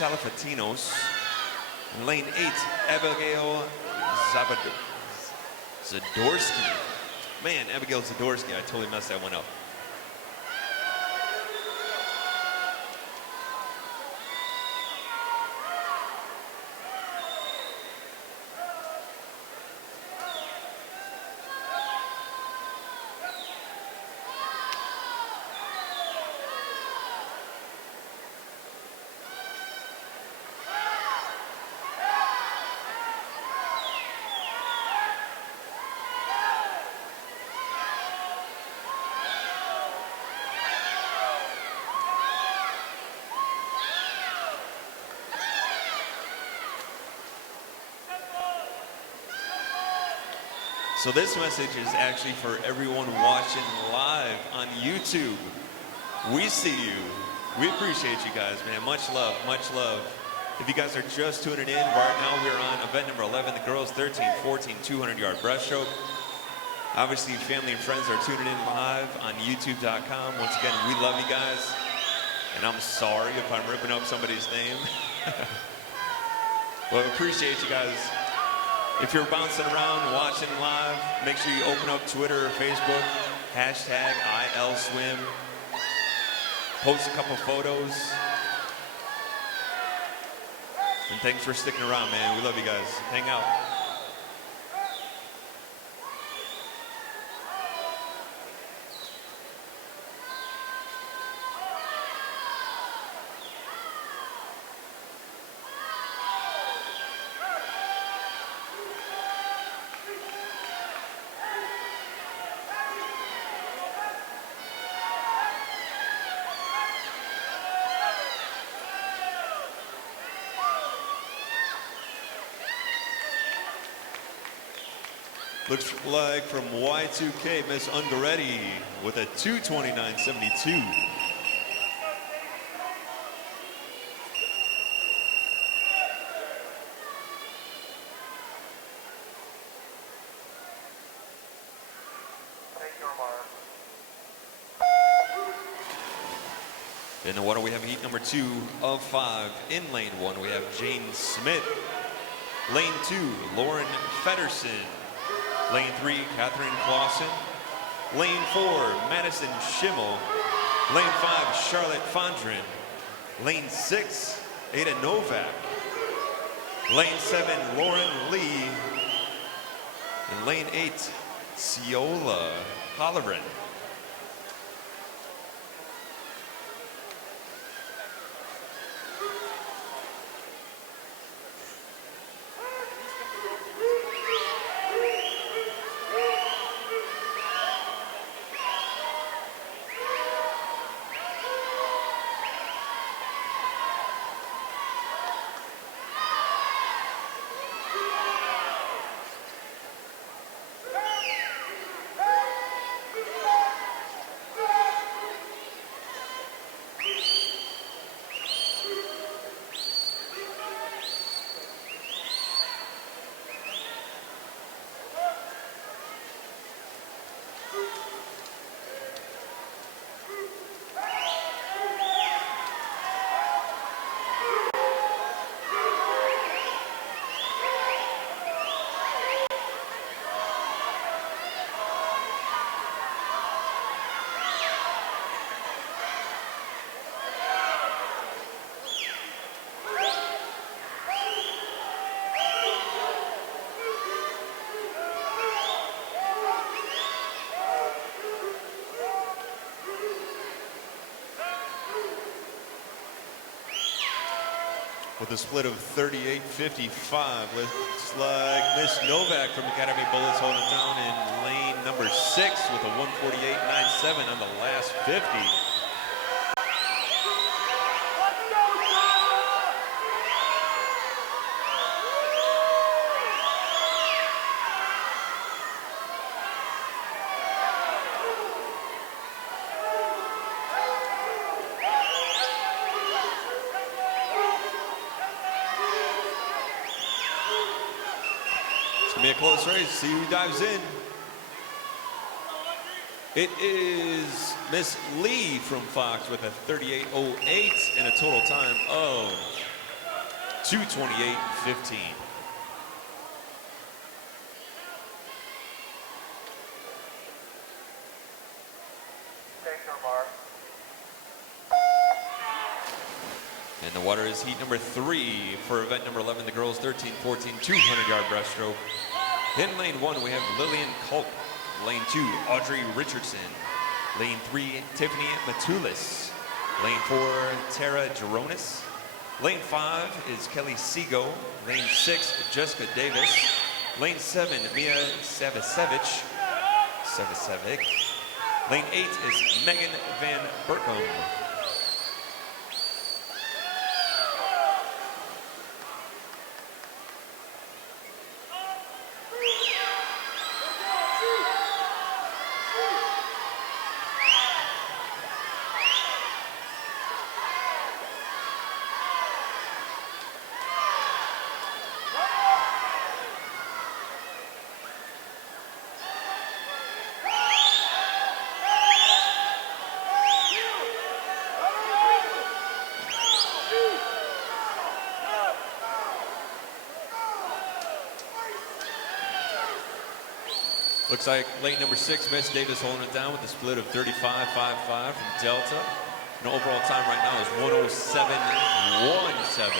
Salafatinos. In lane 8, Abigail Zadorsky. Man, Abigail Zadorsky, I totally messed that one up. So this message is actually for everyone watching live on YouTube. We see you. We appreciate you guys, man. Much love, much love. If you guys are just tuning in, right now we're on event number 11, the girls 13-14 200-yard breaststroke. Obviously, family and friends are tuning in live on youtube.com. Once again, we love you guys. And I'm sorry if I'm ripping up somebody's name. Well, appreciate you guys. If you're bouncing around, watching live, make sure you open up Twitter or Facebook, hashtag ILSwim. Post a couple photos. And thanks for sticking around, man. We love you guys. Hang out. Looks like from Y2K, Miss Ungaretti with a 2:29.72. In the water, we have heat number 2 of 5. In lane 1, we have Jane Smith. Lane 2, Lauren Feddersen. Lane 3, Catherine Clausen. Lane 4, Madison Schimmel. Lane 5, Charlotte Fondren. Lane 6, Ada Novak. Lane 7, Lauren Lee. And lane 8, Ciola Holleran. With a split of 38-55, looks like Miss Novak from Academy Bullets holding it down in lane number 6 with a 1:48.97 on the last 50. Be a close race. See who dives in. It is Miss Lee from Fox with a 38.08 and a total time of 2:28:15. And the water is heat number 3 for event number 11, the girls 13-14 200-yard breaststroke. In lane 1, we have Lillian Culp. Lane 2, Audrey Richardson. Lane 3, Tiffany Matulis. Lane 4, Tara Geronis. Lane 5 is Kelly Seago. Lane 6, Jessica Davis. Lane 7, Mia Savicevic. Lane 8 is Megan Van Berkom. Looks like lane number 6, Miss Davis holding it down with a split of 35.55 from Delta. And overall time right now is 107.17.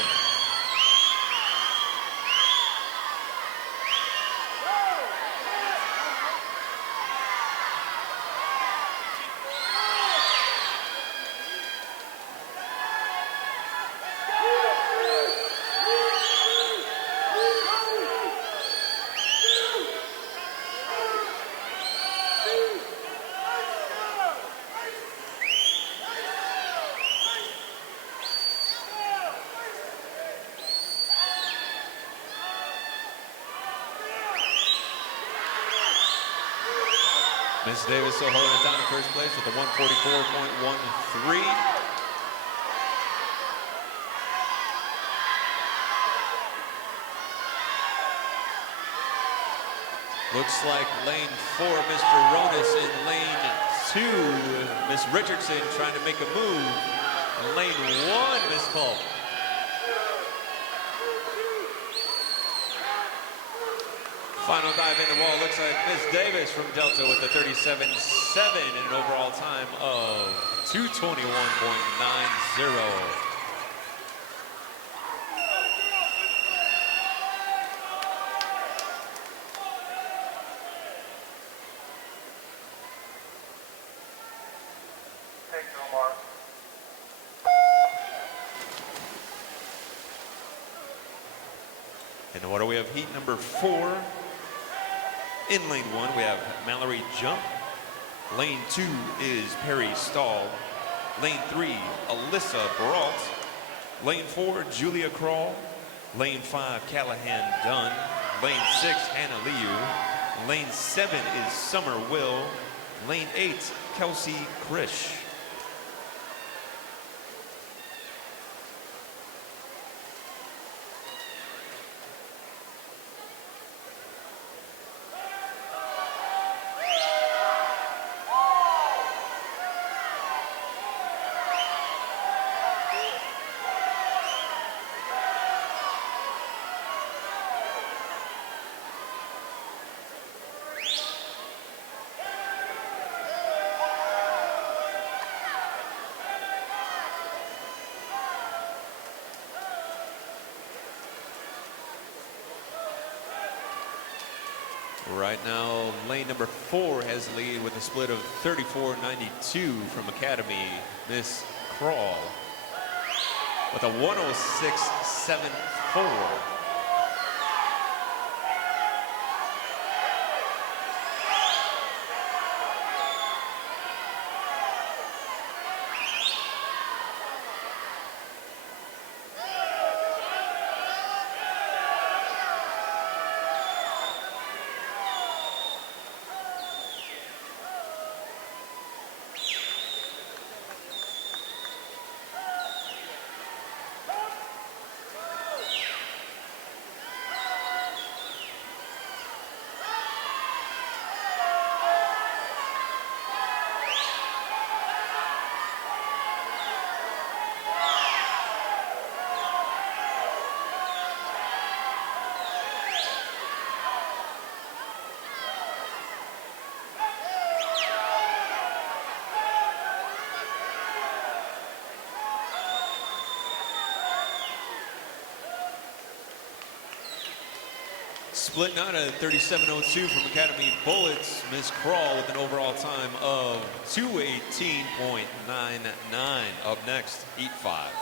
Miss Davis still holding it down in first place with a 144.13. Looks like lane 4, Mr. Ronis, in lane 2, Miss Richardson trying to make a move. In lane 1, Miss Culp. Final dive in the wall, looks like Miss Davis from Delta with a 37.7 and an overall time of 2:21.90. And what do we have? Heat number 4. In lane 1, we have Mallory Jump. Lane 2 is Perry Stahl. Lane 3, Alyssa Brault. Lane 4, Julia Crawl. Lane 5, Callahan Dunn. Lane 6, Hannah Liu. Lane 7 is Summer Will. Lane 8, Kelsey Krish. Right now, lane number 4 has the lead with a split of 34.92 from Academy, Miss Crawl, with a 106.74. Split out at 37.02 from Academy Bullets. Miss Crawl with an overall time of 2:18.99. Up next, Heat 5.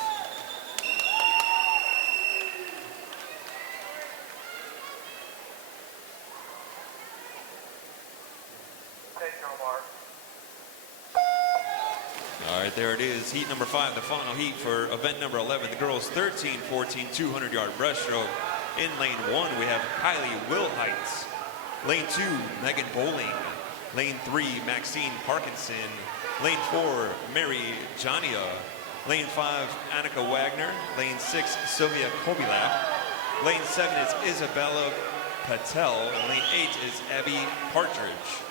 All right, there it is. Heat number 5, the final heat for event number 11. The girls 13-14 200-yard breaststroke. In lane 1, we have Kylie Wilhite. Lane 2, Megan Bowling. Lane 3, Maxine Parkinson. Lane 4, Mary Jania. Lane 5, Annika Wagner. Lane 6, Sylvia Kobilak. Lane 7 is Isabella Patel. And lane 8 is Abby Partridge.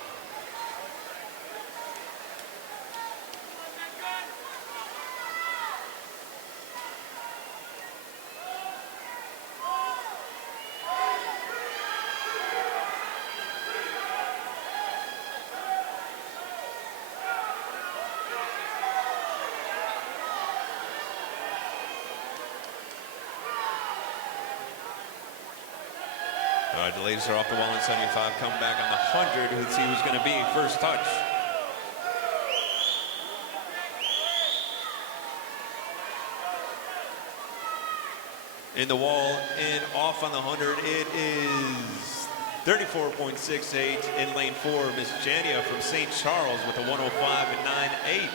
All right, the ladies are off the wall in 75, come back on the 100. Let's see who's going to be first touch. In the wall and off on the 100, it is 34.68 in lane 4. Miss Jania from St. Charles with a 105 and 9/8.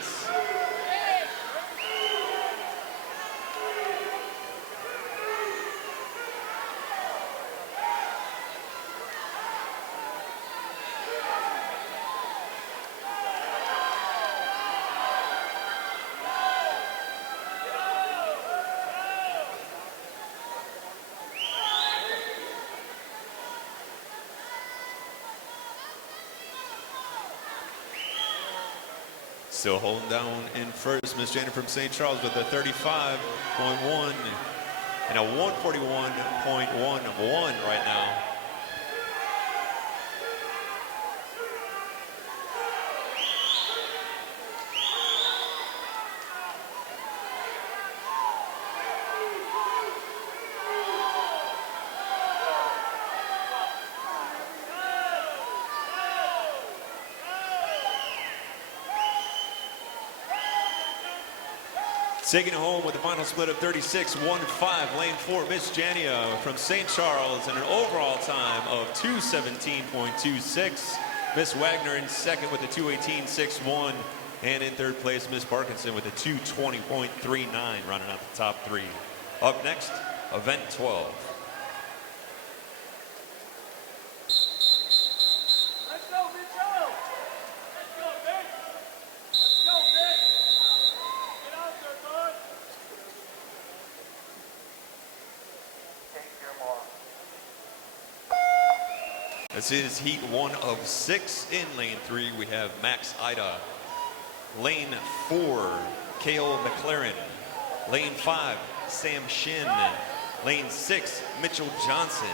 Still holding down in first, Miss Jania from St. Charles with a 35.1 and a 141.11 right now. Taking it home with a final split of 36.15. Lane 4, Miss Jania from St. Charles, and an overall time of 2:17.26. Miss Wagner in second with a 2:18.61. And in third place, Miss Parkinson with a 2:20.39, running out the top 3. Up next, event 12. This is heat 1 of 6. In lane 3, we have Max Ida. Lane 4, Kale McLaren. Lane 5, Sam Shin. Lane 6, Mitchell Johnson.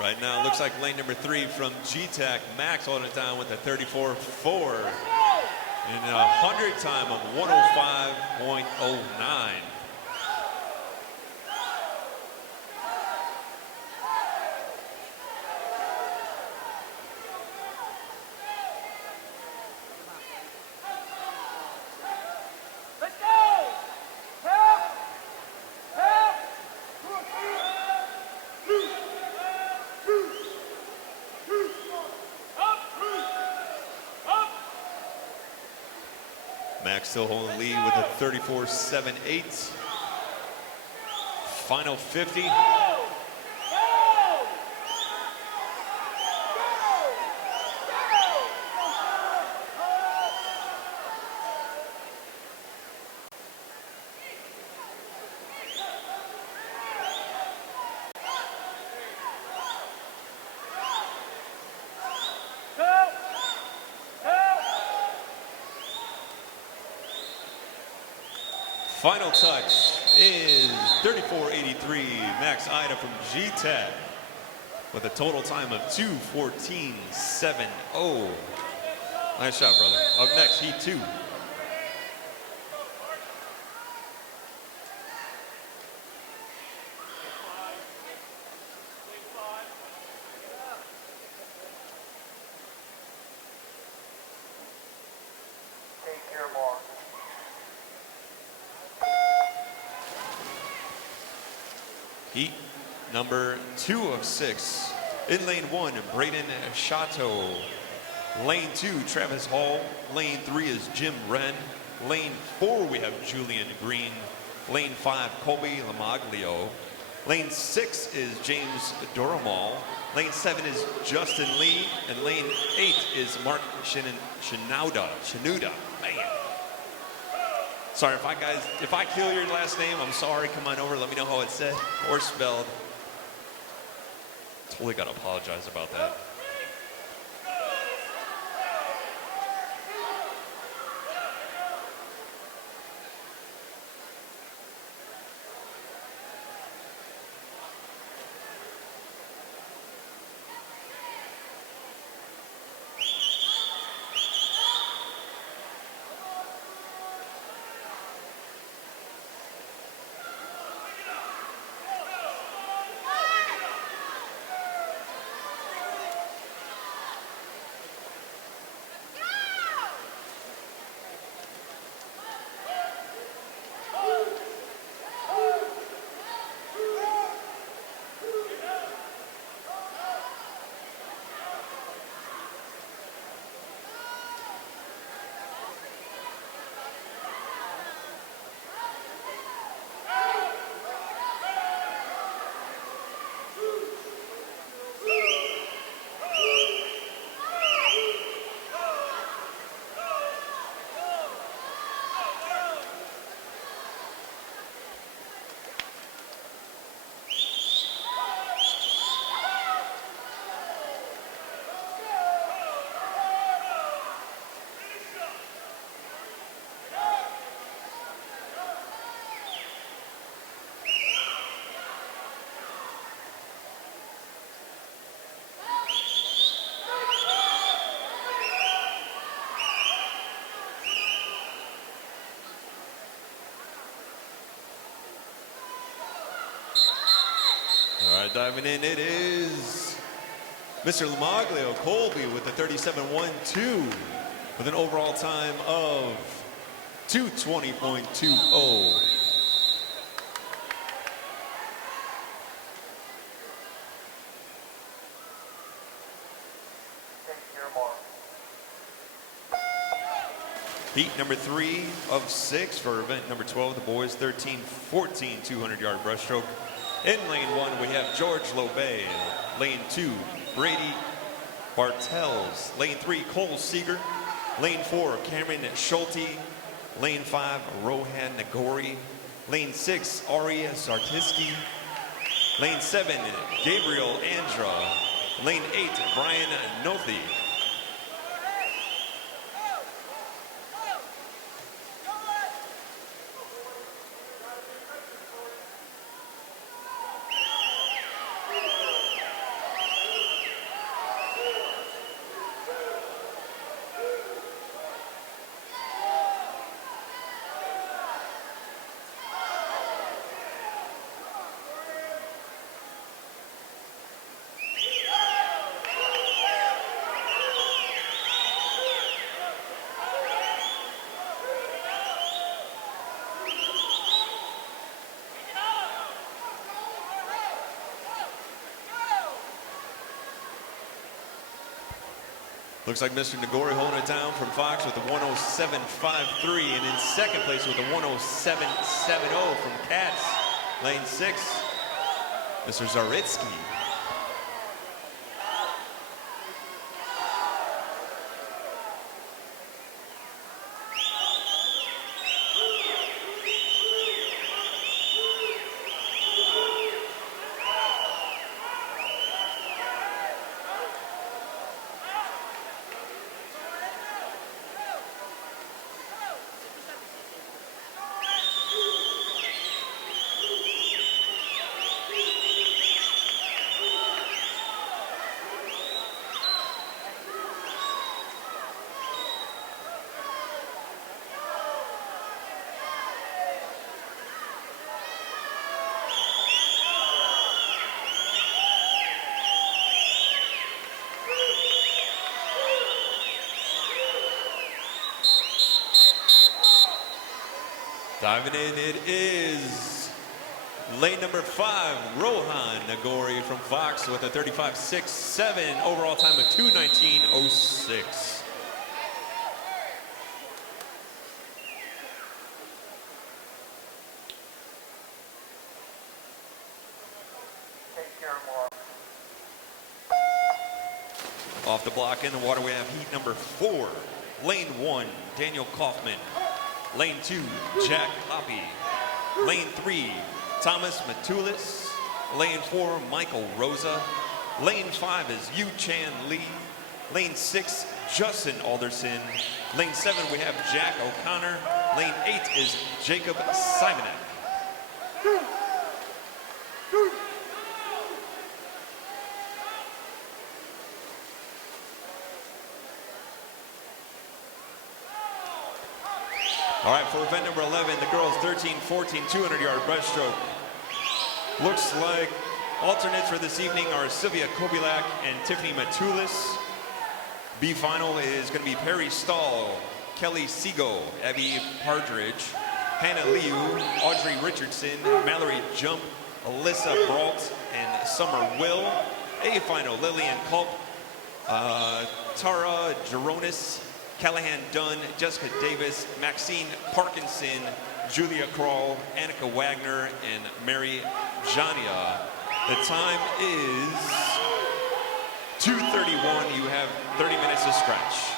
Right now, it looks like lane number 3 from G-Tech, Max holding it down with a 34.4 and a 100 time of 105.09. Max still holding the lead with a 34.78. Final 50. Final touch is 34.83. Max Ida from GTAC with a total time of 2:14.70. Nice shot, brother. Up next, heat 2. Heat number 2 of 6. In lane 1, Braden Chateau. Lane 2, Travis Hall. Lane 3 is Jim Wren. Lane 4, we have Julian Green. Lane 5, Colby Lamaglio. Lane 6 is James Doramal. Lane 7 is Justin Lee. And lane 8 is Mark Shinauda. Man. Sorry, if I kill your last name, I'm sorry. Come on over, let me know how it's said or spelled. Totally gotta apologize about that. All right, diving in, it is Mr. Lamaglio, Colby with the 37.12 with an overall time of 2:20.20. Heat number 3 of 6 for event number 12, the boys 13-14 200-yard breaststroke. In lane 1, we have George Lobey. Lane 2, Brady Bartels. Lane 3, Cole Seeger. Lane 4, Cameron Schulte. Lane 5, Rohan Nagori. Lane 6, Ari Zartiski. Lane 7, Gabriel Andra. Lane 8, Brian Nothi. Looks like Mr. Nagori holding it down from Fox with a 107.53, and in second place with a 107.70 from Cats, lane 6, Mr. Zaritsky. Diving in, it is lane number 5, Rohan Nagori from Fox with a 35.67, overall time of 2:19.06. Off the block in the water, we have heat number 4, lane 1, Daniel Kaufman. Lane 2, Jack Hoppy. Lane 3, Thomas Matulis. Lane 4, Michael Rosa. Lane 5 is Yu Chan Lee. Lane 6, Justin Alderson. Lane 7, we have Jack O'Connor. Lane 8 is Jacob Simonek. All right, for event number 11, the girls 13-14 200-yard breaststroke. Looks like alternates for this evening are Sylvia Kobilak and Tiffany Matulis. B final is going to be Perry Stahl, Kelly Segal, Abby Partridge, Hannah Liu, Audrey Richardson, Mallory Jump, Alyssa Brault, and Summer Will. A final, Lillian Culp, Tara Geronis, Callahan Dunn, Jessica Davis, Maxine Parkinson, Julia Kroll, Annika Wagner, and Mary Jania. The time is 2:31. You have 30 minutes to stretch.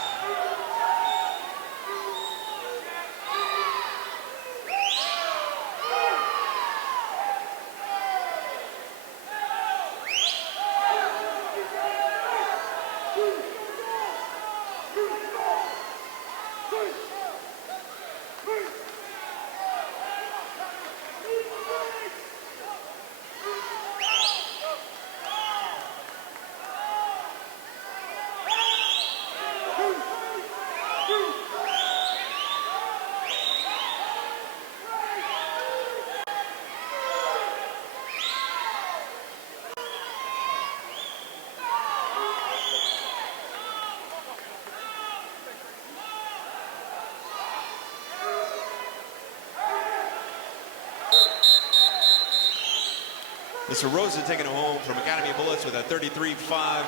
Mr. Rosa taking it home from Academy Bullets with a 33.5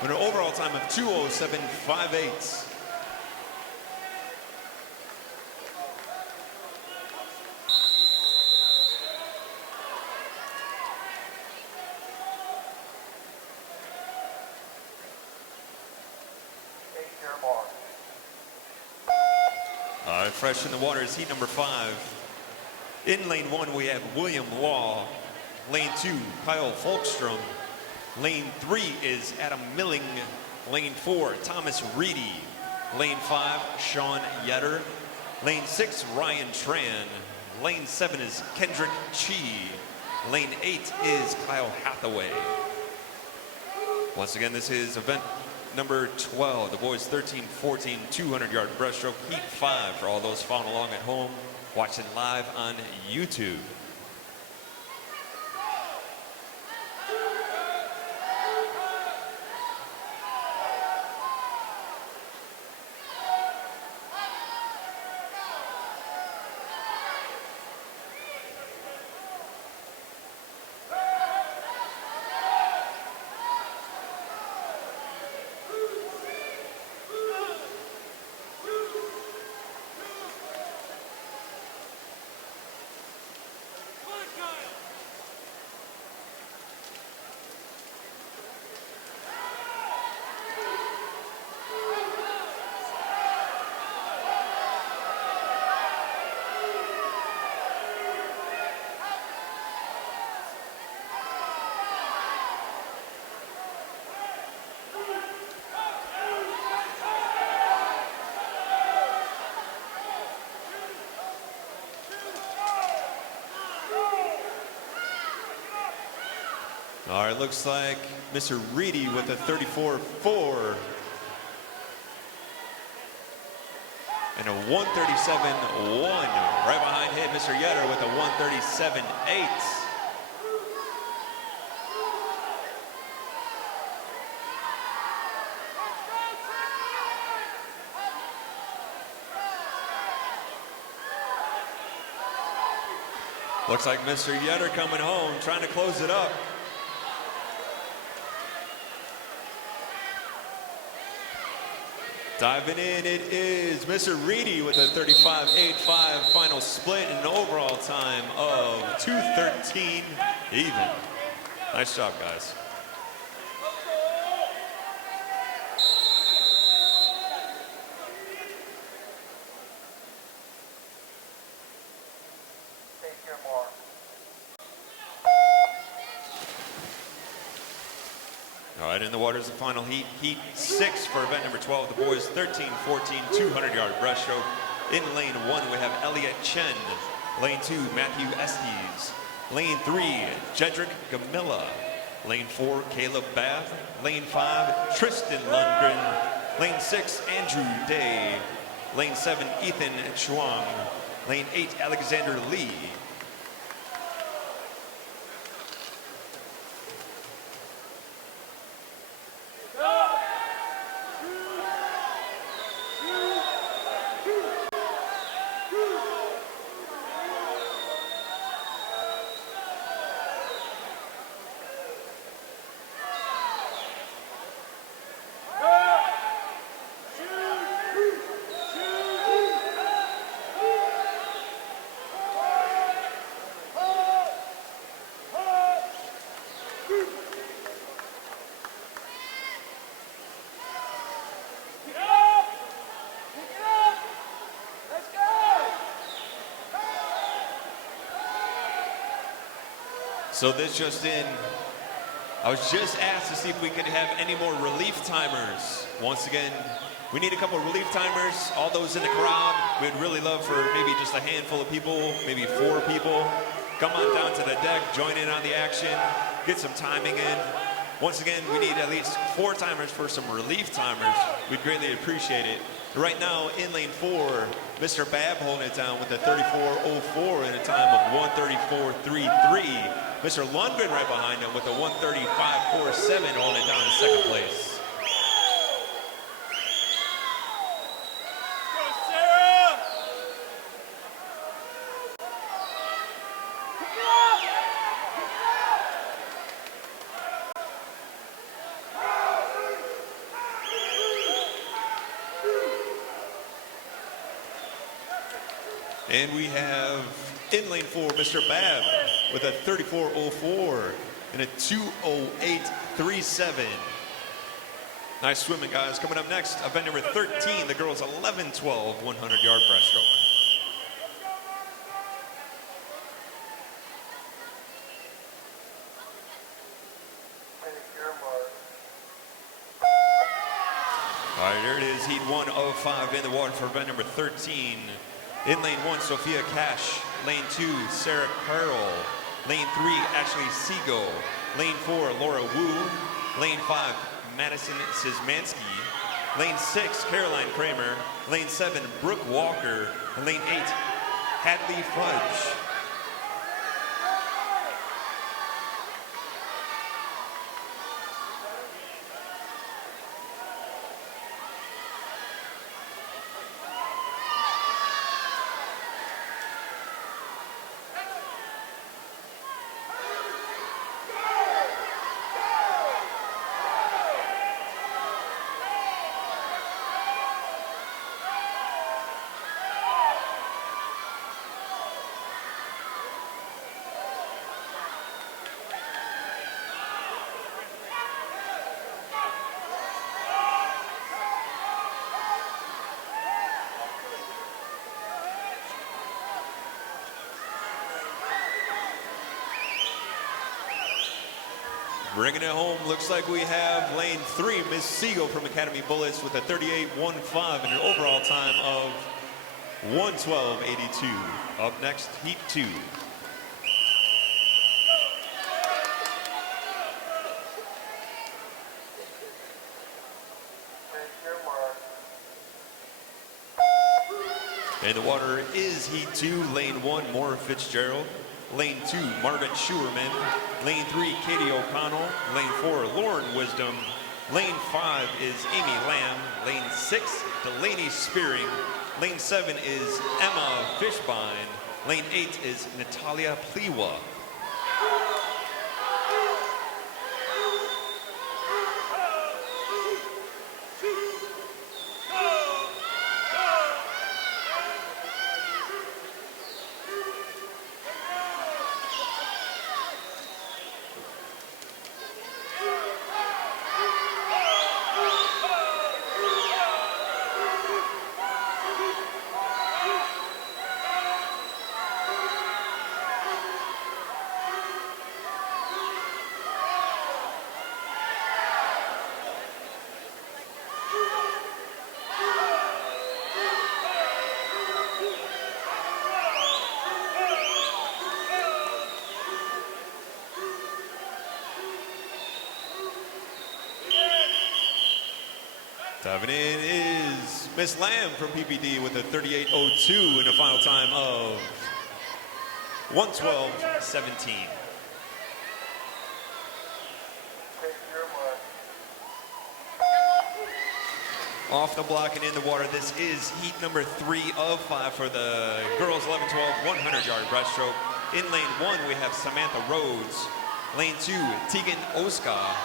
with an overall time of 2:07.58. All right, fresh in the water is heat number 5. In lane 1, we have William Law. Lane 2, Kyle Folkstrom. Lane 3 is Adam Milling. Lane 4, Thomas Reedy. Lane 5, Sean Yetter. Lane 6, Ryan Tran. Lane 7 is Kendrick Chi. Lane 8 is Kyle Hathaway. Once again, this is event number 12. The boys 13-14 200-yard breaststroke, heat 5 for all those following along at home, watching live on YouTube. All right, looks like Mr. Reedy with a 34.4 and a 137.1. Right behind him, Mr. Yetter with a 137.8. Looks like Mr. Yetter coming home, trying to close it up. Diving in, it is Mr. Reedy with a 35.85 final split and an overall time of 2:13 even. Nice job, guys. All right, in the water is the final heat. Heat 6 for event number 12. The boys 13-14, 200-yard breaststroke. In lane 1, we have Elliot Chen. Lane 2, Matthew Estes. Lane 3, Jedrick Gamilla. Lane 4, Caleb Bath. Lane 5, Tristan Lundgren. Lane 6, Andrew Day. Lane 7, Ethan Chuang. Lane 8, Alexander Lee. So this just in, I was just asked to see if we could have any more relief timers. Once again, we need a couple of relief timers. All those in the crowd, we'd really love for maybe just a handful of people, maybe 4 people. Come on down to the deck, join in on the action, get some timing in. Once again, we need at least 4 timers for some relief timers. We'd greatly appreciate it. Right now, in lane 4, Mr. Babb holding it down with a 34.04 and a time of 134.33. Mr. Lundgren right behind him with a 135.47 holding it down in second place. And we have in lane 4, Mr. Babb with a 34.04 and a 2:08.37. Nice swimming, guys. Coming up next, event number 13, the girls 11-12 100-yard breaststroke. All right, there it is, heat 1 of 5 in the water for event number 13. In lane 1, Sophia Cash. Lane 2, Sarah Carroll. Lane 3, Ashley Siegel. Lane 4, Laura Wu. Lane 5, Madison Szymanski. Lane 6, Caroline Kramer. Lane 7, Brooke Walker. And lane 8, Hadley Fudge. Bringing it home, looks like we have lane 3, Miss Siegel from Academy Bullets with a 38.15 and an overall time of 1:12.82. Up next, heat 2. In the water is Heat 2, Lane 1, Maura Fitzgerald. Lane 2, Margaret Schuerman. Lane 3, Katie O'Connell. Lane 4, Lauren Wisdom. Lane 5 is Amy Lamb. Lane 6, Delaney Spearing. Lane 7 is Emma Fishbein. Lane 8 is Natalia Pliwa. Diving in is Miss Lamb from PPD with a 38.02 and a final time of 1:12.17. Off the block and in the water, this is heat number 3 of 5 for the girls 11-12 100-yard breaststroke. In lane 1, we have Samantha Rhodes. Lane 2, Tegan Oska.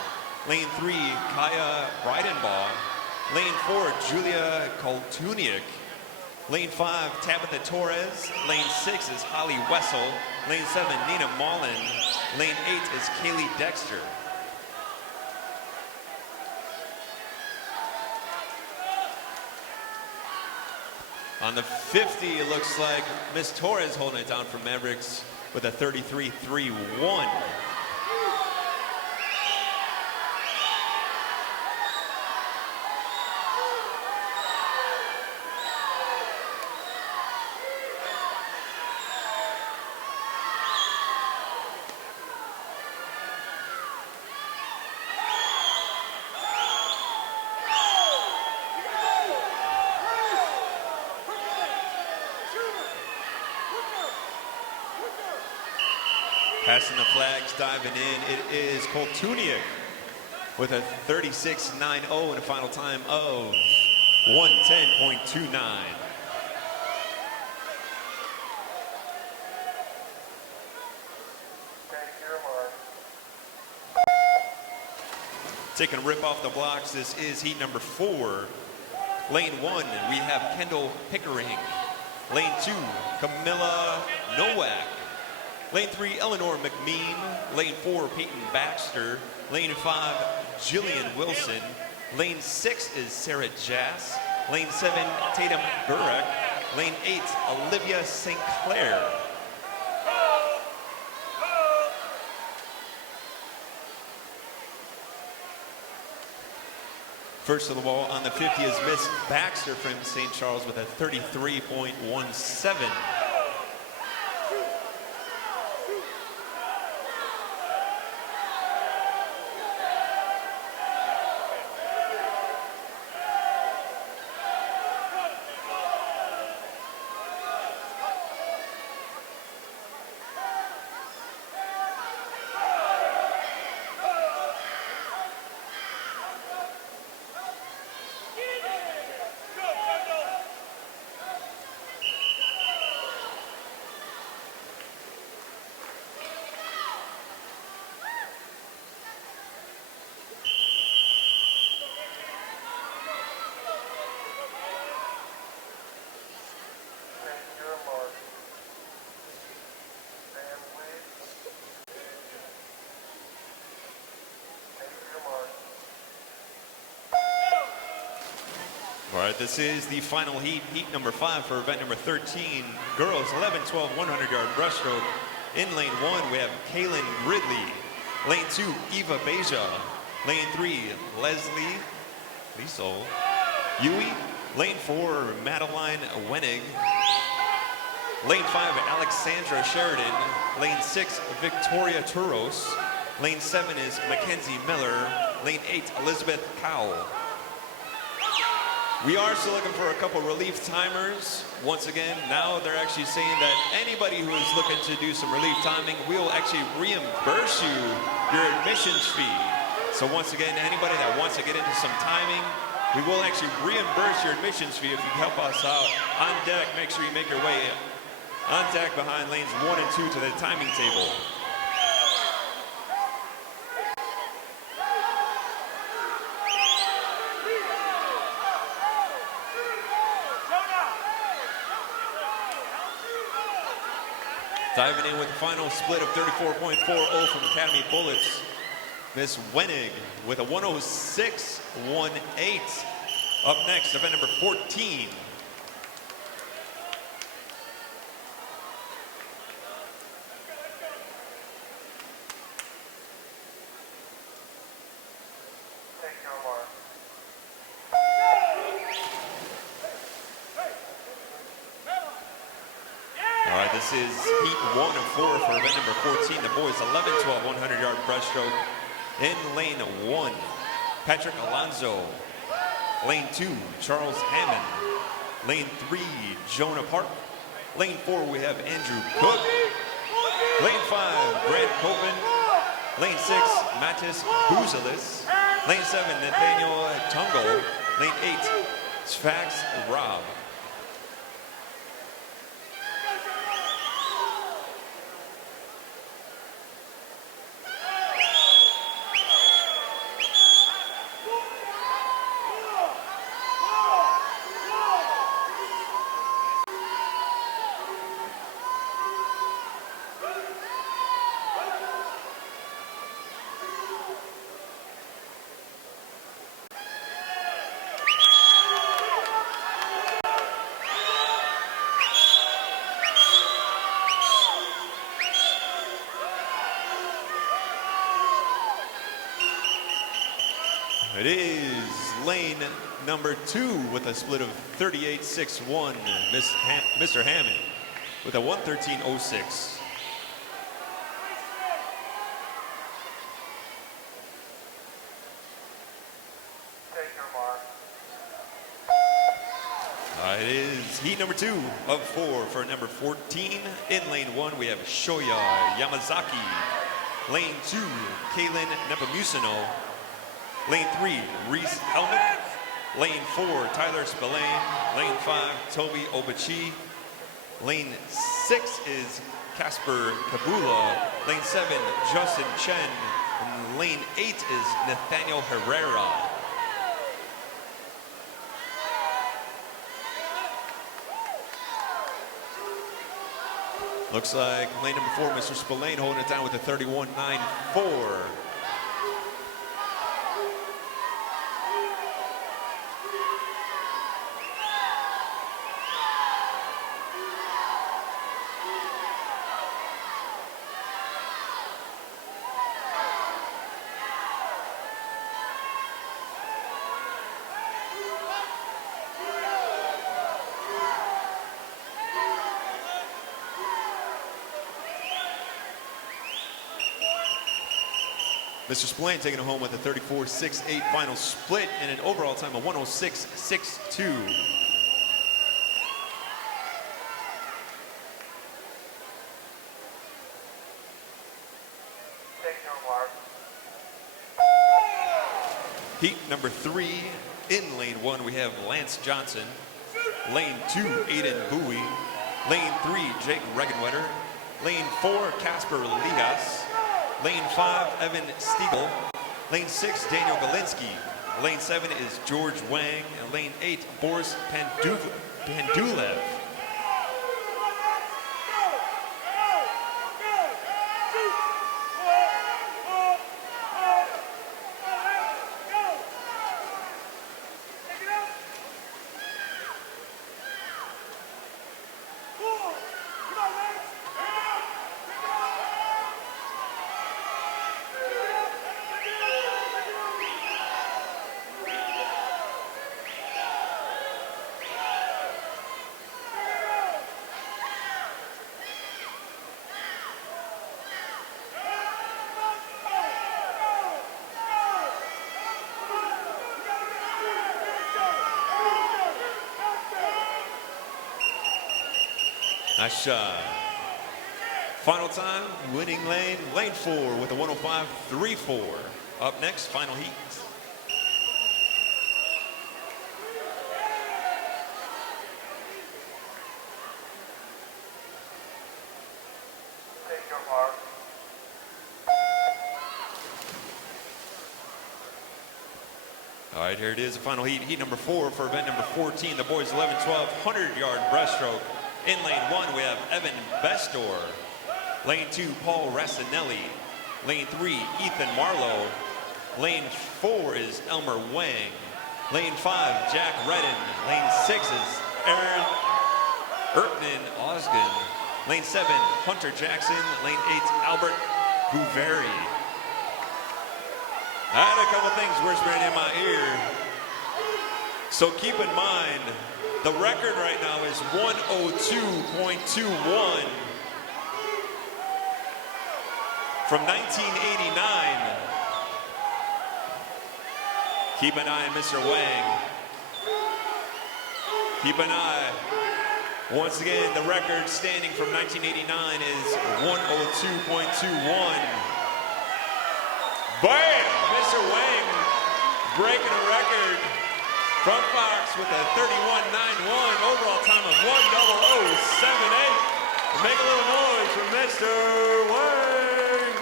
Lane 3, Kaya Breidenbaugh. Lane 4, Julia Koltuniak. Lane 5, Tabitha Torres. Lane 6 is Holly Wessel. Lane 7, Nina Mullen. Lane 8 is Kaylee Dexter. On the 50, it looks like Miss Torres holding it down for Mavericks with a 33.31. Passing the flags, diving in, it is Koltuniak with a 36.90 and a final time of 1:10.29. Taking a rip off the blocks, this is heat number 4. Lane 1, we have Kendall Pickering. Lane 2, Camilla Nowak. Lane 3, Eleanor McMean. Lane 4, Peyton Baxter. Lane 5, Jillian Wilson. Lane 6 is Sarah Jass. Lane 7, Tatum Burek. Lane 8, Olivia St. Clair. First of the ball on the 50 is Miss Baxter from St. Charles with a 33.17. All right, this is the final heat, heat number 5 for event number 13. Girls 11-12 100-yard breaststroke. In lane 1, we have Kaylin Gridley. Lane 2, Eva Beja. Lane 3, Leslie Liesel. Yui. Lane 4, Madeline Wenig. Lane 5, Alexandra Sheridan. Lane 6, Victoria Turos. Lane 7 is Mackenzie Miller. Lane 8, Elizabeth Cowell. We are still looking for a couple relief timers. Once again, now they're actually saying that anybody who is looking to do some relief timing, we will actually reimburse you your admissions fee. So once again, anybody that wants to get into some timing, we will actually reimburse your admissions fee if you help us out. On deck, make sure you make your way on deck behind lanes 1 and 2 to the timing table. Diving in with the final split of 34.40 from Academy Bullets, Miss Wenig with a 106.18. Up next, event number 14. This is heat 1 of 4 for event number 14. The boys 11-12 100-yard breaststroke. In lane 1, Patrick Alonso. Lane 2, Charles Hammond. Lane 3, Jonah Park. Lane 4, we have Andrew Cook. Lane 5, Grant Copen. Lane 6, Mattis Buzelis. Lane 7, Nathaniel Tungle. Lane 8, Sfax Rob. It is lane number 2 with a split of 38.61. Mr. Hammond with a 113.06. It is heat number 2 of 4 for number 14. In lane 1, we have Shoya Yamazaki. Lane 2, Kaylin Nepomuceno. Lane 3, Reese Helmet. Lane 4, Tyler Spillane. Lane 5, Toby Obachi. Lane 6 is Casper Kabula. Lane 7, Justin Chen. And lane 8 is Nathaniel Herrera. Looks like lane number 4, Mr. Spillane holding it down with a 31.94. Mr. Spillane taking it home with a 34.68 final split and an overall time of 106.62. Heat number 3, in lane 1, we have Lance Johnson. Lane 2, Aiden Bowie. Lane 3, Jake Regenwetter. Lane 4, Casper Lijas. Lane 5, Evan Stiegel. Lane 6, Daniel Galinsky. Lane 7 is George Wang. And lane 8, Boris Pandulev. Nice shot. Final time, winning lane, lane 4 with a 105.34. Up next, final heat. Take your mark. All right, here it is, the final heat. Heat number 4 for event number 14, the boys 11-12 100-yard breaststroke. In lane 1, we have Evan Bestor. Lane 2, Paul Rassinelli. Lane 3, Ethan Marlowe. Lane 4 is Elmer Wang. Lane 5, Jack Redden. Lane 6 is Aaron Erpnin Osgood. Lane 7, Hunter Jackson. Lane 8, Albert Buveri. I had a couple things whispering in my ear. So keep in mind, the record right now is 102.21 from 1989. Keep an eye on Mr. Wang. Keep an eye. Once again, the record standing from 1989 is 102.21. Bam! Mr. Wang breaking a record from Fox with a 31.91 overall time of 1:00.78. Make a little noise for Mr. Wang.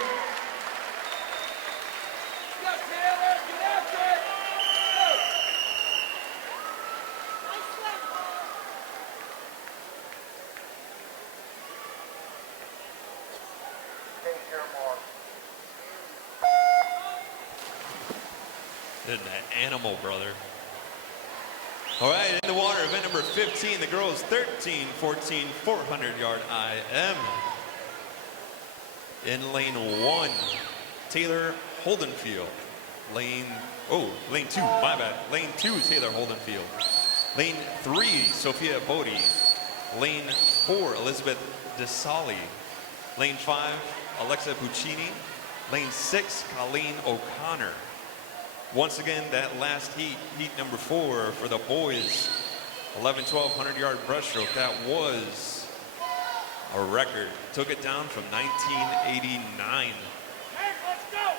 Go, Taylor, get after it. Go. Take your mark. An animal, brother. All right, in the water, event number 15, the girls 13-14 400-yard IM. In lane 1, Taylor Holdenfield. Lane 2, my bad. Lane 2, Taylor Holdenfield. Lane 3, Sophia Bodie. Lane 4, Elizabeth DeSali. Lane 5, Alexa Puccini. Lane 6, Colleen O'Connor. Once again, that last heat, heat number 4 for the boys, 11-12 100-yard breaststroke. That was a record. Took it down from 1989. Hey, let's go.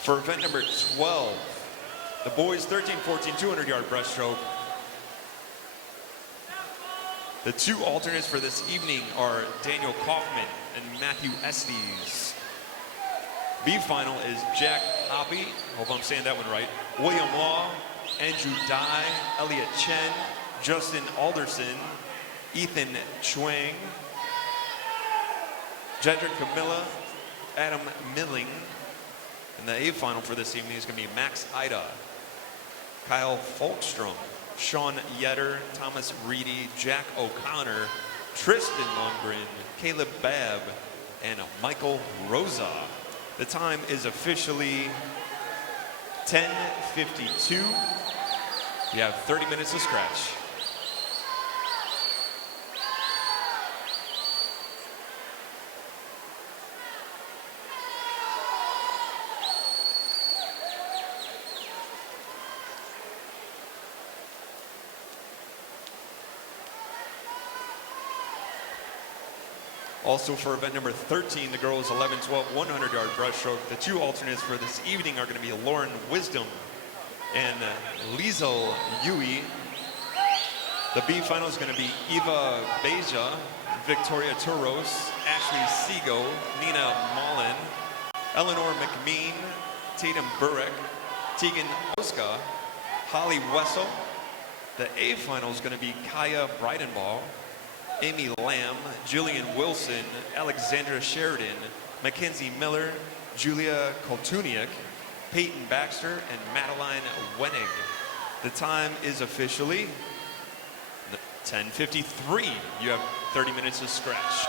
For event number 12, the boys 13-14 200-yard breaststroke. The two alternates for this evening are Daniel Kaufman and Matthew Estes. B final is Jack Hoppy, hope I'm saying that one right, William Law, Andrew Dye, Elliot Chen, Justin Alderson, Ethan Chuang, Jedrick Camilla, Adam Milling. And the A final for this evening is going to be Max Ida, Kyle Folkstrom, Sean Yetter, Thomas Reedy, Jack O'Connor, Tristan Lundgren, Caleb Babb, and Michael Rosa. The time is officially 10:52. You have 30 minutes to scratch. Also for event number 13, the girls 11-12 100-yard breaststroke. The two alternates for this evening are going to be Lauren Wisdom and Liesl Yui. The B final is going to be Eva Beja, Victoria Turos, Ashley Seago, Nina Mullen, Eleanor McMean, Tatum Burek, Tegan Oska, Holly Wessel. The A final is going to be Kaya Breidenball, Amy Lamb, Jillian Wilson, Alexandra Sheridan, Mackenzie Miller, Julia Koltuniak, Peyton Baxter, and Madeline Wenig. The time is officially 10:53. You have 30 minutes to scratch.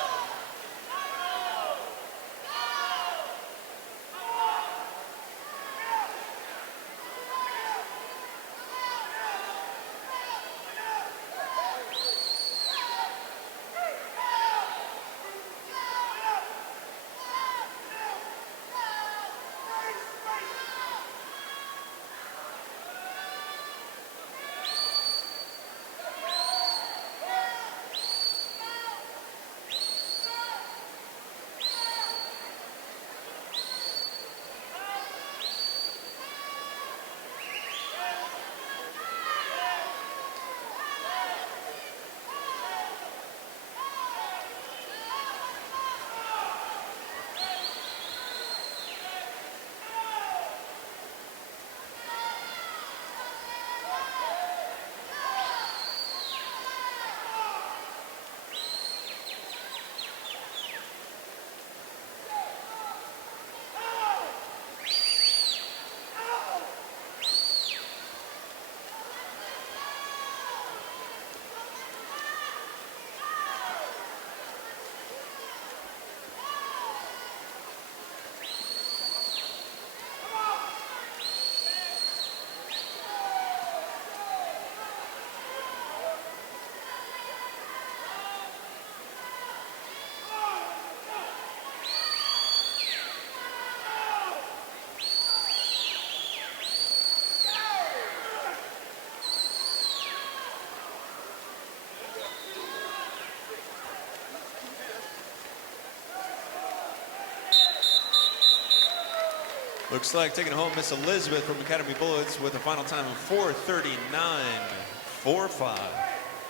Looks like taking home Miss Elizabeth from Academy Bullets with a final time of 4:39.45.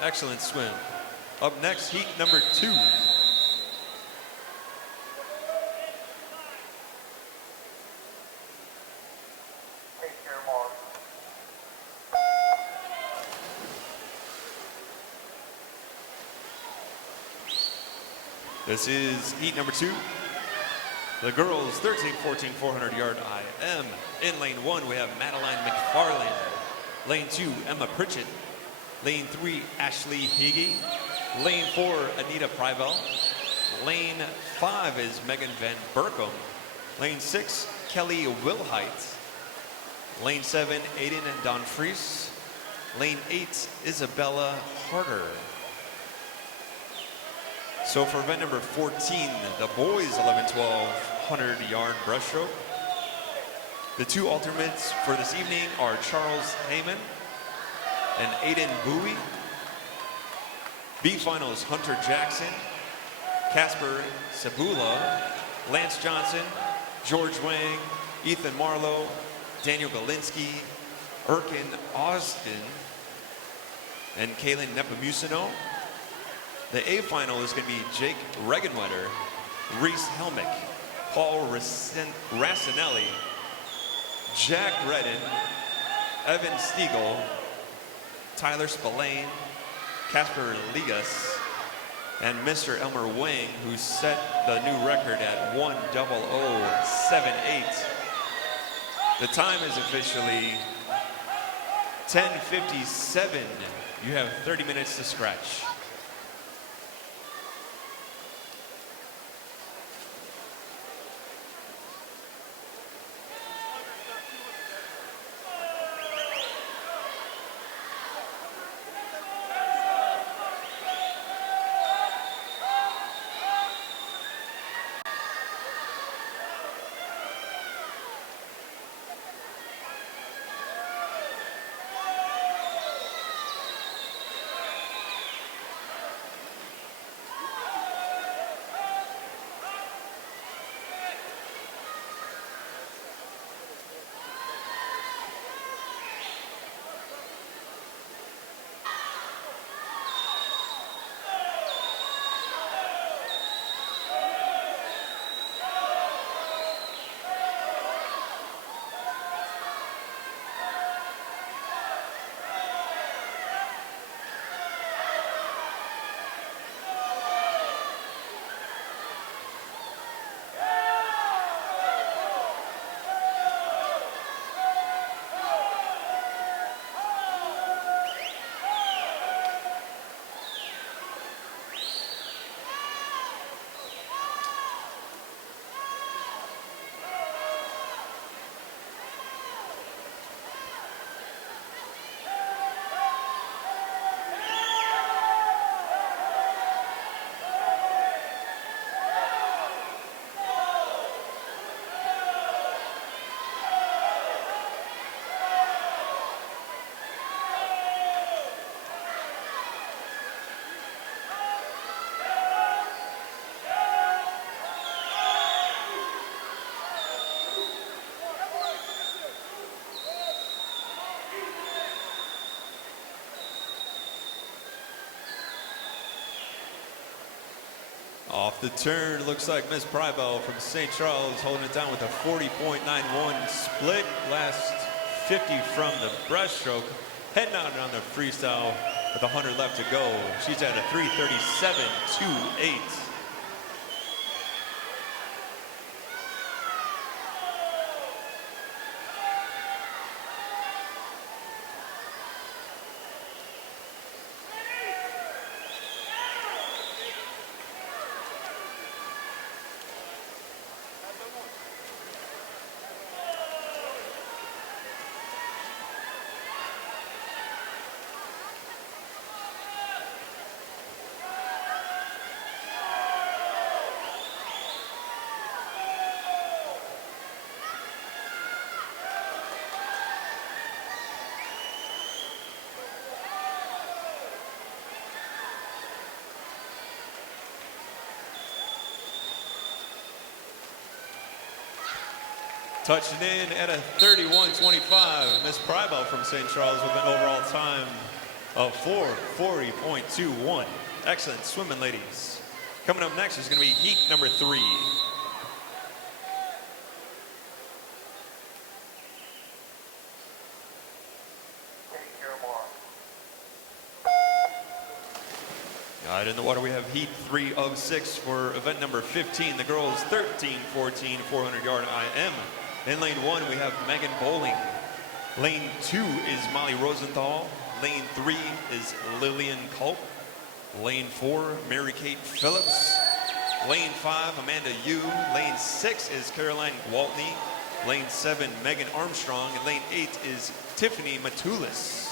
Excellent swim. Up next, heat number 2. This is heat number 2. The girls 13-14 400-yard IM. In lane 1, we have Madeline McFarland. Lane 2, Emma Pritchett. Lane 3, Ashley Higgy. Lane 4, Anita Privel. Lane 5 is Megan Van Berkom. Lane 6, Kelly Wilhite. Lane 7, Aiden and Don Fries. Lane 8, Isabella Harder. So for event number 14, the boys 11-12 100-yard breaststroke. The 2 alternates for this evening are Charles Heyman and Aiden Bowie. B finals Hunter Jackson, Casper Sabula, Lance Johnson, George Wang, Ethan Marlowe, Daniel Galinsky, Erkin Austin, and Kaylin Nepomuceno. The A final is going to be Jake Regenwetter, Reese Helmick, Paul Rassinelli, Jack Redden, Evan Stiegel, Tyler Spillane, Casper Ligas, and Mr. Elmer Wang, who set the new record at 1:00.78. The time is officially 10:57. You have 30 minutes to scratch. Off the turn, looks like Miss Prybell from St. Charles holding it down with a 40.91 split. Last 50 from the breaststroke. Heading out on the freestyle with 100 left to go. She's at a 3:37.28. Touching in at a 31.25, Miss Prybel from St. Charles with an overall time of 4:40.21. Excellent swimming, ladies. Coming up next is going to be heat number 3. Out in the water, we have heat 3 of 6 for event number 15. The girls 13-14 400-yard IM. In lane 1, we have Megan Bowling. Lane 2 is Molly Rosenthal. Lane 3 is Lillian Culp. Lane 4, Mary Kate Phillips. Lane 5, Amanda Yu. Lane 6 is Caroline Gwaltney. Lane 7, Megan Armstrong. And lane 8 is Tiffany Matulis.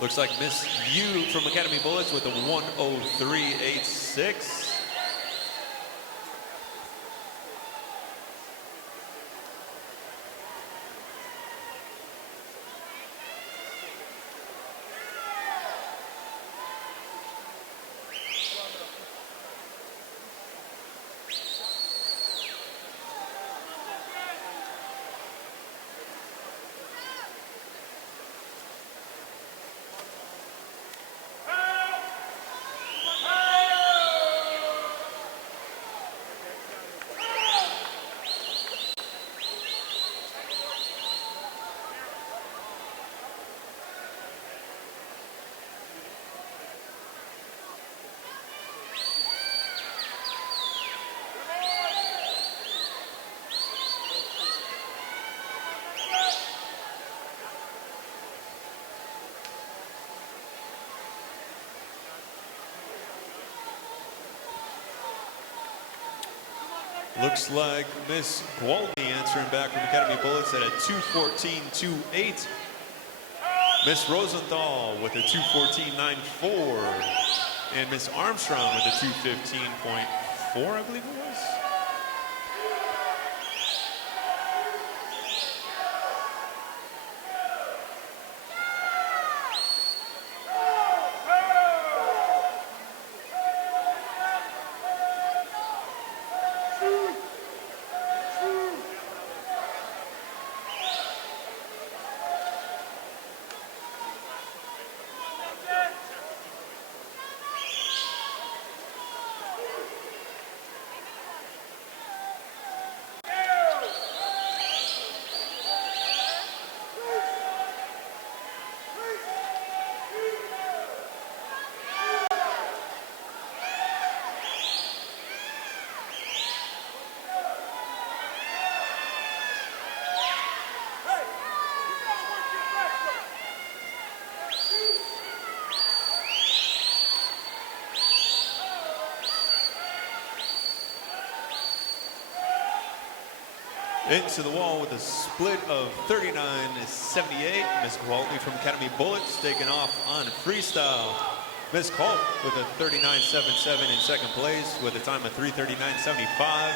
Looks like Miss Yu from Academy Bullets with a 1:03.86. Looks like Miss Gwaltney answering back from Academy Bullets at a 2:14.28. Miss Rosenthal with a 2:14.94. And Miss Armstrong with a 2:15.4, I believe it was. Into the wall with a split of 39.78. Miss Gwaltney from Academy Bullets taking off on freestyle. Miss Culp with a 39.77 in second place with a time of 3:39.75.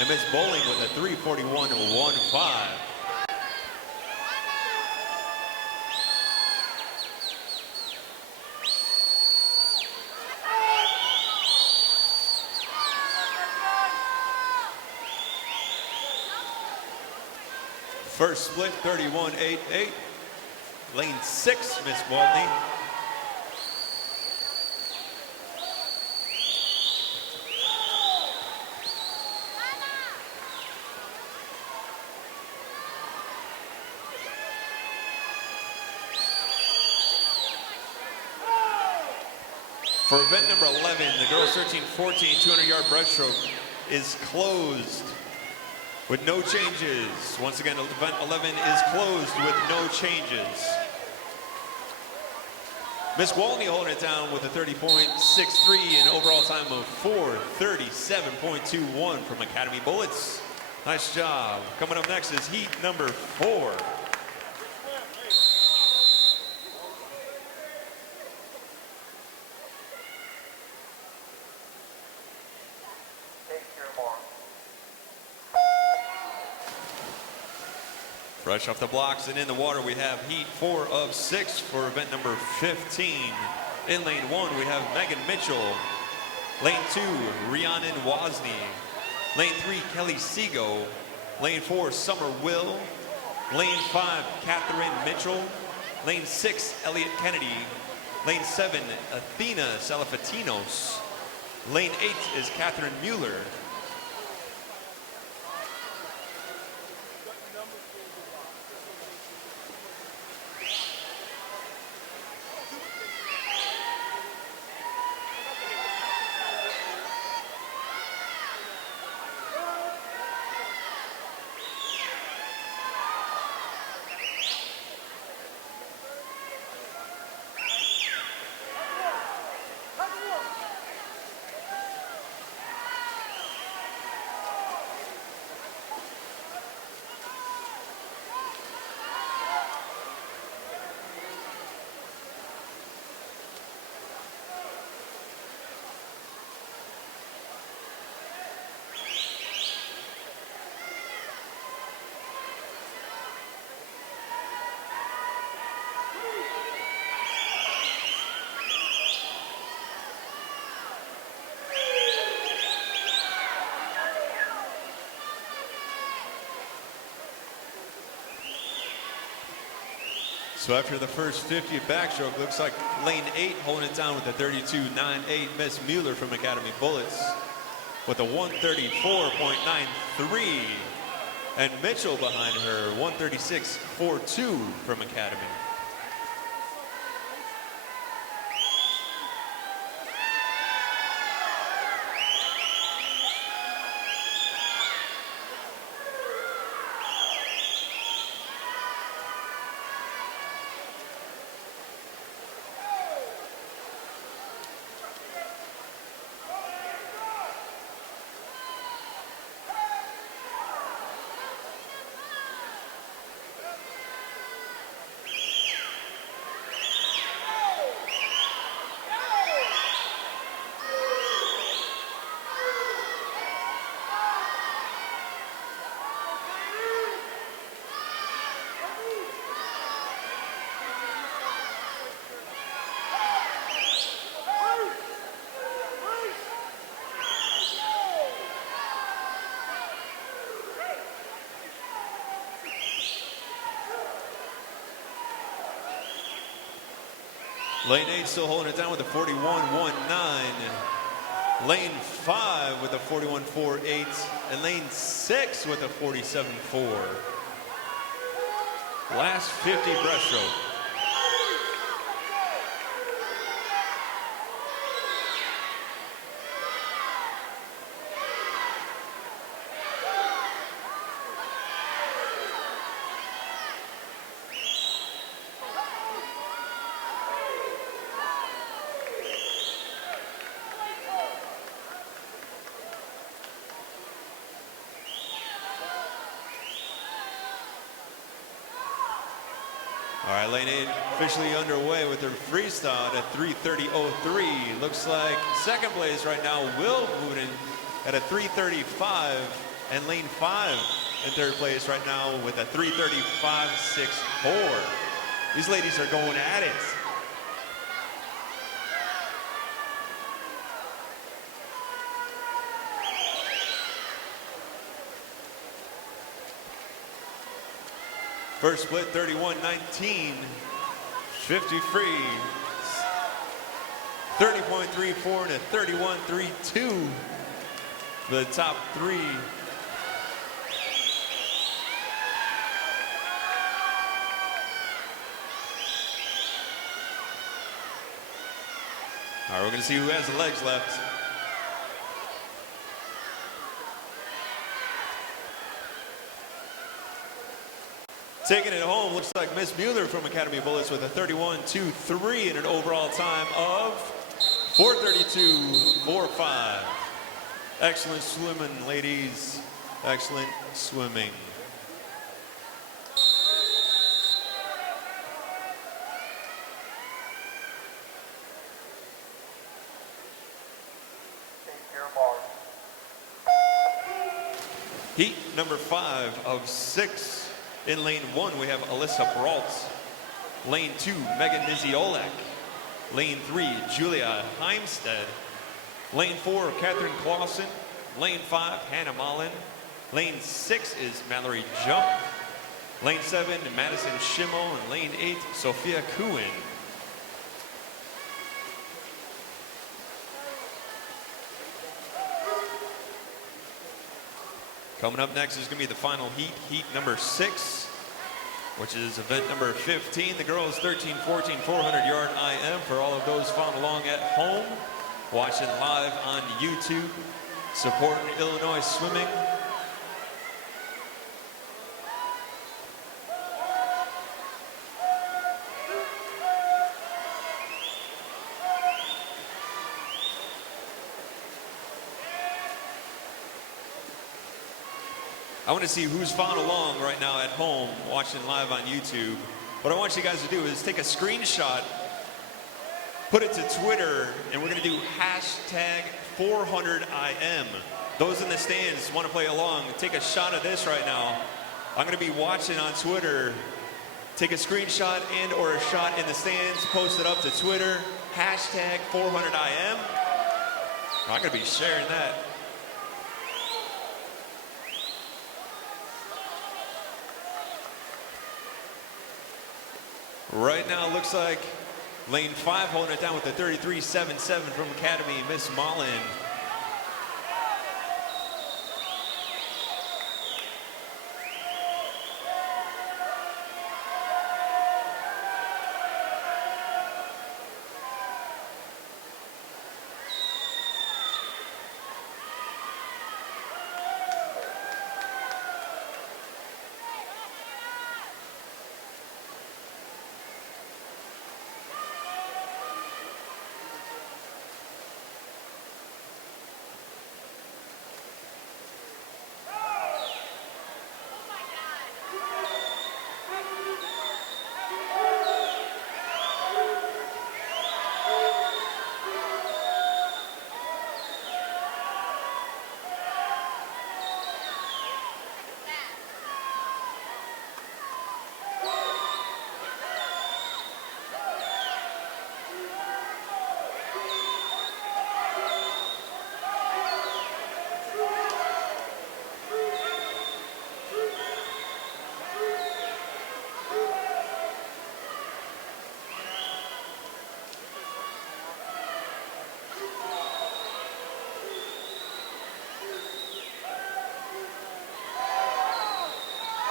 And Miss Bowling with a 3:41.15. First split, 31.88. Lane 6, Miss Gwaltney. For event number 11, the girls 13-14 200-yard breaststroke is closed. with no changes. Once again, event 11 is closed with no changes. Miss Walney holding it down with a 30.63 and overall time of 4:37.21 from Academy Bullets. Nice job. Coming up next is heat number 4. Fresh off the blocks and in the water, we have heat 4 of 6 for event number 15. In lane 1, we have Megan Mitchell. Lane 2, Rhiannon Wozni. Lane 3, Kelly Seago. Lane 4, Summer Will. Lane 5, Catherine Mitchell. Lane 6, Elliot Kennedy. Lane 7, Athena Salafatinos. Lane 8 is Catherine Mueller. So after the first 50 backstroke, looks like lane 8 holding it down with a 32.98. Miss Mueller from Academy Bullets with a 134.93. And Mitchell behind her, 136.42 from Academy. Lane 8 still holding it down with a 41.19. Lane 5 with a 41.48. And lane 6 with a 47.4. Last 50 breaststroke. All right, lane 8 officially underway with their freestyle at 3:30.03. Looks like second place right now, Will Wooten at a 3:35, and lane 5 in third place right now with a 3:35.64. These ladies are going at it. First split 31.19, 50 free, 30.34 and a 31.32 for the top 3. All right, we're going to see who has the legs left. Taking it home, looks like Miss Mueller from Academy Bullets with a 31.23 and an overall time of 4:32.45. Excellent swimming, ladies. Excellent swimming. Heat number 5 of 6. In lane 1, we have Alyssa Brault. Lane 2, Megan Niziolek. Lane 3, Julia Heimstead. Lane 4, Catherine Clausen. Lane 5, Hannah Mullen. Lane 6 is Mallory Jump. Lane 7, Madison Schimmel. And lane 8, Sophia Kuhn. Coming up next is going to be the final heat, heat number 6, which is event number 15. The girls 13-14 400-yard IM for all of those following along at home, watching live on YouTube, supporting Illinois swimming. I want to see who's following along right now at home, watching live on YouTube. What I want you guys to do is take a screenshot, put it to Twitter, and we're going to do hashtag 400IM. Those in the stands want to play along, take a shot of this right now. I'm going to be watching on Twitter. Take a screenshot and or a shot in the stands, post it up to Twitter, hashtag 400IM. I'm going to be sharing that. Right now, it looks like lane 5 holding it down with the 33.77 from Academy, Miss Mullen.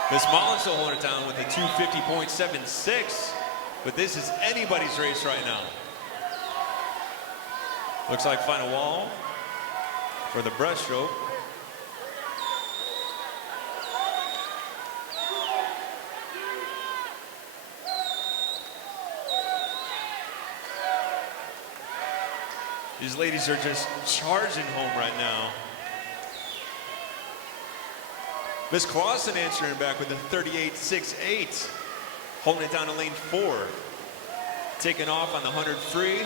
Miss Mullen still holding it down with a 250.76, but this is anybody's race right now. Looks like final wall for the breaststroke. These ladies are just charging home right now. Miss Clausen answering back with a 38.68, holding it down to lane 4. Taking off on the 100 free.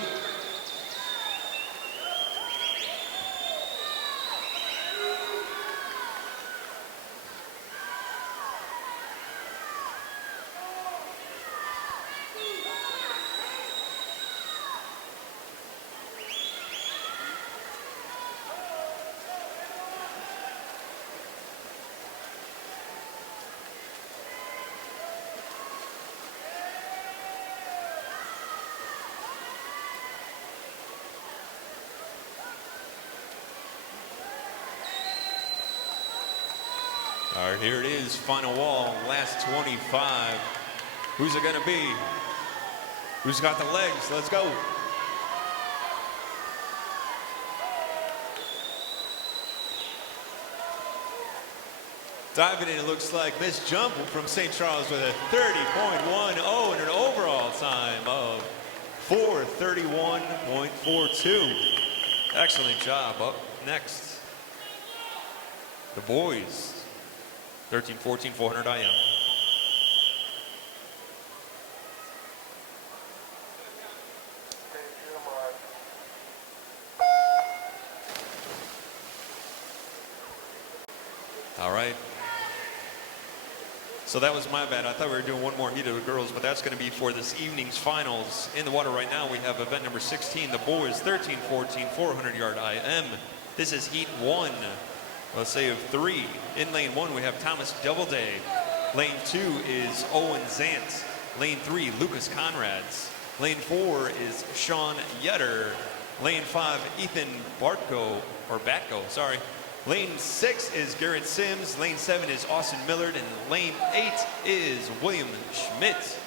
All right, here it is, final wall, last 25. Who's it gonna be? Who's got the legs? Let's go. Diving in, it looks like Miss Jump from St. Charles with a 30.10 and an overall time of 4:31.42. Excellent job. Up next, the boys, 13-14, 400 IM. All right. So that was my bad. I thought we were doing one more heat of the girls, but that's going to be for this evening's finals. In the water right now, we have event number 16, the boys, 13-14, 400-yard IM. This is heat 1, let's say of 3. In lane 1, we have Thomas Doubleday. Lane 2 is Owen Zant. Lane 3, Lucas Conrads. Lane 4 is Sean Yetter. Lane 5, Ethan Batko. Lane 6 is Garrett Sims. Lane 7 is Austin Millard. And lane 8 is William Schmidt.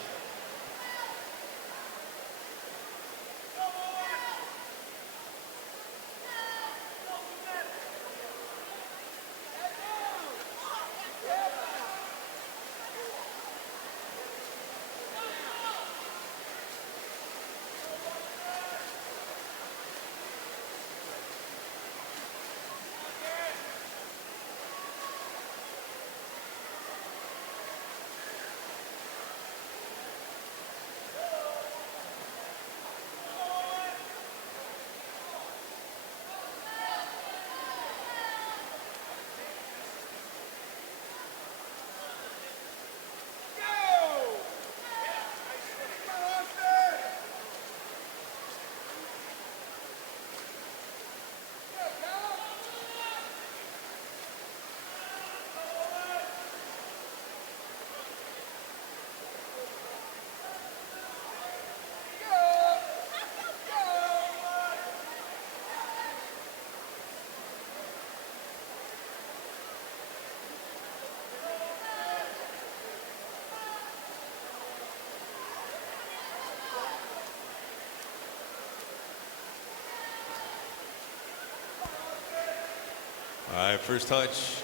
All right, first touch.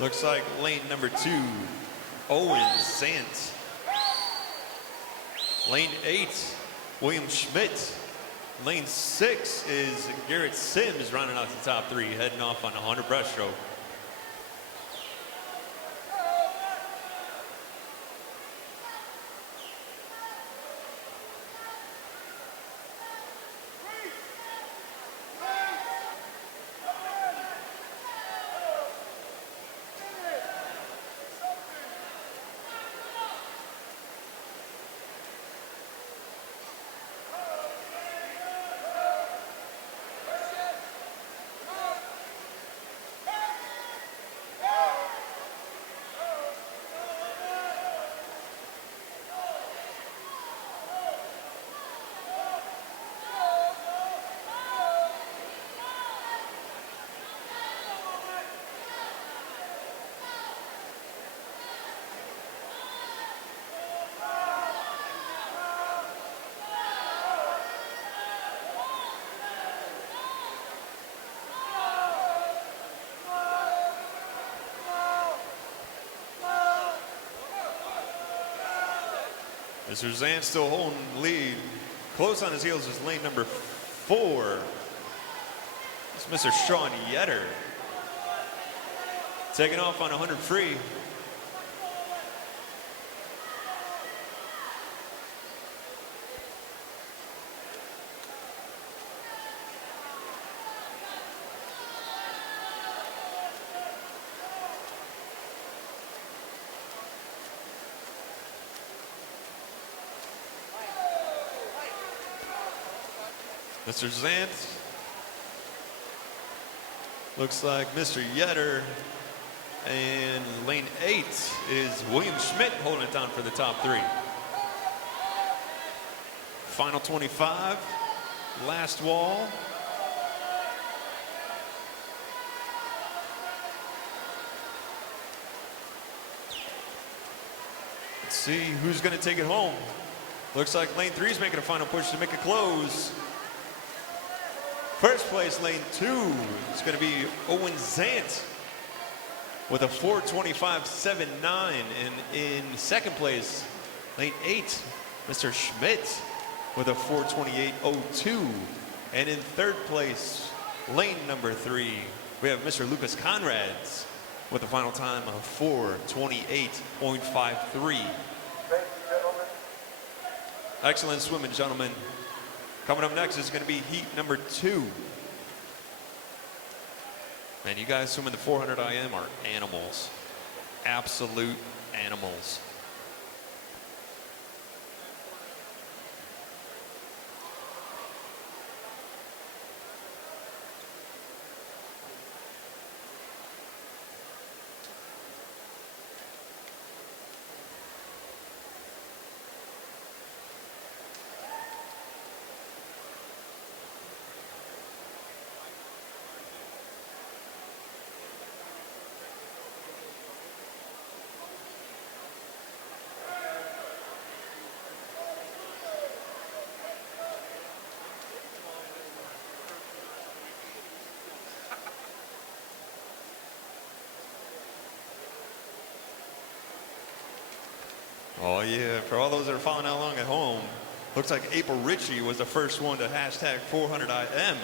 Looks like lane number 2, Owen Sant. Lane 8, William Schmidt. Lane 6 is Garrett Sims rounding out the top 3, heading off on a 100 breaststroke. Mr. Zant still holding lead. Close on his heels is lane number 4. It's Mr. Sean Yetter. Taking off on 100 free. Mr. Zant. Looks like Mr. Yetter. And lane 8 is William Schmidt holding it down for the top 3. Final 25. Last wall. Let's see who's going to take it home. Looks like lane 3 is making a final push to make it close. First place, lane 2, is going to be Owen Zant. with a 4:25.79. And in second place, lane 8, Mr. Schmidt with a 4:28.02. And in third place, lane number 3, we have Mr. Lucas Conrads with a final time of 4:28.53. Excellent swimming, gentlemen. Coming up next is going to be heat number 2. Man, you guys swimming the 400 IM are animals. Absolute animals. Oh yeah, for all those that are following along at home, looks like April Ritchie was the first one to hashtag 400 IM.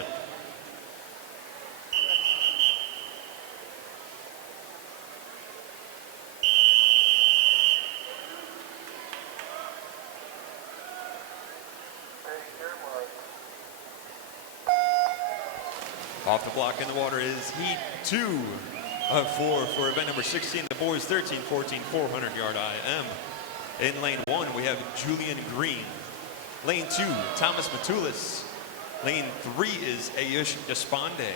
Off the block in the water is heat 2 of 4 for event number 16, the boys 13-14 400-yard IM. In lane 1, we have Julian Green. Lane 2, Thomas Matulis. Lane 3 is Ayush Despande.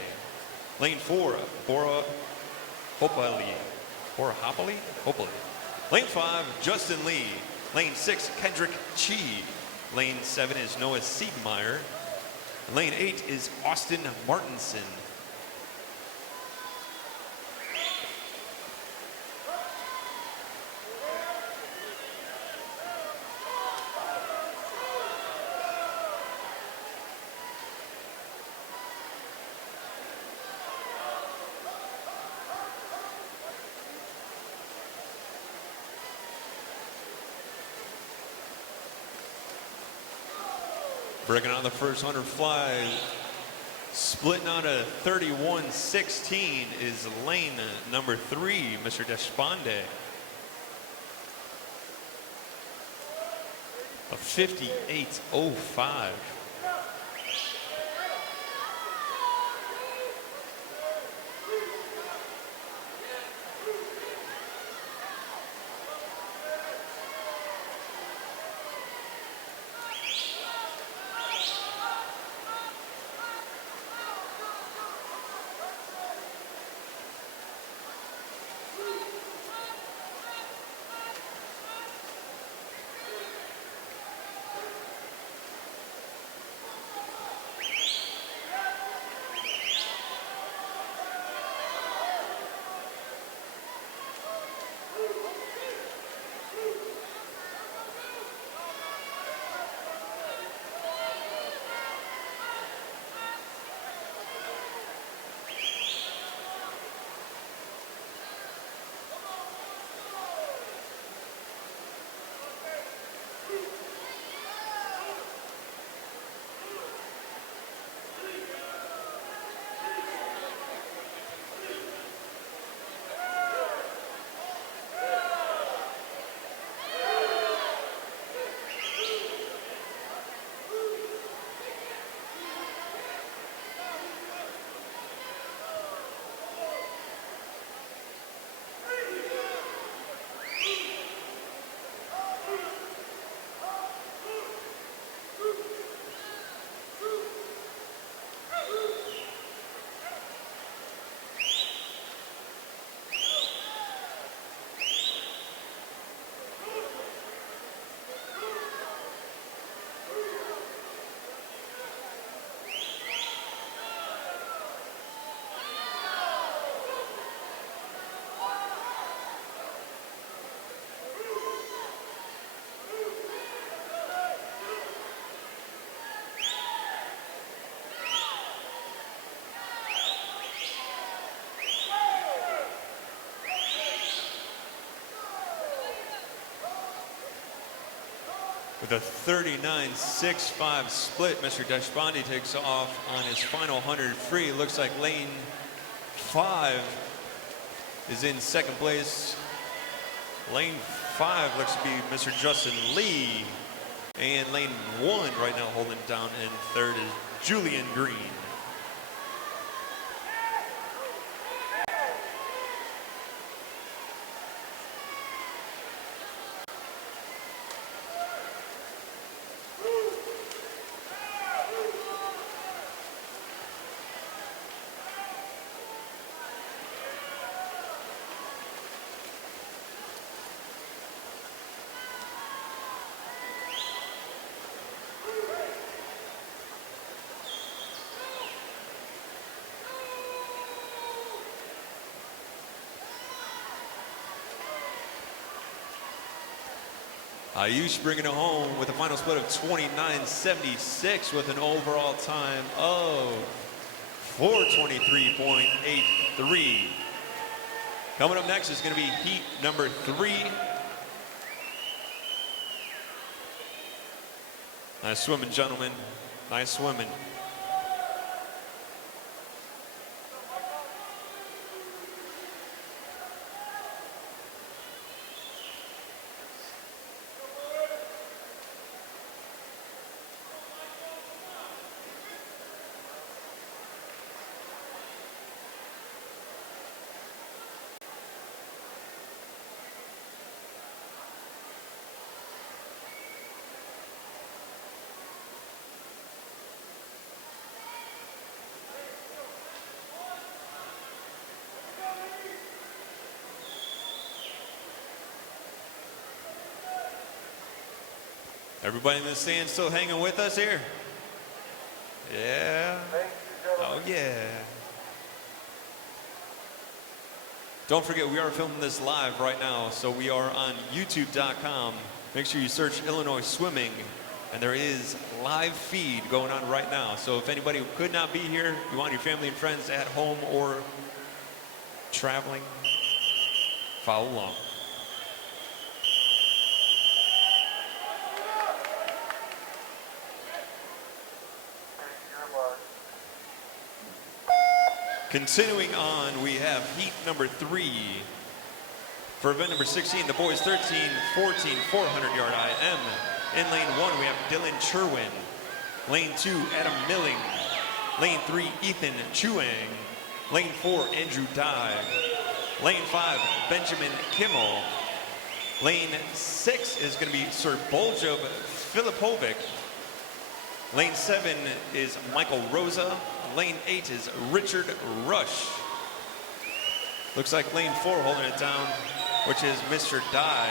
Lane 4, Bora Hopali. Lane 5, Justin Lee. Lane 6, Kendrick Chi. Lane 7 is Noah Siegmeyer. Lane 8 is Austin Martinson. Breaking out the first 100 fly, splitting out a 31.16 is lane number 3, Mr. Despande. A 58.05. With a 39.65 split, Mr. Deshpande takes off on his final 100 free. Looks like lane 5 is in second place. Lane 5 looks to be Mr. Justin Lee. And lane 1 right now holding it down in third is Julian Green. Ayush bringing it home with a final split of 29.76 with an overall time of 423.83. Coming up next is going to be heat number 3. Nice swimming, gentlemen. Nice swimming. Everybody in the stand still hanging with us here? Yeah. Oh, yeah. Don't forget, we are filming this live right now, so we are on youtube.com. Make sure you search Illinois Swimming, and there is live feed going on right now. So if anybody who could not be here, you want your family and friends at home or traveling, follow along. Continuing on, we have heat number 3. For event number 16, the boys 13, 14, 400-yard IM. In lane 1, we have Dylan Cherwin. Lane 2, Adam Milling. Lane 3, Ethan Chuang. Lane 4, Andrew Dye. Lane 5, Benjamin Kimmel. Lane 6 is going to be Sir Boljub Filipovic. Lane 7 is Michael Rosa. Lane 8 is Richard Rush. Looks like lane 4 holding it down, which is Mr. Dye.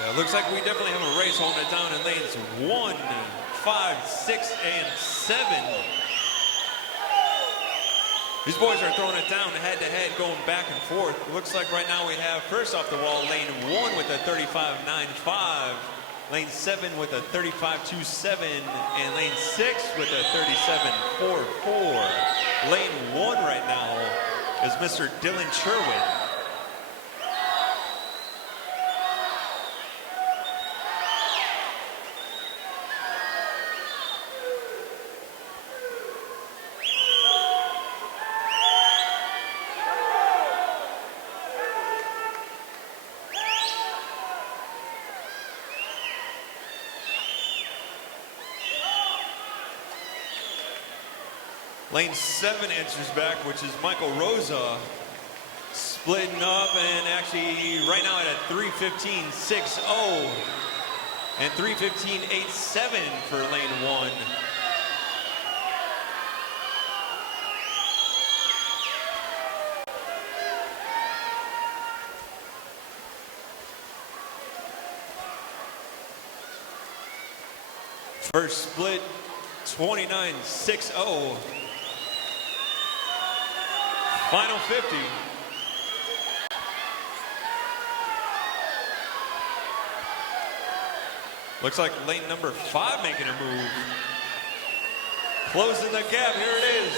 Yeah, it looks like we definitely have a race holding it down in lanes 1, 5, 6, and 7. These boys are throwing it down head-to-head, going back and forth. It looks like right now we have first off the wall, lane 1 with a 35.95, lane 7 with a 35.27, and lane 6 with a 37.44. Lane 1 right now is Mr. Dylan Sherwin. Lane 7 enters back, which is Michael Rosa, splitting up and actually right now at a 3:15.60 and 3:15.87 for lane 1. First split, 29.60. Final 50. Looks like lane number 5 making a move. Closing the gap, here it is.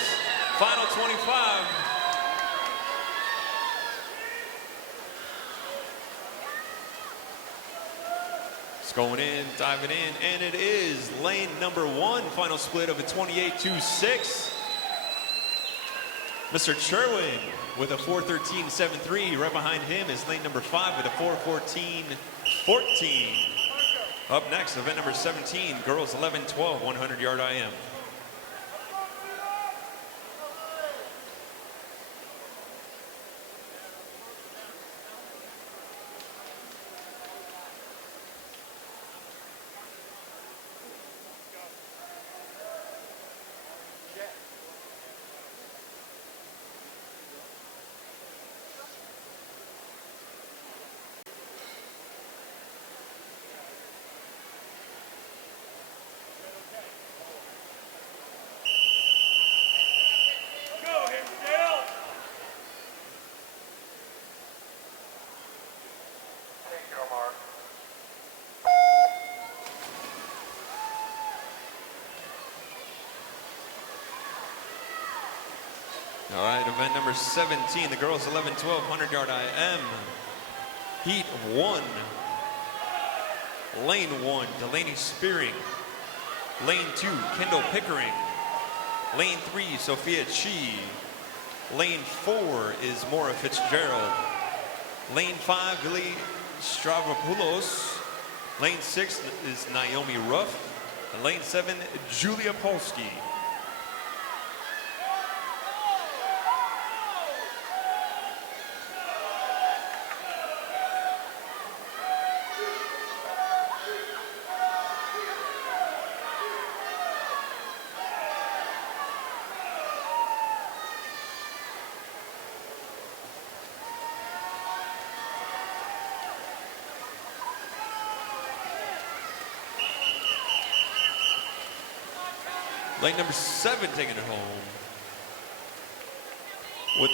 Final 25. It's going in, diving in, and it is lane number 1, final split of a 28.26. Mr. Sherwin with a 4:13.73. Right behind him is lane number 5 with a 4:14.14. Up next, event number 17, girls 11-12, 100-yard IM. All right, event number 17, the girls 11-12, 100-yard IM. Heat 1. Lane 1, Delaney Spearing. Lane 2, Kendall Pickering. Lane 3, Sophia Chi. Lane 4 is Maura Fitzgerald. Lane 5, Billy Stravopoulos. Lane 6 is Naomi Ruff. And lane 7, Julia Polsky. Lane number 7 taking it home. With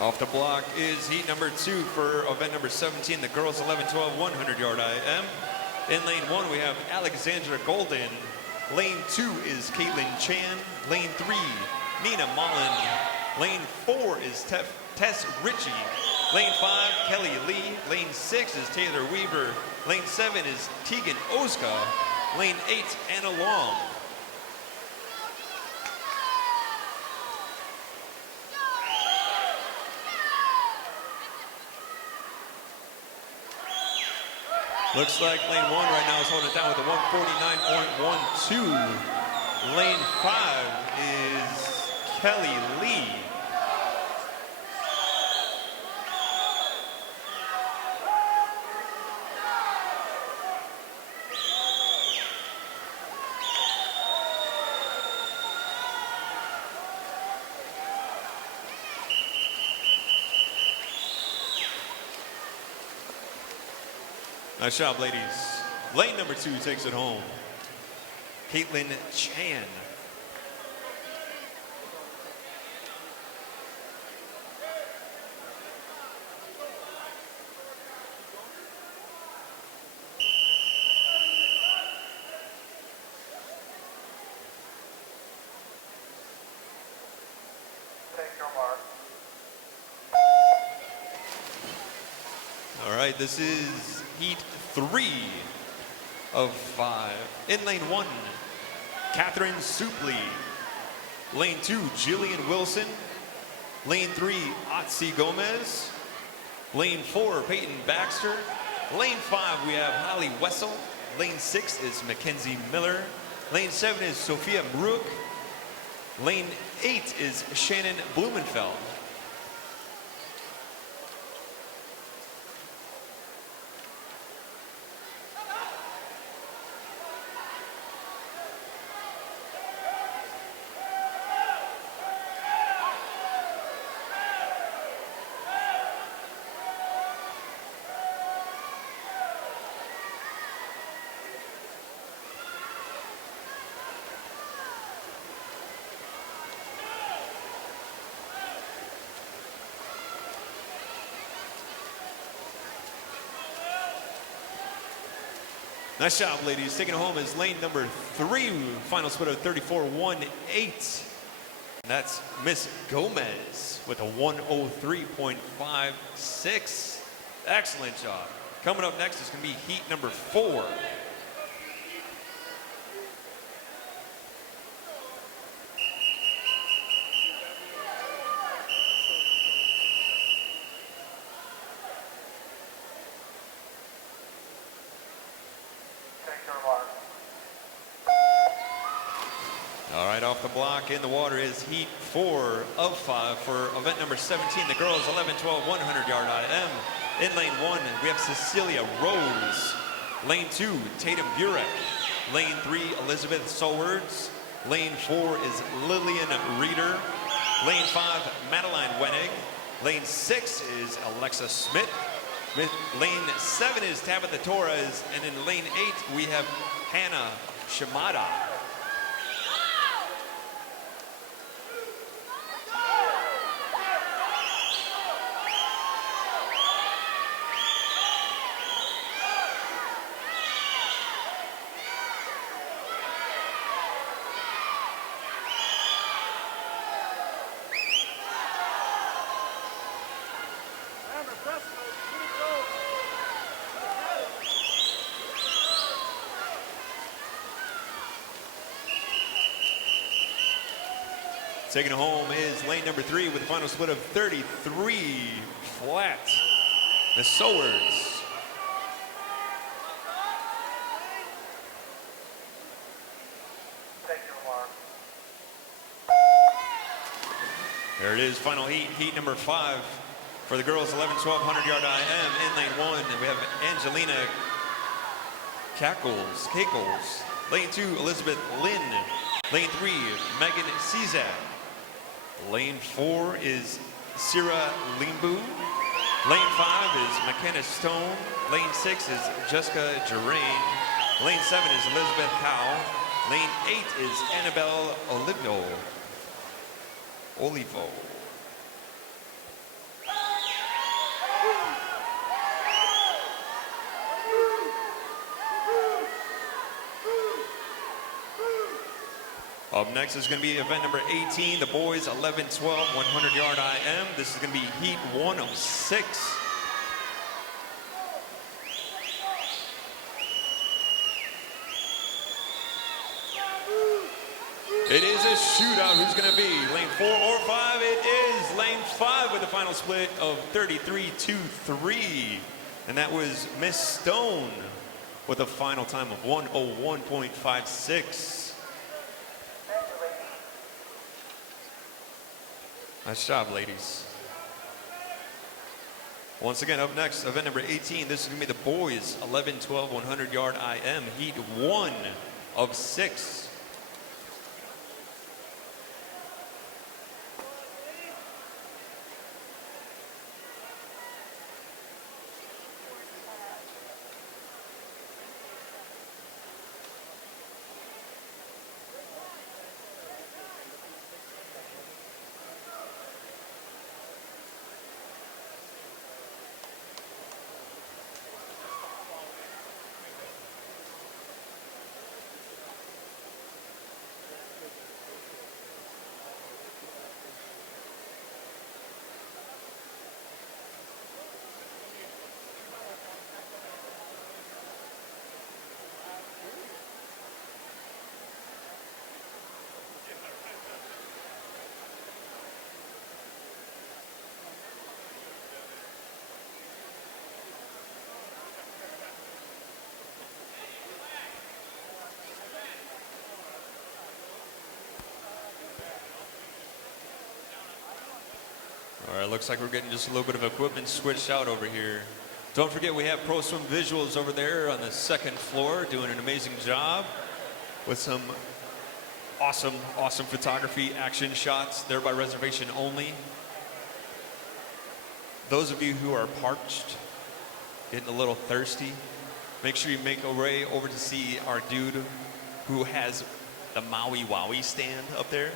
off the block is heat number 2 for event number 17, the girls 11-12, 100-yard IM. In lane 1, we have Alexandra Golden. Lane 2 is Caitlin Chan. Lane 3, Nina Mullen. Lane 4 is Tess Ritchie. Lane 5, Kelly Lee. Lane 6 is Taylor Weaver. Lane 7 is Tegan Oska. Lane 8, Anna Long. Looks like lane 1 right now is holding it down with a 149.12. Lane 5 is Kelly Lee. Nice job, ladies. Lane number 2 takes it home. Caitlin Chan. All right, this is heat 3 of 5. In lane 1, Catherine Supley. Lane 2, Jillian Wilson. Lane 3, Otzi Gomez. Lane 4, Peyton Baxter. Lane 5, we have Holly Wessel. Lane 6 is Mackenzie Miller. Lane 7 is Sophia Mrook. Lane 8 is Shannon Blumenfeld. Nice job, ladies. Taking it home is lane number 3, final split of 34.18. That's Miss Gomez with a 103.56. Excellent job. Coming up next is going to be heat number 4. All right, off the block in the water is heat 4 of 5 for event number 17. The girls 11, 12, 100-yard IM. In lane 1, we have Cecilia Rose. Lane 2, Tatum Burek. Lane 3, Elizabeth Sowards. Lane 4 is Lillian Reeder. Lane 5, Madeline Wenig. Lane 6 is Alexa Smith. Lane 7 is Tabitha Torres. And in lane 8, we have Hannah Shimada. Taking it home is lane number 3 with a final split of 33 flat. The Sowards. There it is, final heat number 5 for the girls 11, 12, 100-yard IM. In lane 1, we have Angelina Cackles. Lane 2, Elizabeth Lynn. Lane 3, Megan Cezak. Lane 4 is Sierra Limbu. Lane 5 is McKenna Stone. Lane 6 is Jessica Gerain. Lane 7 is Elizabeth Howe. Lane 8 is Annabelle Olivo. Up next is going to be event number 18, the boys 11, 12, 100-yard IM. This is going to be heat 1 of 6. It is a shootout. Who's going to be lane 4 or 5? It is lane 5 with a final split of 33-3. And that was Miss Stone with a final time of 101.56. Nice job, ladies. Once again, up next, event number 18. This is going to be the boys 11, 12, 100-yard IM, heat 1 of 6. looks like we're getting just a little bit of equipment switched out over here. Don't forget we have Pro Swim Visuals over there on the second floor doing an amazing job with some awesome, awesome photography, action shots. They're by reservation only. Those of you who are parched, getting a little thirsty, make sure you make a way over to see our dude who has the Maui Wowie stand up there.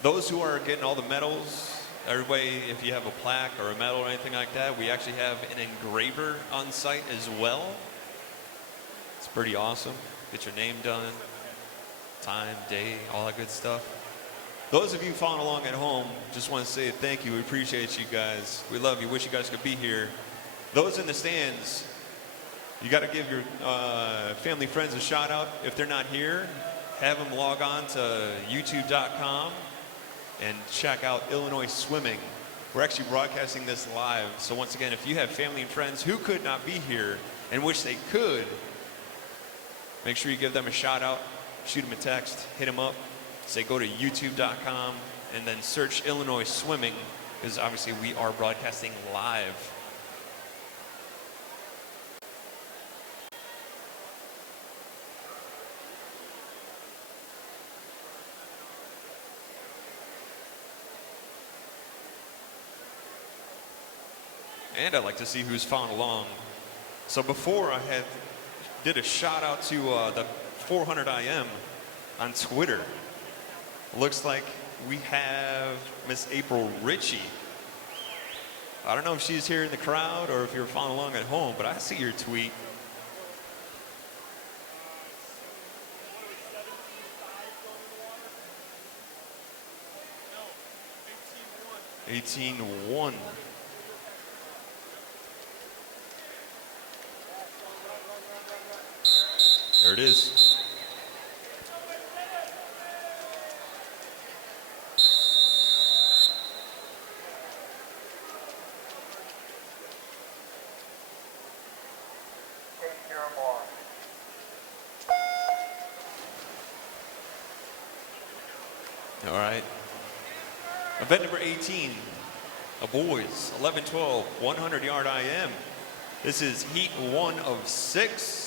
Those who are getting all the medals, everybody, if you have a plaque or a medal or anything like that, we actually have an engraver on site as well. It's pretty awesome. Get your name done, time, day, all that good stuff. Those of you following along at home, just want to say thank you. We appreciate you guys. We love you. Wish you guys could be here. Those in the stands, you got to give your family, friends a shout out. If they're not here, have them log on to youtube.com and check out Illinois Swimming. We're actually broadcasting this live. So once again, if you have family and friends who could not be here and wish they could, make sure you give them a shout out, shoot them a text, hit them up, say go to youtube.com and then search Illinois Swimming, because obviously we are broadcasting live. And I'd like to see who's following along. So before I did a shout out to the 400 IM on Twitter. Looks like we have Miss April Ritchie. I don't know if she's here in the crowd or if you're following along at home, but I see your tweet. No, 18-1. There it is. All right. Event number 18, a boys 11-12 100-yard IM. This is heat 1 of 6.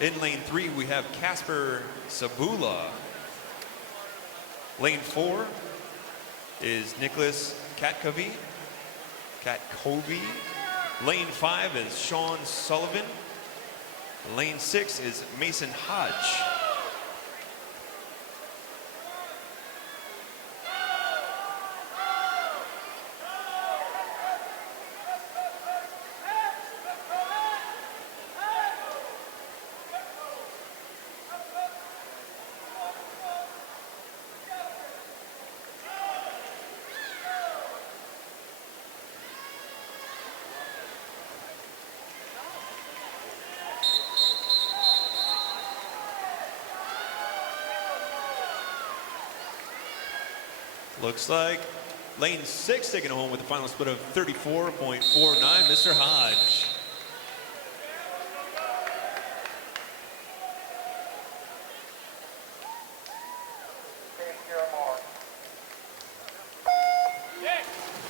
In lane 3, we have Casper Sabula. Lane 4 is Nicholas Katkovy. Lane 5 is Sean Sullivan. Lane 6 is Mason Hodge. Looks like lane 6 taking it home with the final split of 34.49, Mr. Hodge.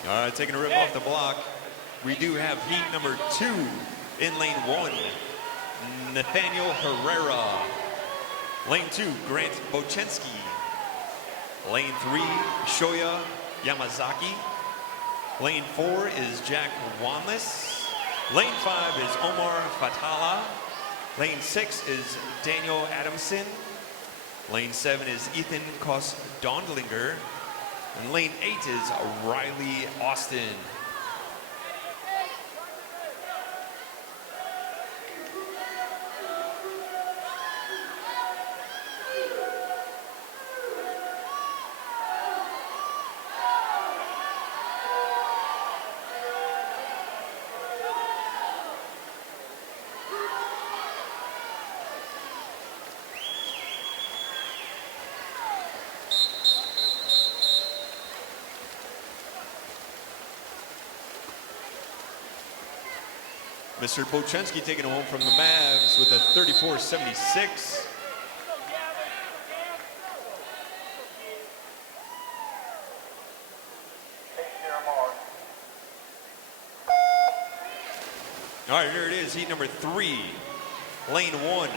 All right, taking a rip off the block. We do have heat number 2 in lane 1, Nathaniel Herrera. Lane 2, Grant Bochensky. Lane 3, Shoya Yamazaki. Lane 4 is Jack Wanless. Lane 5 is Omar Fatala. Lane 6 is Daniel Adamson. Lane 7 is Ethan Koss-Dondlinger. And lane 8 is Riley Austin. Mr. Bochensky taking it home from the Mavs with a 34-76. All right, here it is, heat number 3. Lane 1,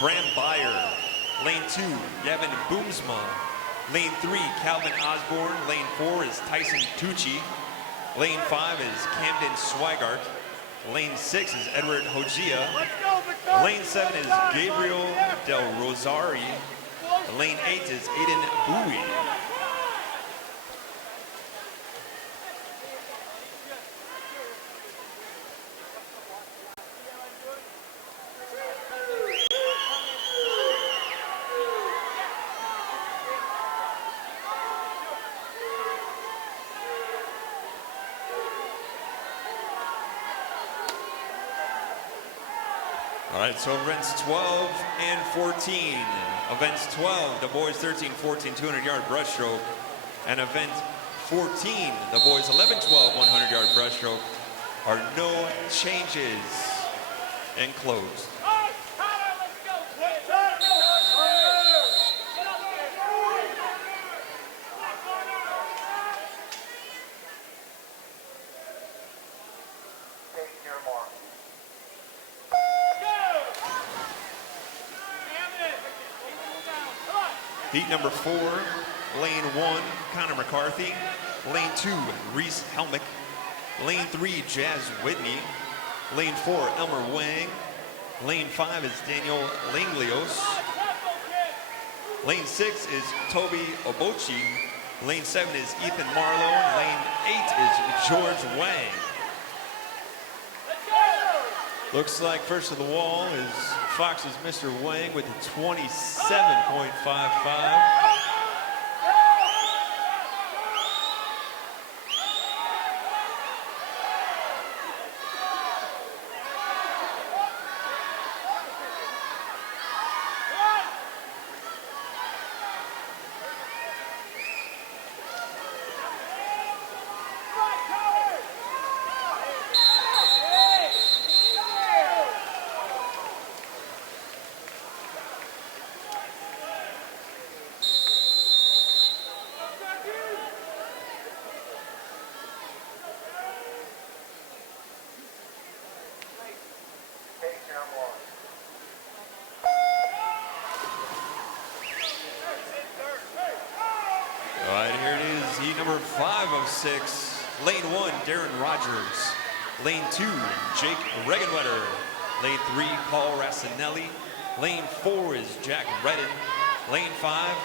Bram Byer. Lane 2, Gavin Boomsma. Lane 3, Calvin Osborne. Lane 4 is Tyson Tucci. Lane 5 is Camden Swigart. Lane 6 is Edward Hojia. Lane 7 is Gabriel Del Rosari. Lane 8 is Aiden Bowie. All right, so events 12 and 14. Events 12, the boys 13, 14, 200-yard breaststroke. And event 14, the boys 11, 12, 100-yard breaststroke are no changes and closed. Heat number 4, lane 1, Connor McCarthy. Lane 2, Reese Helmick. Lane 3, Jazz Whitney. Lane 4, Elmer Wang. Lane 5 is Daniel Langlios. Lane 6 is Toby Obochi. Lane 7 is Ethan Marlowe. And lane 8 is George Wang. Looks like first of the wall is Fox's Mr. Wang with a 27.55. All right, here it is, heat number 5 of 6. Lane 1, Darren Rogers. Lane 2, Jake Regenwetter. Lane 3, Paul Rassinelli. Lane 4 is Jack Redden. Lane 5,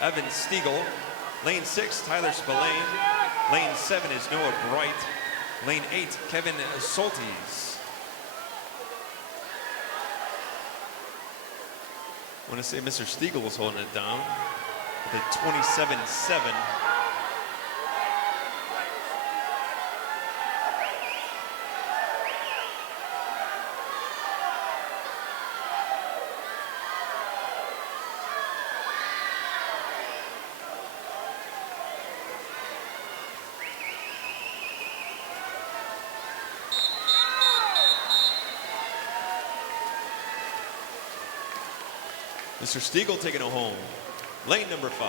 Evan Stiegel. Lane 6, Tyler Spillane. Lane 7 is Noah Bright. Lane 8, Kevin Soltis. I want to say Mr. Stiegel was holding it down with a 27.7. Mr. Stiegel taking it home. Lane number 5.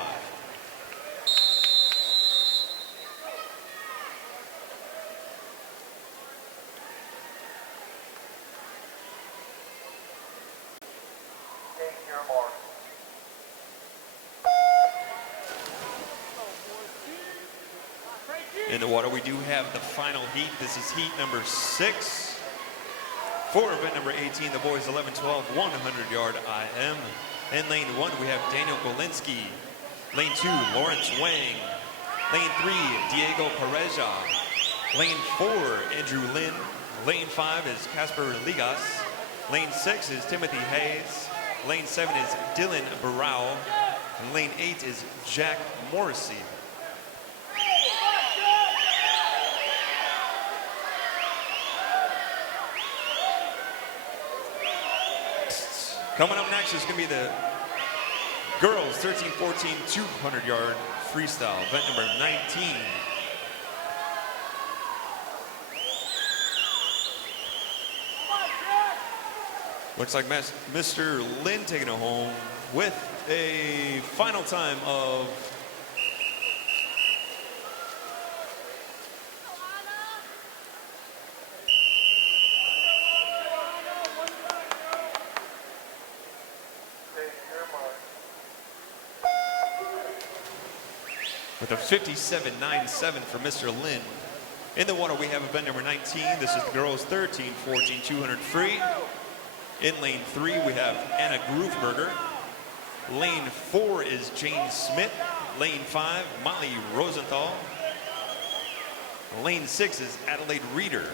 In the water, we do have the final heat. This is heat number 6. For event number 18, the boys 11, 12, 100-yard IM. In lane 1, we have Daniel Golinsky. Lane 2, Lawrence Wang. Lane 3, Diego Pareja. Lane 4, Andrew Lin. Lane 5 is Casper Ligas. Lane 6 is Timothy Hayes. Lane 7 is Dylan Barao. And lane 8 is Jack Morrissey. Coming up next is going to be the girls 13, 14, 200-yard freestyle, event number 19. Looks like Mr. Lin taking it home with a final time of 27.7. with a 57.97 for Mr. Lin. In the water, we have event number 19. This is the girls 13, 14, 200 free. In lane 3, we have Anna Groofberger. Lane 4 is Jane Smith. Lane 5, Molly Rosenthal. Lane 6 is Adelaide Reeder.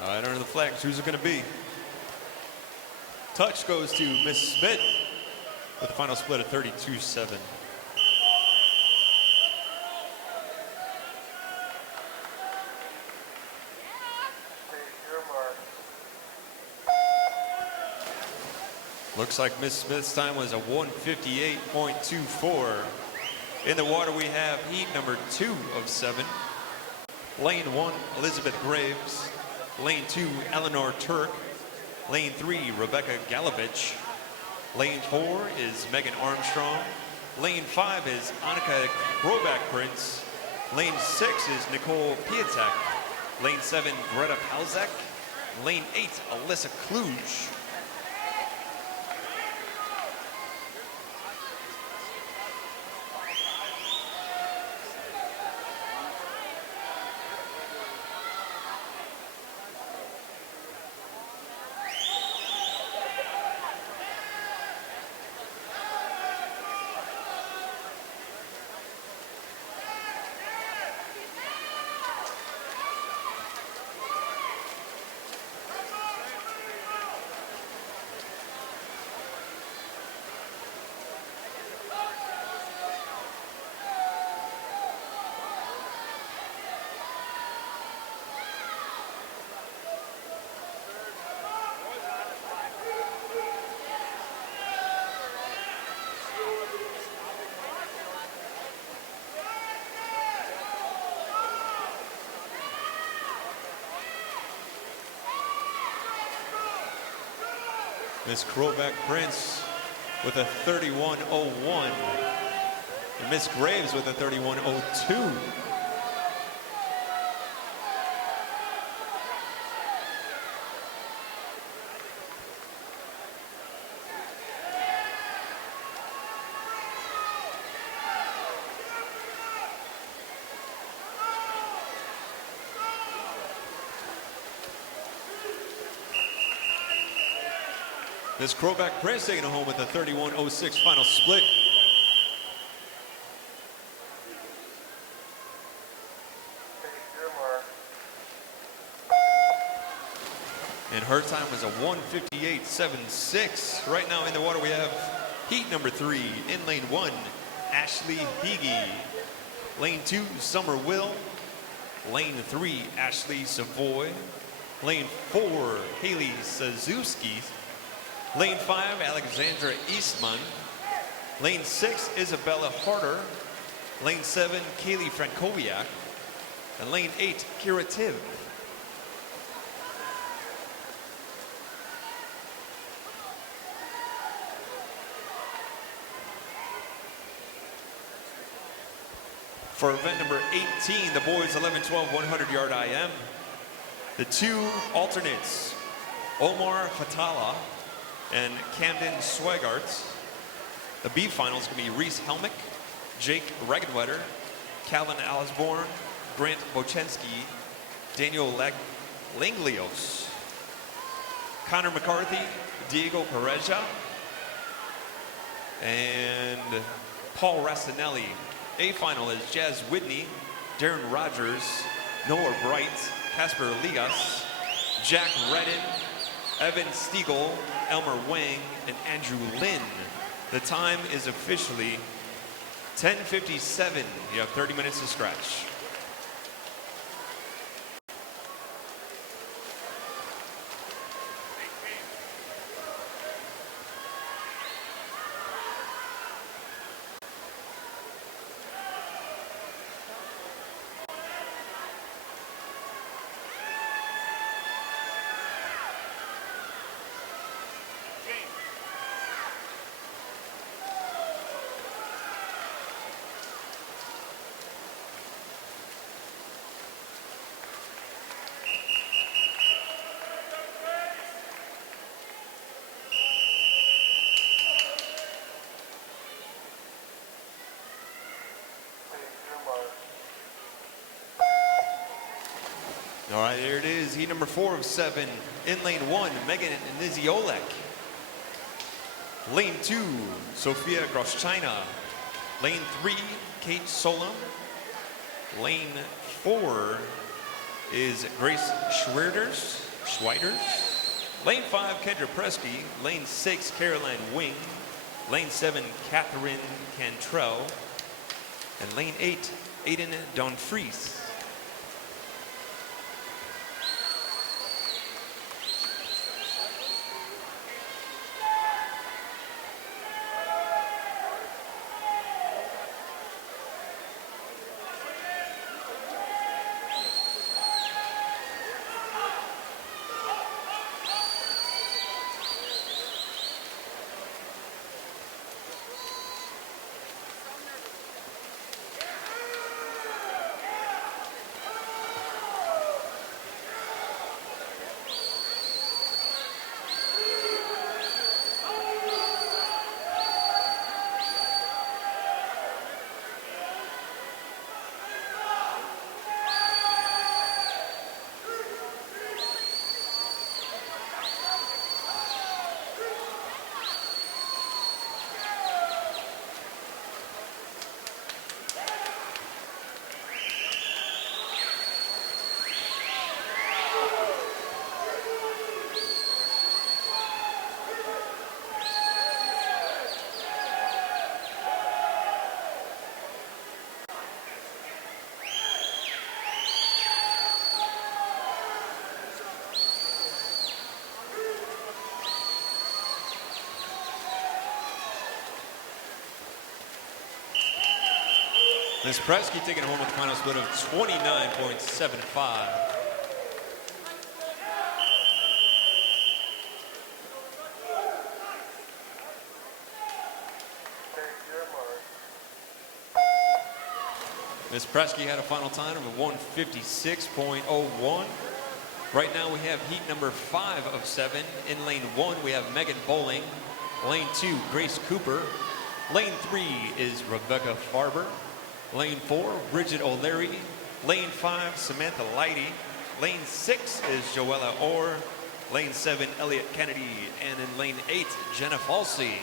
All right, under the flags, who's it going to be? Touch goes to Miss Smith with a final split of 32-7. Looks like Miss Smith's time was a 158.24. In the water, we have heat number 2 of 7. Lane 1, Elizabeth Graves. Lane 2, Eleanor Turk. Lane 3, Rebecca Galovich. Lane 4 is Megan Armstrong. Lane 5 is Annika Krobak Prince. Lane 6 is Nicole Piatek. Lane 7, Greta Palzak. Lane 8, Alyssa Kluge. Miss Krobak Prince with a 31.01. And Miss Graves with a 31.02. Miss Krobak Prince taking it home with a 31.06 final split. And her time was a 158.76. Right now in the water we have heat number 3. In lane 1, Ashley Heege. Lane 2, Summer Will. Lane 3, Ashley Savoy. Lane 4, Haley Sazewski. Lane 5, Alexandra Eastman. Lane 6, Isabella Harder. Lane 7, Kaylee Frankowiak. And lane 8, Kira Tibb. For event number 18, the boys 11-12 100-yard IM, the two alternates, Omar Fatala and Camden Swegart. The B final is going to be Reese Helmick, Jake Regenwetter, Calvin Alisborn, Grant Bochensky, Daniel Langlios, Connor McCarthy, Diego Pereja, and Paul Rastinelli. A final is Jazz Whitney, Darren Rogers, Noah Bright, Casper Ligas, Jack Redden, Evan Stiegel, Elmer Wang, and Andrew Lynn. The time is officially 10:57. You have 30 minutes to scratch. All right, there it is. Heat number 4 of 7. In lane 1, Megan Niziolek. Lane 2, Sophia Groschina. Lane 3, Kate Solom. Lane 4 is Grace Schweiders. Lane 5, Kendra Presky. Lane 6, Caroline Wing. Lane 7, Catherine Cantrell. And lane 8, Aiden Donfries. Ms. Presky taking home with a final split of 29.75. Ms. Presky had a final time of 156.01. Right now we have heat number 5 of 7. In lane 1 we have Megan Bowling. Lane 2, Grace Cooper. Lane 3 is Rebecca Farber. Lane 4, Bridget O'Leary. Lane 5, Samantha Leidy. Lane 6 is Joella Orr. Lane 7, Elliot Kennedy. And in lane 8, Jenna Falsey.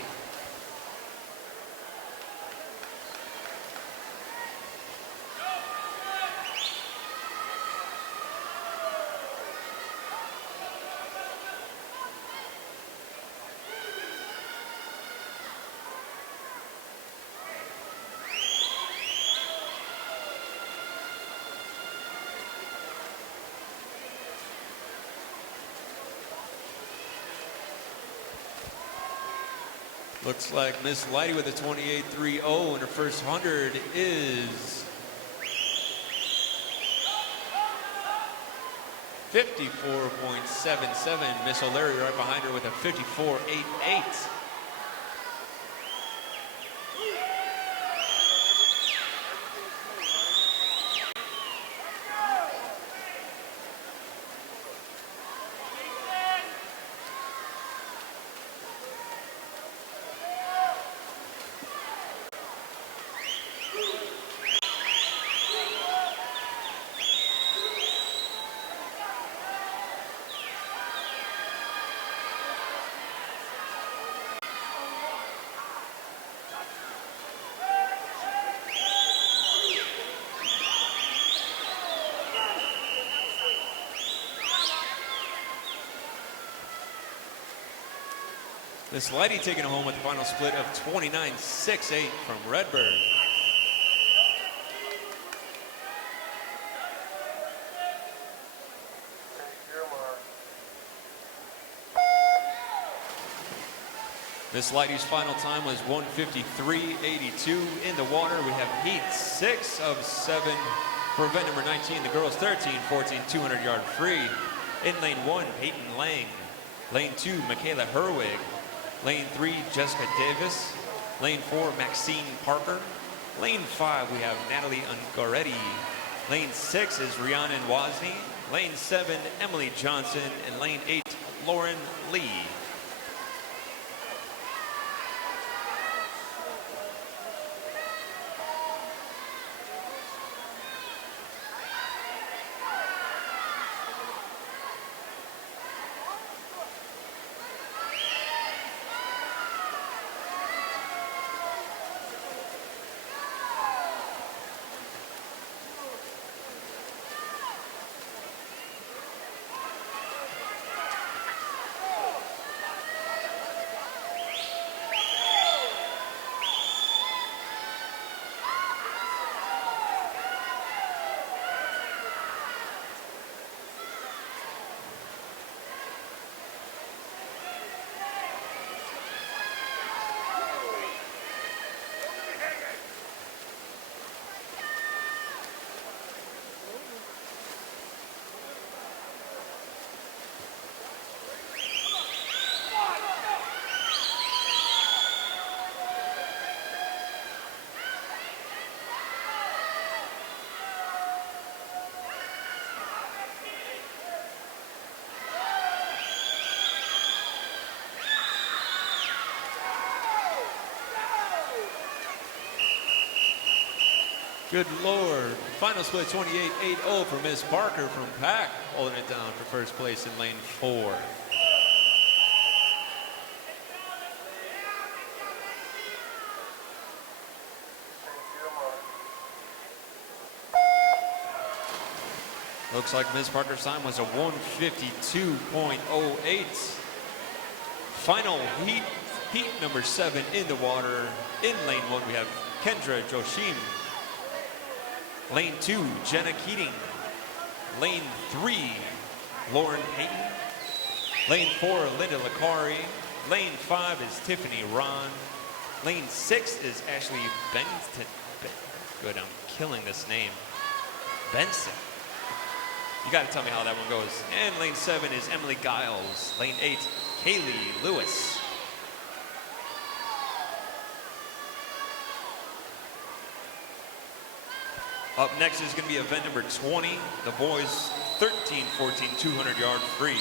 Looks like Miss Leidy with a 28.30, and her first 100 is 54.77. Miss O'Leary right behind her with a 54.88. Miss Lighty taking it home with the final split of 29-6-8 from Redbird. Miss Lighty's final time was 1:53.82 in the water. We have heat 6 of 7 for event number 19, the girls 13-14 200-yard free. In lane 1, Peyton Lang. Lane 2, Michaela Herwig. Lane 3, Jessica Davis. Lane 4, Maxine Parker. Lane 5, we have Natalie Ungaretti. Lane 6 is Rhiannon Wozni. Lane 7, Emily Johnson. And lane 8, Lauren Lee. Good Lord. Final split 28-8-0 for Miss Parker from Pack, holding it down for first place in lane 4. Looks like Miss Parker's time was a 1:52.08. Final heat number 7 in the water. In lane 1, we have Kendra Joshim. Lane 2, Jenna Keating. Lane 3, Lauren Payton. Lane 4, Linda Licari. Lane 5 is Tiffany Ron. Lane 6 is Ashley Benton. Good, I'm killing this name. Benson. You got to tell me how that one goes. And lane 7 is Emily Giles. Lane 8, Kaylee Lewis. Up next is going to be event number 20, the boys 13-14 200-yard free.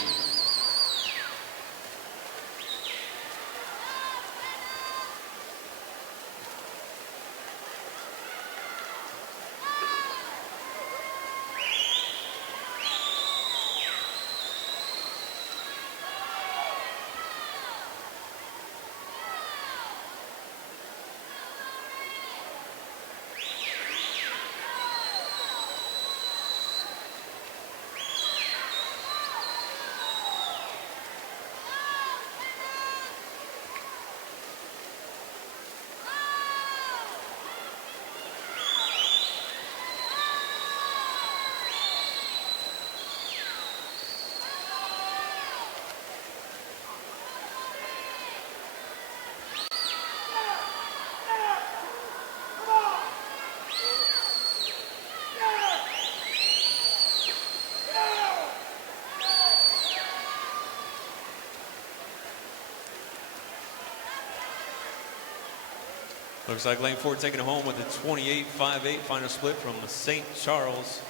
Looks like lane 4 taking it home with a 28-5-8 final split from St. Charles.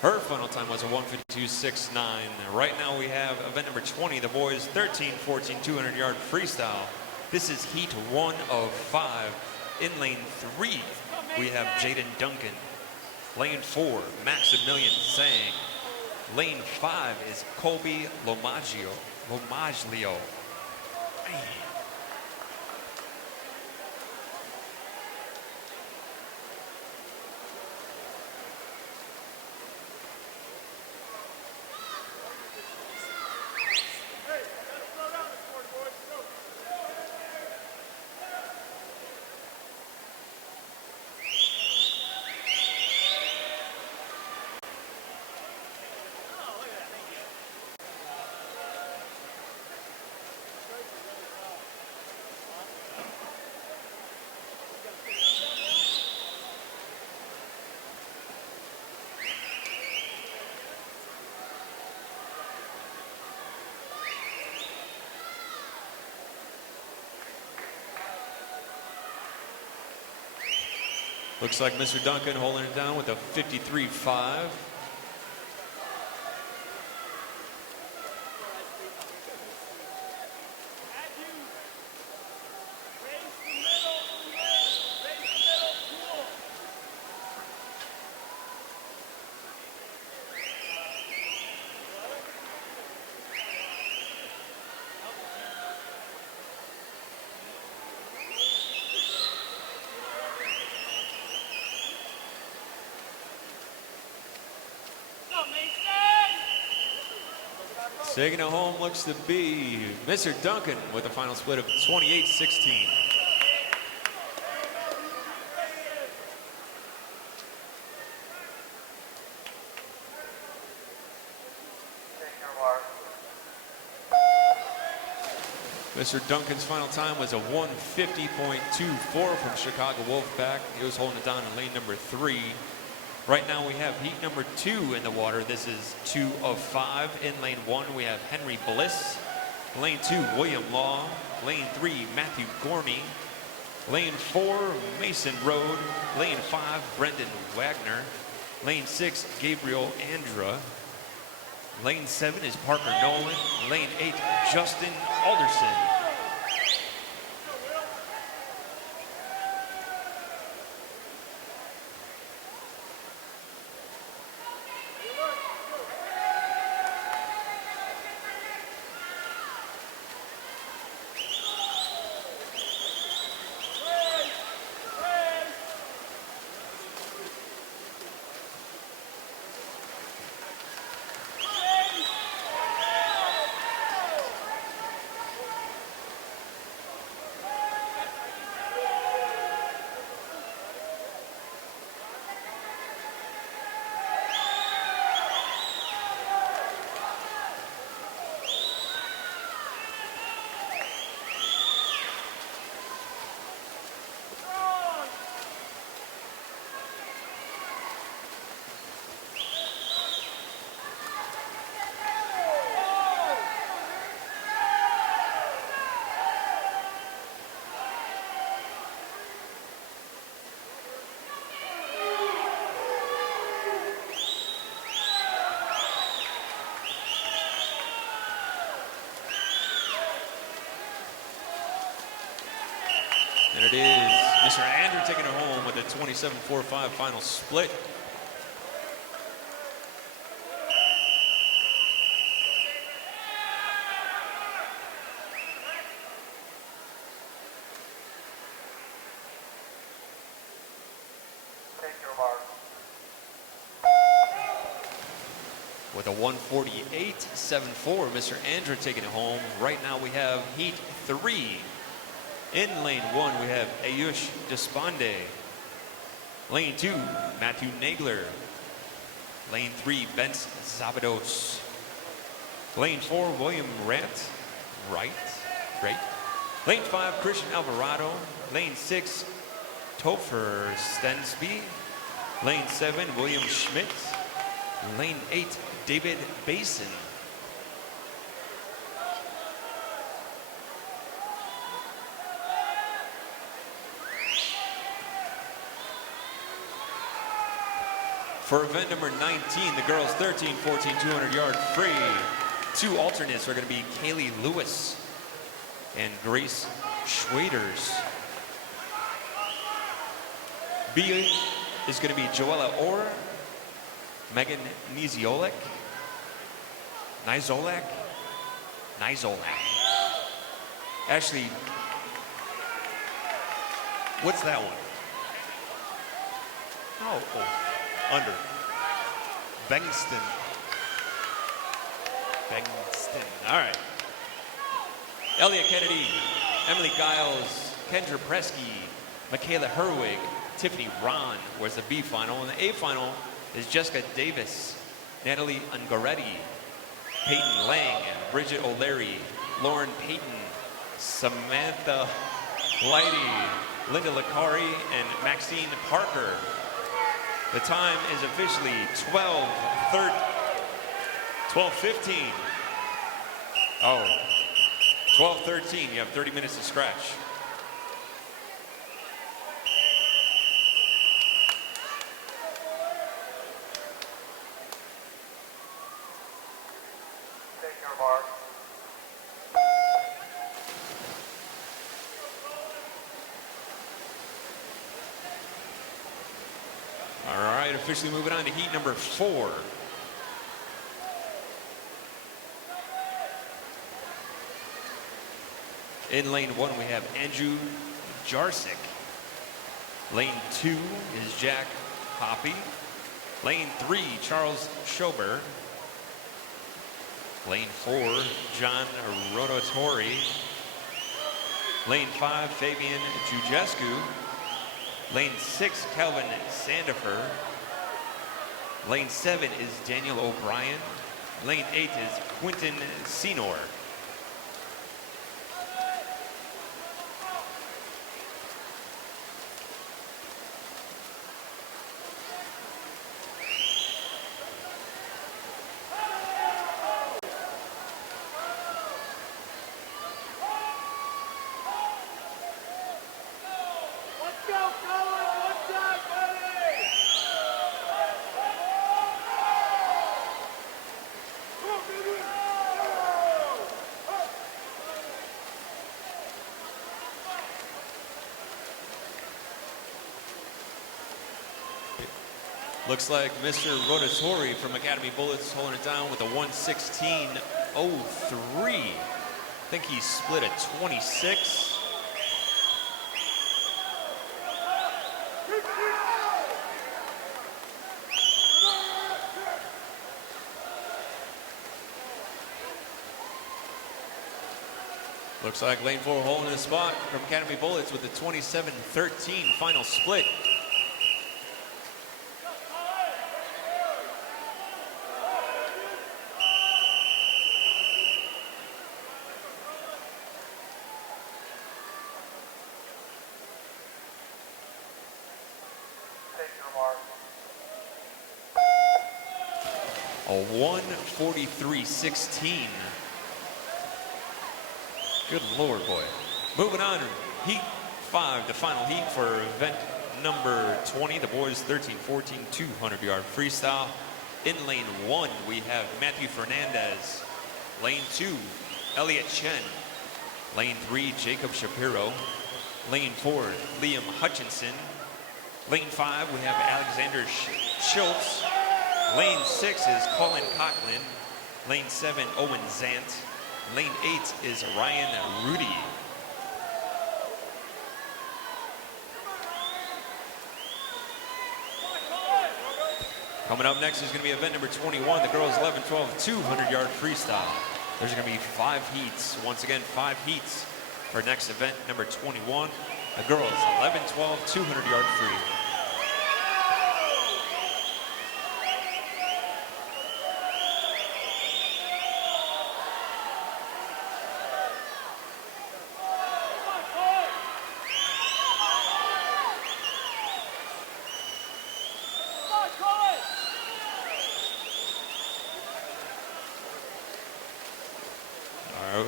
Her final time was a 1:52.69. Right now we have event number 20, the boys 13-14 200-yard freestyle. This is heat 1 of 5. In lane 3, we have Jaden Duncan. Lane 4, Maximilian Sang. Lane 5 is Colby Lomaglio. Looks like Mr. Duncan holding it down with a 53.5. Taking it home looks to be Mr. Duncan with a final split of 28-16. Mr. Duncan's final time was a 150.24 from Chicago Wolfpack. He was holding it down in lane number 3. Right now we have heat number 2 in the water. This is 2 of 5. In lane 1 we have Henry Bliss. Lane 2, William Law. Lane 3, Matthew Gorney. Lane 4, Mason Road. Lane 5, Brendan Wagner. Lane 6, Gabriel Andra. Lane 7 is Parker Nolan. Lane 8, Justin Alderson. And it is Mr. Andrew taking it home with a 27-45 final split. With a 148.74, Mr. Andrew taking it home. Right now we have heat 3. In lane 1, we have Ayush Despande. Lane 2, Matthew Nagler. Lane 3, Bence Zabados. Lane 4, William Right. Lane 5, Christian Alvarado. Lane 6, Topher Stensby. Lane 7, William Schmidt. Lane 8, David Basin. For event number 19, the girls 13, 14, 200-yard free. 2 alternates are going to be Kaylee Lewis and Grace Schwaders. B is going to be Joella Orr, Megan Nizolek. Actually, what's that one? Oh, under. Bengston. All right. Elliott Kennedy, Emily Giles, Kendra Presky, Michaela Herwig, Tiffany Ron was the B final. And the A final is Jessica Davis, Natalie Ungaretti, Peyton Lang, Bridget O'Leary, Lauren Payton, Samantha Leidy, Linda Licari, and Maxine Parker. The time is officially 12:15. Oh, 12:13. You have 30 minutes to scratch. Take your mark. All right, officially moving on to heat number 4. In lane 1, we have Andrew Jarczyk. Lane 2 is Jack Hoppy. Lane 3, Charles Schober. Lane 4, John Rodotori. Lane 5, Fabian Jujescu. Lane 6, Calvin Sandifer. Lane 7 is Daniel O'Brien. Lane 8 is Quinton Senor. Let's go, Colin. One time, buddy. Come on, baby. Go. Looks like Mr. Rotatori from Academy Bullets holding it down with a 1:16.03. I think he split at 26. Looks like lane 4 holding the spot from Academy Bullets with a 27-13 final split. Take your mark. A 1:43.16. Good Lord, boy. Moving on, heat 5, the final heat for event number 20, the boys 13-14 200-yard freestyle. In lane 1, we have Matthew Fernandez. Lane 2, Elliot Chen. Lane 3, Jacob Shapiro. Lane 4, Liam Hutchinson. Lane 5, we have Alexander Schultz. Lane 6 is Colin Coughlin. Lane 7, Owen Zant. Lane 8 is Ryan Rudy. Coming up next is going to be event number 21, the girls 11-12 200-yard freestyle. There's going to be 5 heats. Once again, 5 heats for next event number 21, the girls 11-12 200-yard free.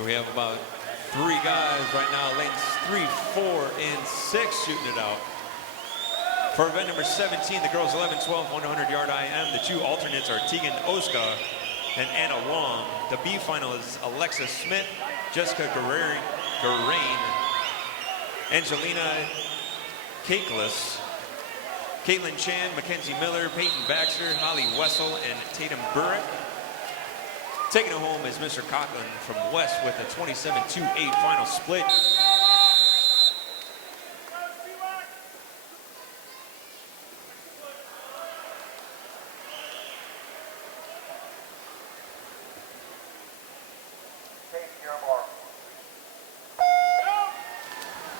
We have about 3 guys right now, lanes 3, 4, and 6 shooting it out. For event number 17, the girls 11-12 100-yard IM, the 2 alternates are Tegan Oska and Anna Wong. The B final is Alexa Smith, Jessica Garain, Angelina Cakeless, Caitlin Chan, Mackenzie Miller, Peyton Baxter, Holly Wessel, and Tatum Burrick. Taking it home is Mr. Coughlin from West with a 27-8 final split.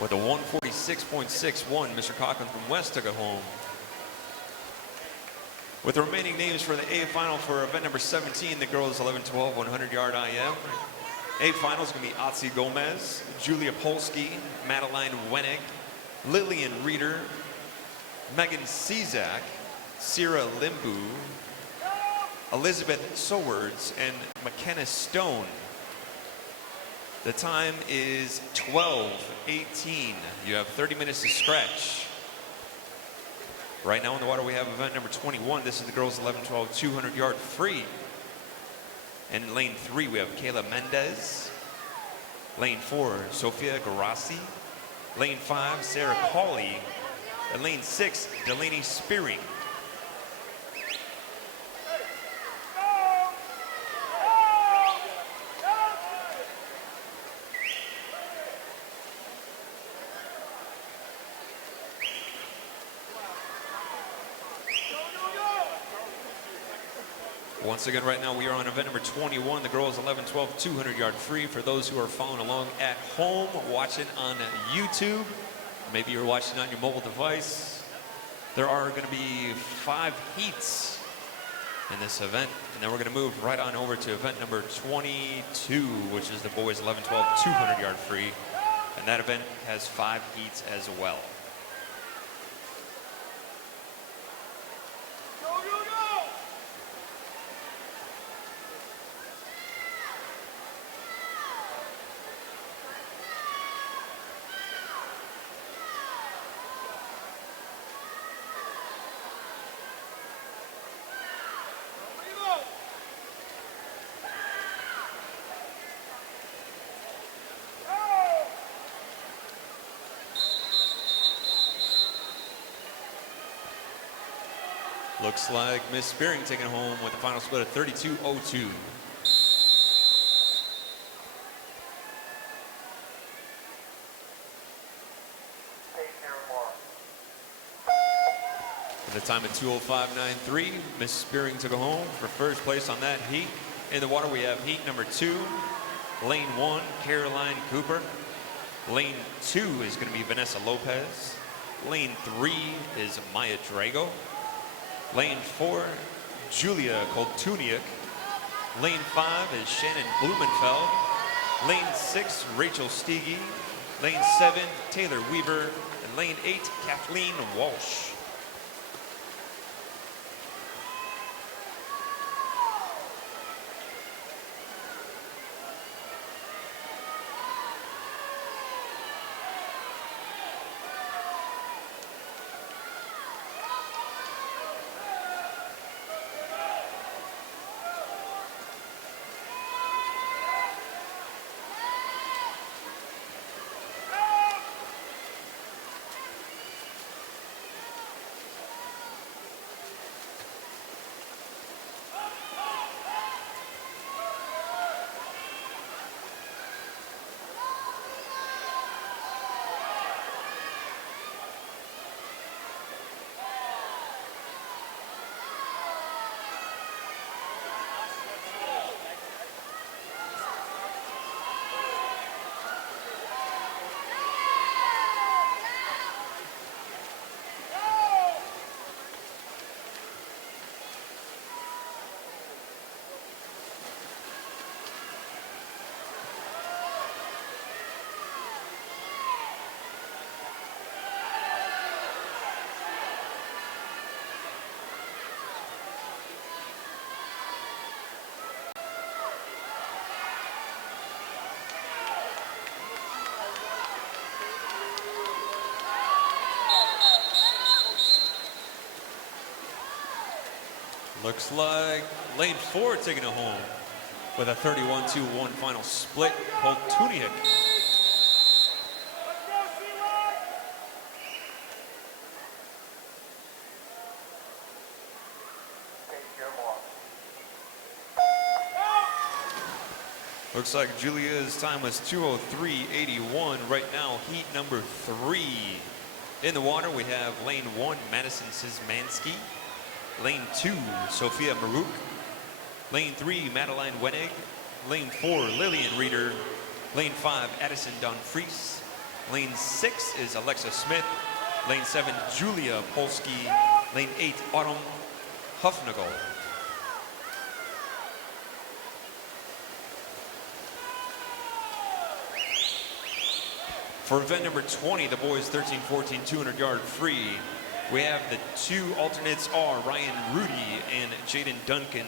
With a 146.61, Mr. Coughlin from West took it home. With the remaining names for the A final for event number 17, the girls 11-12 100-yard IM. A final is going to be Otzi Gomez, Julia Polsky, Madeline Wenig, Lillian Reeder, Megan Cizak, Sierra Limbu, Elizabeth Sowards, and McKenna Stone. The time is 12:18. You have 30 minutes to stretch. Right now in the water we have event number 21. This is the girls 11-12 200-yard free. And in lane 3 we have Kayla Mendez. Lane 4, Sofia Garassi. Lane 5, Sarah Cawley. And lane 6, Delaney Spearing. Once again, right now we are on event number 21. The girls 11-12 200-yard free. For those who are following along at home, watching on YouTube, maybe you're watching on your mobile device, there are going to be 5 heats in this event. And then we're going to move right on over to event number 22, which is the boys 11-12 200-yard free. And that event has 5 heats as well. Looks like Miss Spearing taking it home with a final split of 32-02. At a time of 2:05.93, Miss Spearing took it home for first place on that heat. In the water we have heat number 2, lane 1, Caroline Cooper. Lane 2 is going to be Vanessa Lopez. Lane 3 is Maya Drago. Lane 4, Julia Koltuniak. Lane 5 is Shannon Blumenfeld. Lane 6, Rachel Steege. Lane 7, Taylor Weaver. And lane 8, Kathleen Walsh. Looks like lane 4 taking it home with a 31-1 final split. Koltuniak. Looks like Julia's time was 2:03.81. Right now, heat number 3. In the water, we have lane 1, Madison Szymanski. Lane 2, Sophia Maruk. Lane 3, Madeline Wenig. Lane 4, Lillian Reeder. Lane 5, Addison Donfries. Lane 6 is Alexa Smith. Lane 7, Julia Polsky. Lane 8, Autumn Hufnagel. For event number 20, the boys 13-14 200-yard free, we have the 2 alternates are Ryan Rudy and Jaden Duncan.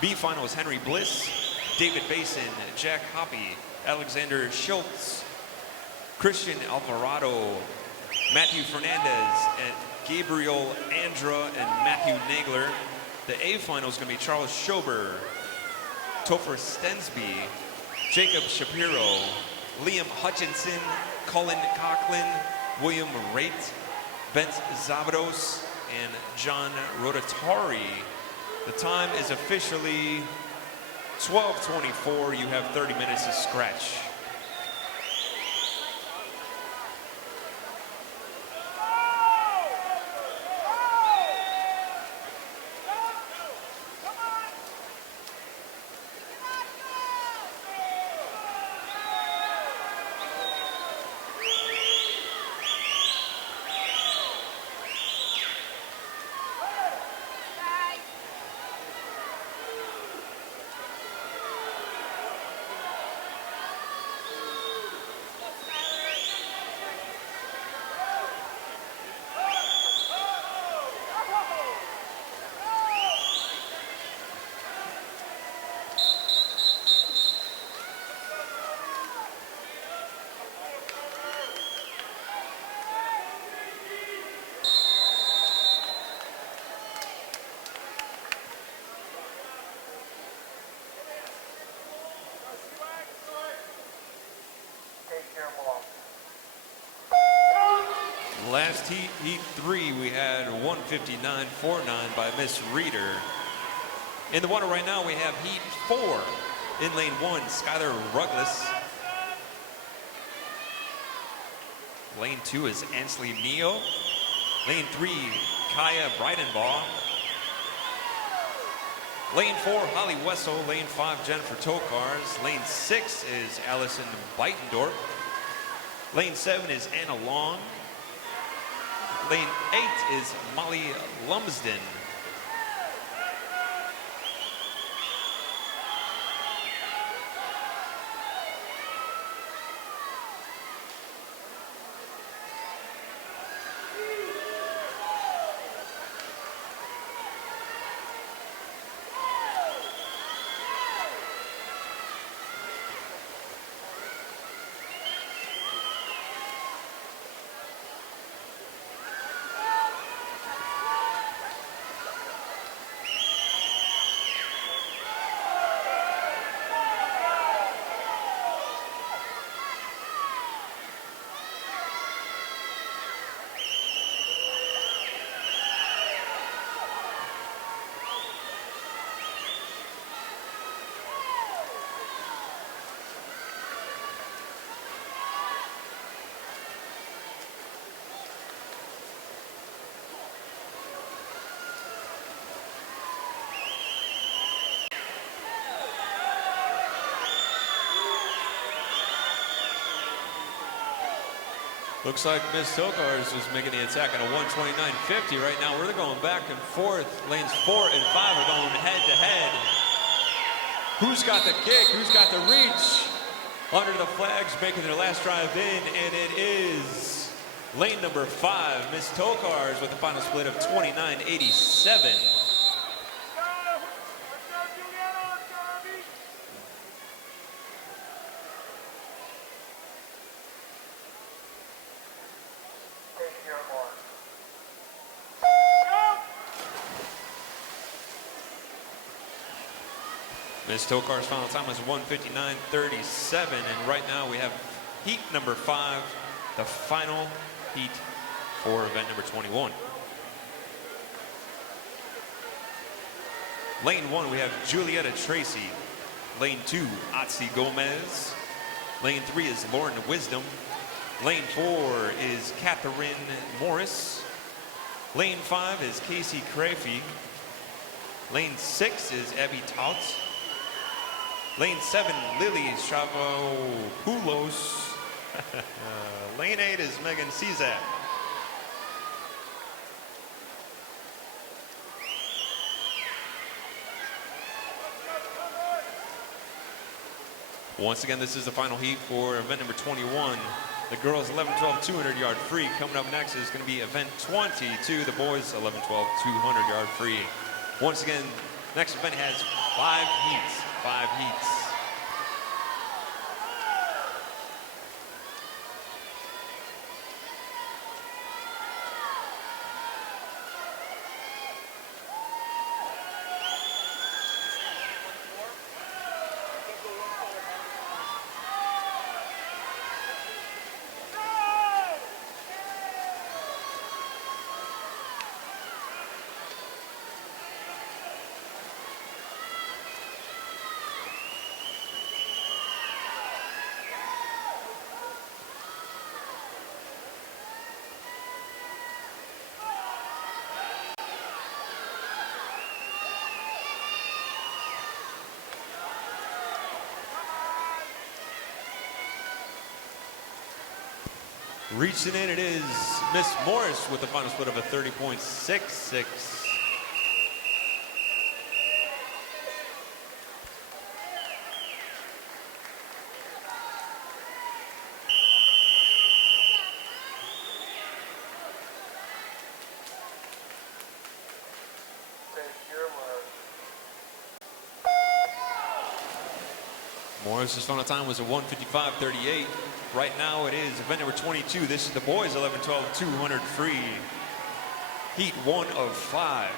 B final is Henry Bliss, David Basin, Jack Hoppy, Alexander Schultz, Christian Alvarado, Matthew Fernandez, and Gabriel Andra and Matthew Nagler. The A final is going to be Charles Schober, Topher Stensby, Jacob Shapiro, Liam Hutchinson, Cullen Conklin, William Raitt, Bent Zavados, and John Rotatari. The time is officially 12:24. You have 30 minutes to scratch. Last heat, heat 3, we had 1:59.49 by Miss Reeder. In the water right now, we have heat 4. In lane 1, Skylar Ruggles. Lane 2 is Ansley Neo. Lane 3, Kaya Breidenbaugh. Lane 4, Holly Wessel. Lane 5, Jennifer Tokars. Lane 6 is Allison Beitendorf. Lane 7 is Anna Long. Lane 8 is Molly Lumsden. Looks like Ms. Tokars was making the attack at a 1:29.50. Right now, we're going back and forth. Lanes 4 and 5 are going head to head. Who's got the kick? Who's got the reach? Under the flags, making their last drive in, and it is lane number 5, Ms. Tokars, with a final split of 29.87. Ms. Tokar's final time was 1:59.37, and right now we have heat number 5, the final heat for event number 21. Lane 1, we have Julietta Tracy. Lane 2, Otzi Gomez. Lane 3 is Lauren Wisdom. Lane 4 is Catherine Morris. Lane 5 is Casey Crafey. Lane 6 is Abby Tout. Lane 7, Lily Chavopoulos. Lane 8 is Megan Cezak. Once again, this is the final heat for event number 21. The girls 11-12 200-yard free. Coming up next is going to be event 22, the boys 11-12 200-yard free. Once again, next event has 5 heats. 5 heats. Reaching in, it is Miss Morris with the final split of a 30.66. Morris's final time was a 1:55.38. Right now it is event number 22. This is the boys 11-12 200 free. Heat 1 of 5.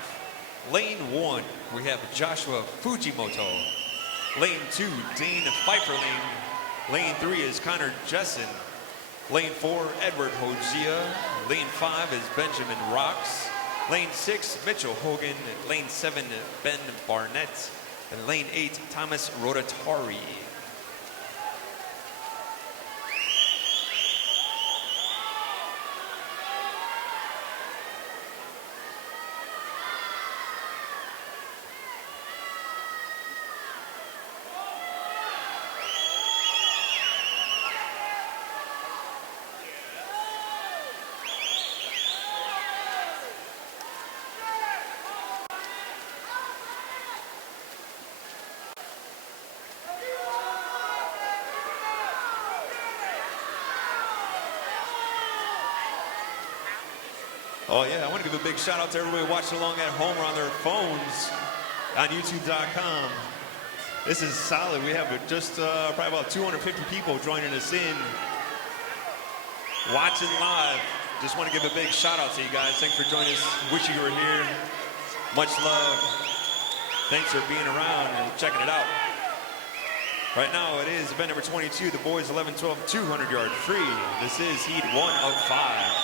Lane 1, we have Joshua Fujimoto. Lane 2, Dane Pfeifferling. Lane 3 is Connor Jessen. Lane 4, Edward Hojia. Lane 5 is Benjamin Rocks. Lane 6, Mitchell Hogan. Lane 7, Ben Barnett. And lane 8, Thomas Rotatari. Oh yeah, I want to give a big shout out to everybody watching along at home or on their phones on YouTube.com. This is solid. We have just probably about 250 people joining us in, watching live. Just want to give a big shout out to you guys. Thanks for joining us. Wish you were here. Much love. Thanks for being around and checking it out. Right now it is event number 22, the boys 11-12 200-yard free. This is heat 1 of 5.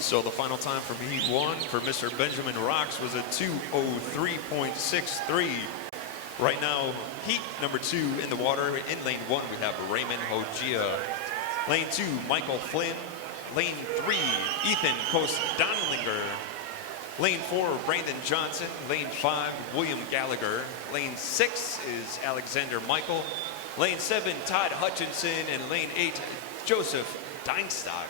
So the final time from heat 1 for Mr. Benjamin Rocks was a 2:03.63. Right now, heat number 2 in the water. In lane 1, we have Raymond Hojia. Lane 2, Michael Flynn. Lane 3, Ethan Coast-Donlinger. Lane 4, Brandon Johnson. Lane 5, William Gallagher. Lane 6 is Alexander Michael. Lane 7, Todd Hutchinson. And lane 8, Joseph Dienstock.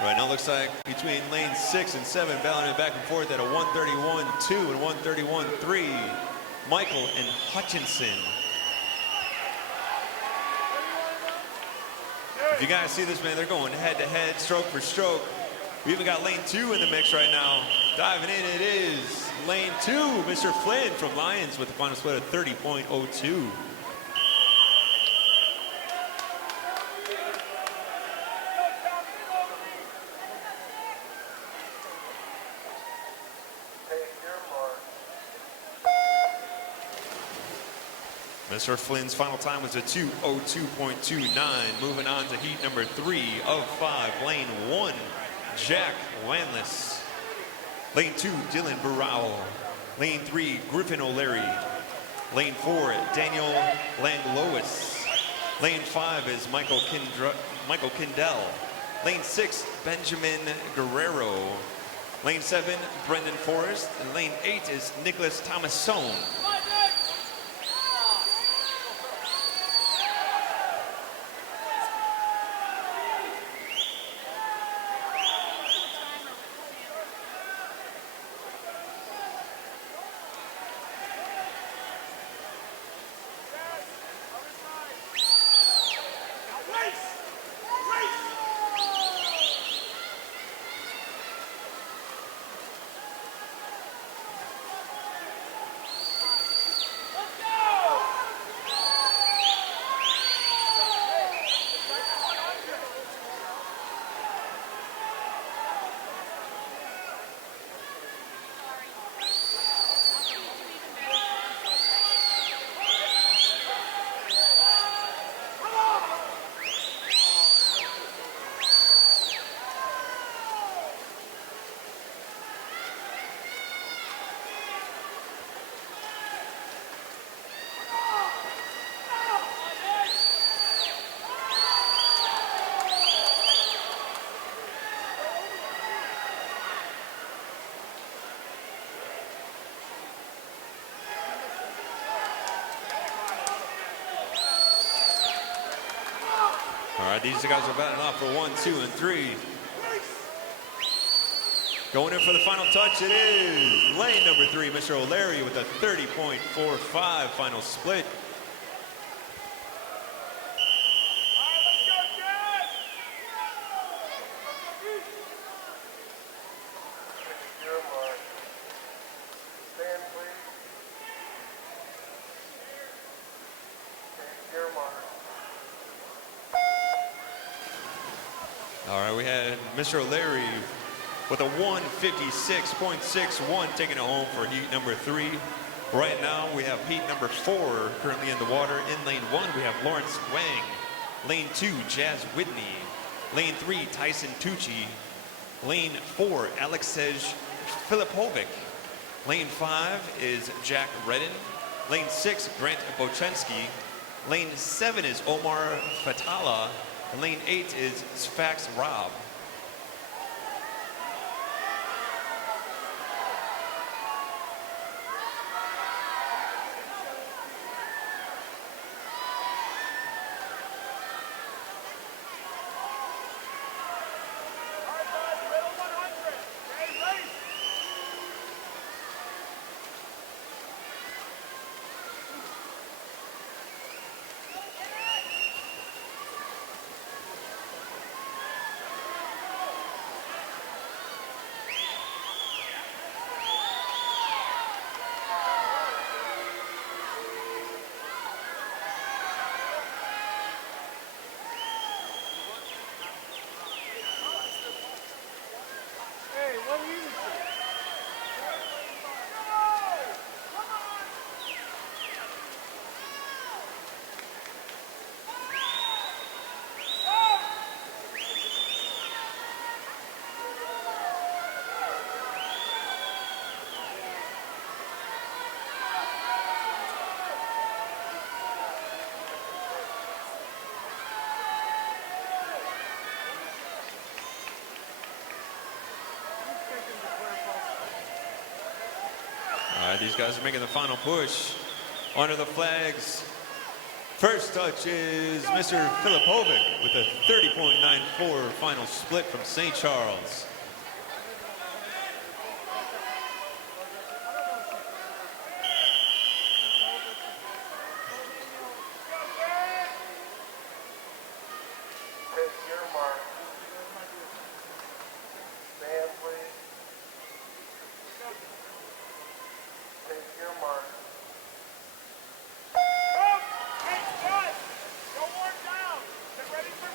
Right now, it looks like between lane 6 and 7, battling it back and forth at a 131.2 and 131.3. Michael and Hutchinson. If you guys see this, man, they're going head to head, stroke for stroke. We even got lane 2 in the mix right now. Diving in, it is lane 2, Mr. Flynn from Lions with the final split of 30.02. Mr. Flynn's final time was a 2:02.29. Moving on to heat number 3 of 5. Lane 1, Jack Landless. Lane 2, Dylan Burrell. Lane 3, Griffin O'Leary. Lane 4, Daniel Langlois. Lane 5 is Michael Kindell. Lane 6, Benjamin Guerrero. Lane 7, Brendan Forrest. And lane 8 is Nicholas Thomasone. All right, these guys are batting off for 1, 2, and 3. Going in for the final touch, it is lane number 3, Mr. O'Leary with a 30.45 final split. All right, we had Mr. O'Leary with a 156.61 taking it home for heat number 3. Right now, we have heat number 4 currently in the water. In lane 1, we have Lawrence Wang. Lane 2, Jazz Whitney. Lane 3, Tyson Tucci. Lane 4, Alexej Filipovic. Lane 5 is Jack Redden. Lane 6, Grant Bochensky. Lane 7 is Omar Fatala. And lane 8 is Sfax Rob. All right, these guys are making the final push under the flags. First touch is Mr. Filipovic with a 30.94 final split from St. Charles. Take your mark. Stand, please. Take your mark.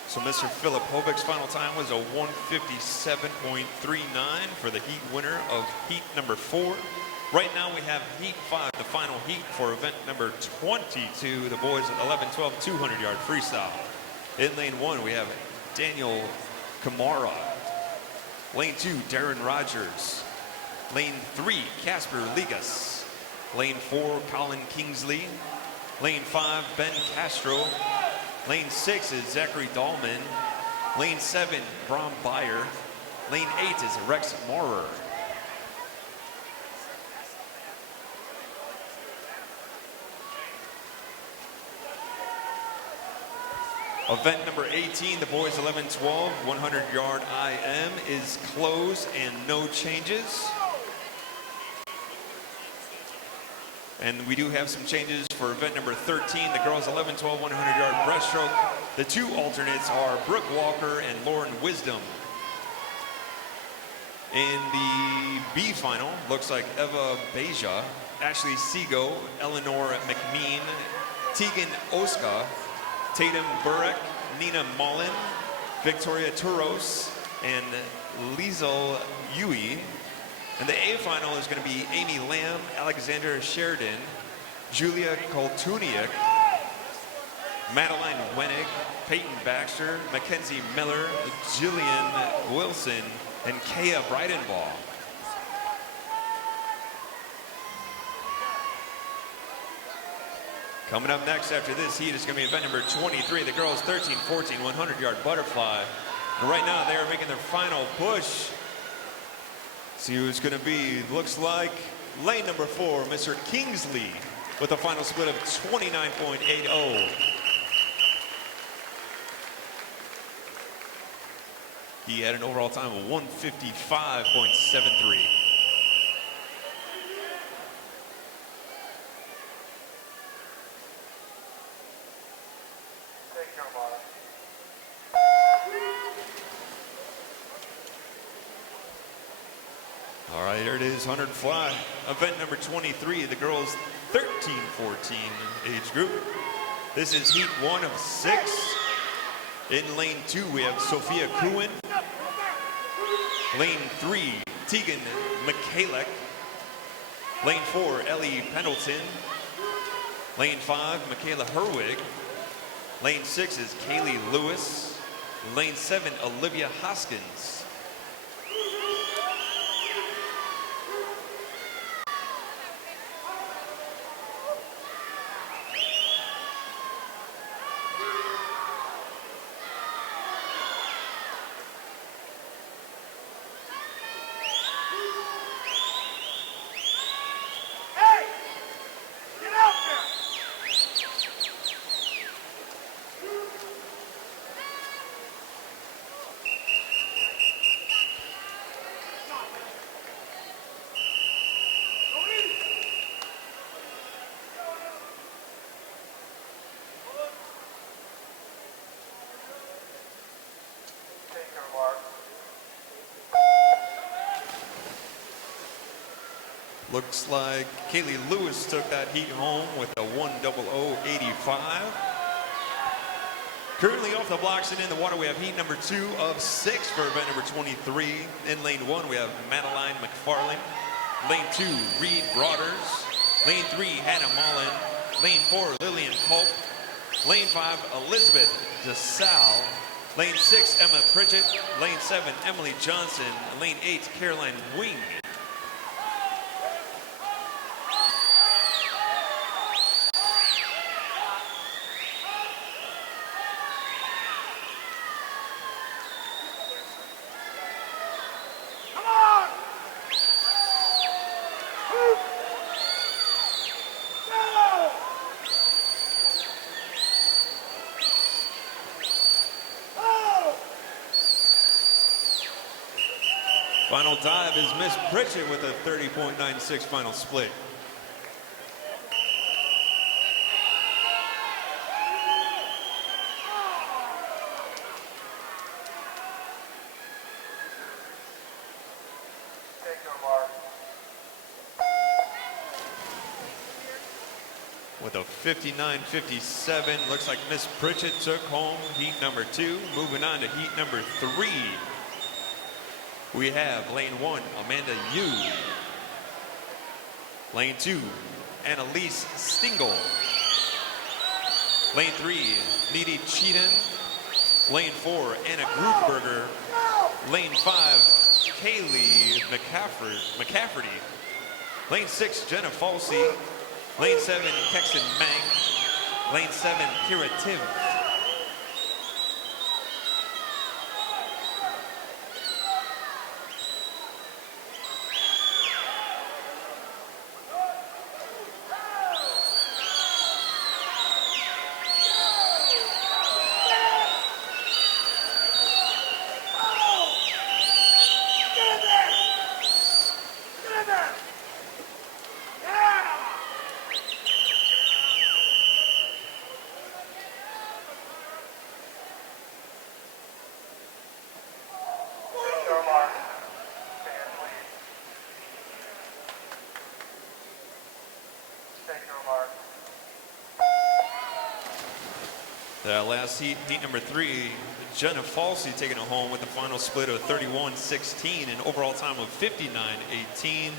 So Mr. Filipovic's final time was a 157.39 for the heat winner of heat number 4. Right now we have heat 5, the final heat for event number 22, the boys at 11-12 200-yard freestyle. In lane 1 we have Daniel Kamara. Lane 2, Darren Rogers. Lane 3, Casper Ligas. Lane 4, Colin Kingsley. Lane 5, Ben Castro. Lane 6 is Zachary Dahlman. Lane 7, Brom Byer. Lane 8 is Rex Maurer. Event number 18, the boys 11-12, 100-yard IM is closed and no changes. And we do have some changes for event number 13, the girls 11-12, 100-yard breaststroke. The two alternates are Brooke Walker and Lauren Wisdom. In the B final, looks like Eva Beja, Ashley Seago, Eleanor McMean, Tegan Oska, Tatum Burek, Nina Mullen, Victoria Turos, and Liesel Yui. And the A final is going to be Amy Lamb, Alexander Sheridan, Julia Koltuniak, Madeline Wenig, Peyton Baxter, Mackenzie Miller, Jillian Wilson, and Kaya Breidenball. Coming up next after this heat is going to be event number 23, the girls 13-14 100-yard butterfly. And right now they are making their final push. See who it's going to be. Looks like lane number 4, Mr. Kingsley, with a final split of 29.80. He had an overall time of 155.73. All right, there it is, 100 fly. Event number 23, the girls 13-14 age group. This is heat 1 of 6. In lane 2, we have Sophia Kuhn. Lane 3, Tegan Michalik. Lane 4, Ellie Pendleton. Lane 5, Michaela Herwig. Lane 6 is Kaylee Lewis. Lane 7, Olivia Hoskins. Looks like Kaylee Lewis took that heat home with a 1:00.85. Currently off the blocks and in the water, we have heat number 2 of 6 for event number 23. In lane 1, we have Madeline McFarlane. Lane 2, Reed Broaders. Lane 3, Hannah Mullen. Lane 4, Lillian Culp. Lane 5, Elizabeth DeSalle. Lane 6, Emma Pritchett. Lane 7, Emily Johnson. Lane 8, Caroline Wing. Final dive is Miss Pritchett with a 30.96 final split. Take your mark. With a 59.57, looks like Miss Pritchett took home heat number 2. Moving on to heat number 3. We have lane 1, Amanda Yu. Lane 2, Annalise Stingle. Lane 3, Needy Cheaton. Lane 4, Anna Grutberger. Lane 5, Kaylee McCafferty. Lane 6, Jenna Falsey. Lane 7, Kexton Mang. Lane 7, Kira Tim. Take your mark. Stand, please. Take your mark. That last heat, heat number 3, Jenna Falsey taking it home with a final split of 31.16 and overall time of 59.18.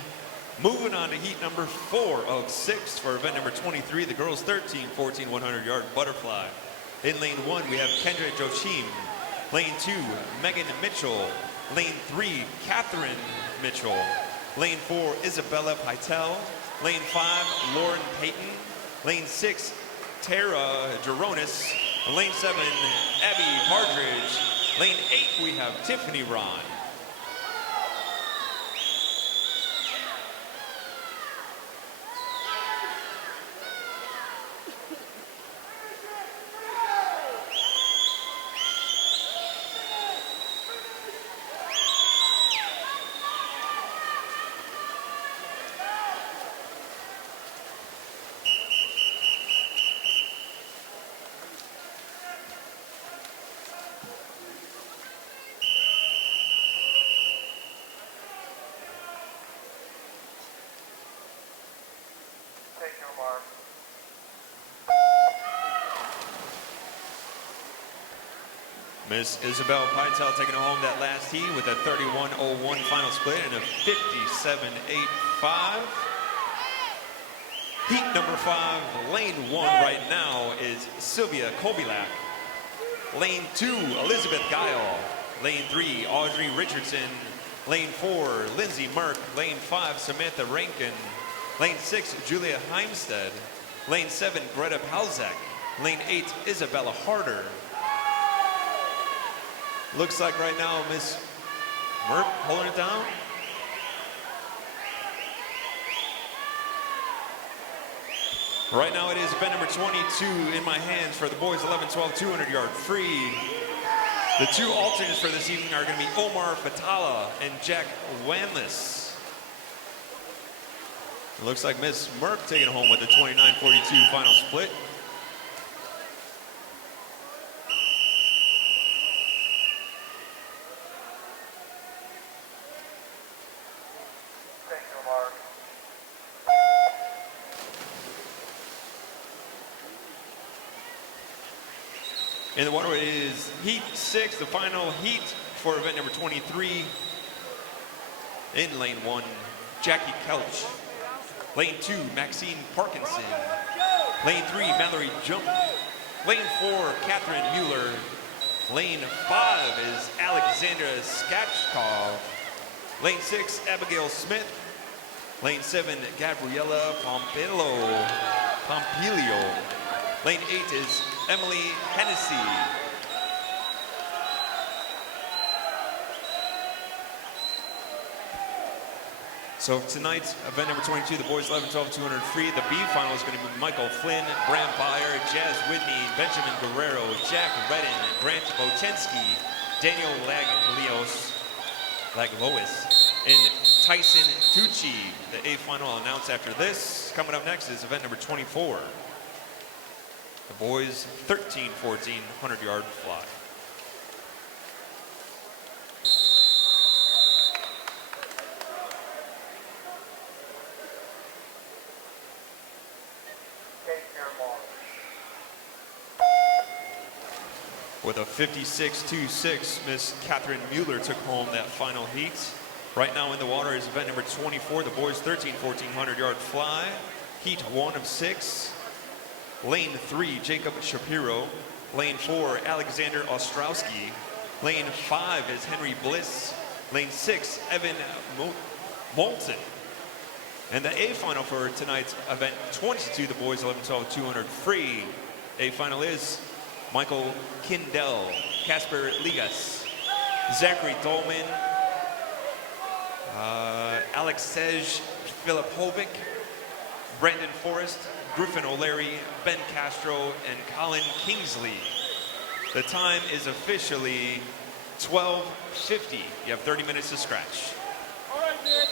Moving on to heat number 4 of 6 for event number 23, the girls 13-14 100-yard butterfly. In lane 1, we have Kendra Joachim. Lane 2, Megan Mitchell. Lane 3, Catherine Mitchell. Lane 4, Isabella Pytel. Lane 5, Lauren Payton. Lane 6, Tara Geronis. Lane 7, Abby Partridge. Lane 8, we have Tiffany Ron. Take your mark. Miss Isabel Pytel taking it home that last heat with a 31.01 final split and a 57.85. Heat number 5, lane 1 right now is Sylvia Kobilak. Lane 2, Elizabeth Guile. Lane 3, Audrey Richardson. Lane 4, Lindsay Merck. Lane 5, Samantha Rankin. Lane 6, Julia Heimstead. Lane 7, Greta Palzak. Lane 8, Isabella Harder. Looks like right now Miss Merck holding it down. Right now it is event number 22 in my hands for the boys 11-12 200-yard free. The 2 alternates for this evening are going to be Omar Fatala and Jack Wanless. It looks like Miss Merck taking it home with a 29.42 final split. Take your mark. In the water it is heat 6, the final heat for event number 23. In lane 1, Jackie Couch. Lane 2, Maxine Parkinson. Lane 3, Mallory Jump. Lane 4, Catherine Mueller. Lane 5 is Alexandra Skachkov. Lane 6, Abigail Smith. Lane 7, Gabriella Pompilio. Lane 8 is Emily Hennessy. So tonight's event number 22, the boys 11-12 200 free. The B final is going to be Michael Flynn, Bram Byer, Jazz Whitney, Benjamin Guerrero, Jack Redden, Grant Bochensky, Daniel Laglois, and Tyson Tucci. The A final announced after this. Coming up next is event number 24. The boys 13-14 100-yard fly. With a 56.26, Miss Catherine Mueller took home that final heat. Right now in the water is event number 24, the boys 13-14 100-yard fly. Heat 1 of 6. Lane 3, Jacob Shapiro. Lane 4, Alexander Ostrowski. Lane 5 is Henry Bliss. Lane 6, Evan Moulton. And the A final for tonight's event 22, the boys 11-12 200 free. A final is Michael Kindell, Casper Ligas, Zachary Dolman, Alexej Filipovic, Brandon Forrest, Griffin O'Leary, Ben Castro, and Colin Kingsley. The time is officially 12:50. You have 30 minutes to scratch. All right, Nick.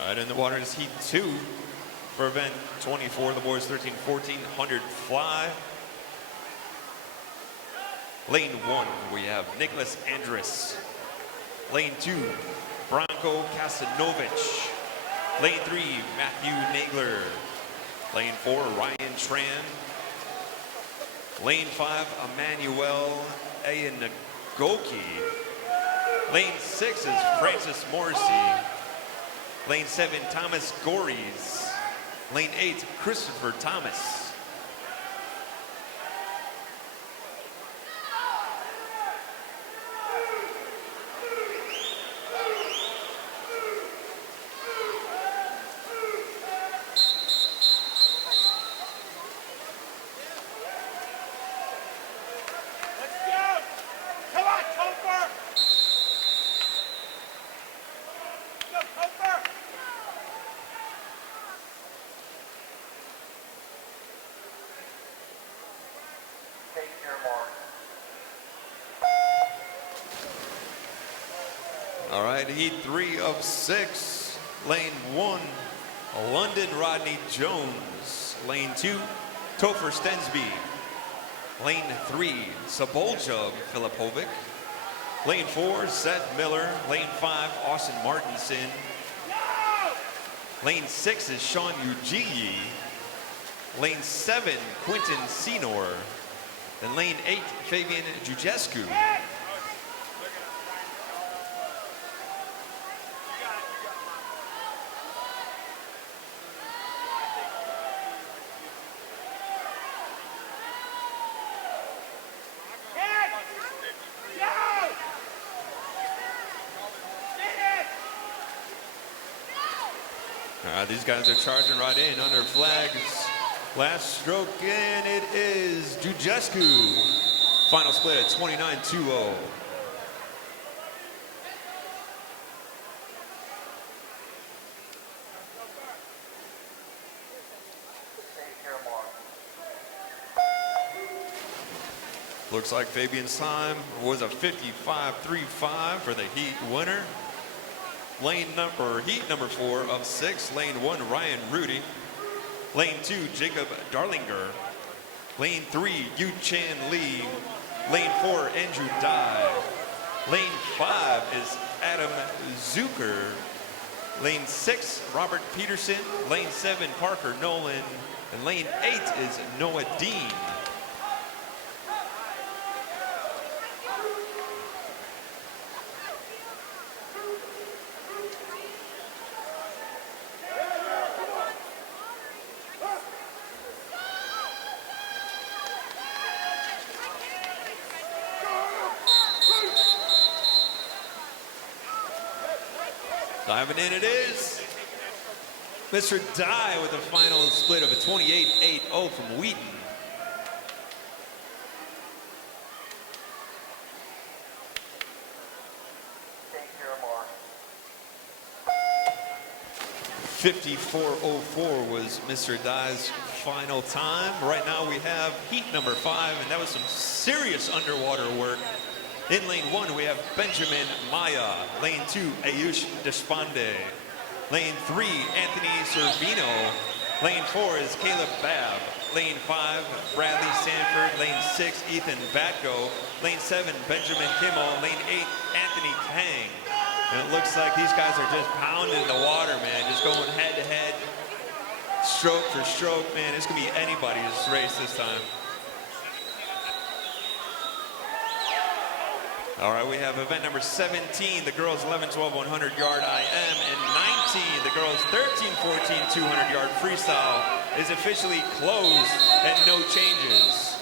All right, in the water is heat 2 for event 24. The boys 13-14 100 fly. Lane 1, we have Nicholas Andrus. Lane 2, Branko Kasanovich. Lane 3, Matthew Nagler. Lane 4, Ryan Tran. Lane 5, Emmanuel Ayanagoki. Lane 6 is Francis Morrissey. Lane 7, Thomas Gories. Lane 8, Christopher Thomas. All right, heat 3 of 6. Lane 1, London Rodney Jones. Lane 2, Topher Stensby. Lane 3, Sabolja Filipovic. Lane 4, Seth Miller. Lane 5, Austin Martinson. Lane 6 is Sean Ujigi. Lane 7, Quentin Senor. And lane 8, Fabian Jujescu. These guys are charging right in under flags. Last stroke, and it is Jujescu. Final split at 29-20. Looks like Fabian's time was a 55.35 for the heat winner. Heat number 4 of 6. Lane 1, Ryan Rudy. Lane 2, Jacob Darlinger. Lane 3, Yu Chan Lee. Lane 4, Andrew Dye. Lane 5 is Adam Zucker. Lane 6, Robert Peterson. Lane 7, Parker Nolan. And lane 8 is Noah Dean. Diving in it is. Mr. Dye with a final split of a 28-8-0 from Wheaton. Take your mark. 54.04 was Mr. Dye's final time. Right now we have heat number 5, and that was some serious underwater work. In lane 1, we have Benjamin Maya. Lane 2, Ayush Deshpande. Lane 3, Anthony Servino. Lane 4 is Caleb Babb. Lane 5, Bradley Sanford. Lane 6, Ethan Batko. Lane 7, Benjamin Kimmel. Lane 8, Anthony Tang. And it looks like these guys are just pounding the water, man. Just going head to head, stroke for stroke, man. It's going to be anybody's race this time. All right, we have event number 17, the girls 11, 12, 100 yard IM, and 19, the girls 13, 14, 200 yard freestyle is officially closed and no changes.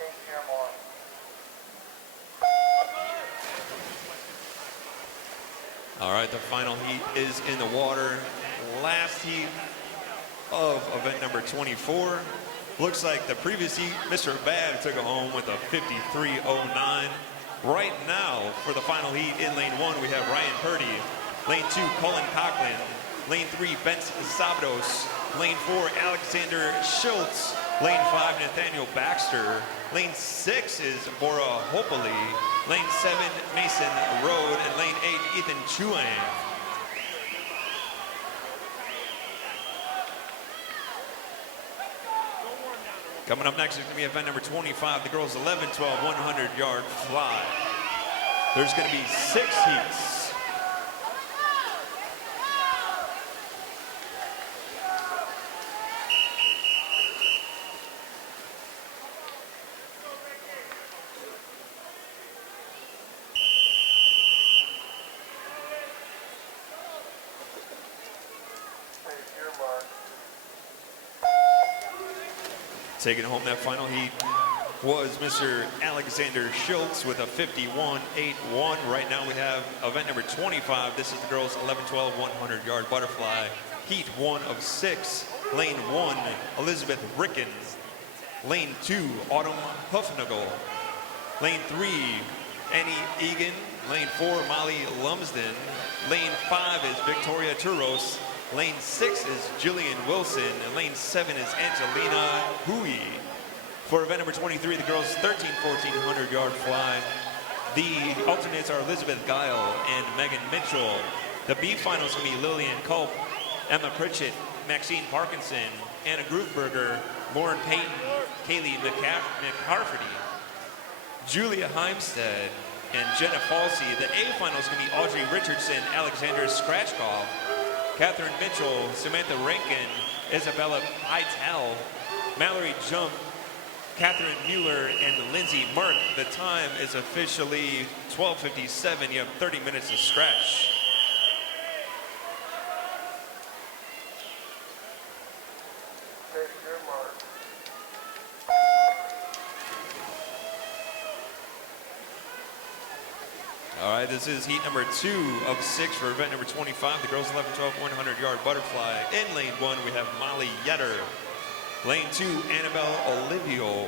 Take your mark. All right, the final heat is in the water. Last heat of event number 24. Looks like the previous heat, Mr. Babb took it home with a 53.09. Right now, for the final heat in lane 1, we have Ryan Purdy. Lane 2, Colin Coughlin. Lane 3, Bence Sabdos. Lane 4, Alexander Schultz. Lane 5, Nathaniel Baxter. Lane 6 is Bora Hopoli. Lane 7, Mason Road. And lane 8, Ethan Chuang. Coming up next is going to be event number 25, the girls 11, 12, 100 yard fly. There's going to be 6 heats. Take your mark. Taking home that final heat was Mr. Alexander Schultz with a 51.81. Right now we have event number 25. This is the girls 11, 12, 100 yard butterfly. Heat 1 of 6. Lane 1, Elizabeth Rickens. Lane 2, Autumn Huffnagel. Lane 3, Annie Egan. Lane 4, Molly Lumsden. Lane 5 is Victoria Turos. Lane 6 is Jillian Wilson, and lane 7 is Angelina Hui. For event number 23, the girls 13, 14, 100 yard fly. The alternates are Elizabeth Guile and Megan Mitchell. The B finals can be Lillian Culp, Emma Pritchett, Maxine Parkinson, Anna Grootberger, Lauren Payton, Kaylee McCarthy, Julia Heimstead, and Jenna Falsey. The A finals can be Audrey Richardson, Alexander Scratchkov, Catherine Mitchell, Samantha Rankin, Isabella Itel, Mallory Jump, Catherine Mueller, and Lindsay Merck. The time is officially 12:57. You have 30 minutes to scratch. Take your mark. All right, this is heat number 2 of 6 for event number 25. The girls 11, 12, 100 yard butterfly. In lane 1, we have Molly Yetter. Lane 2, Annabelle Olivio.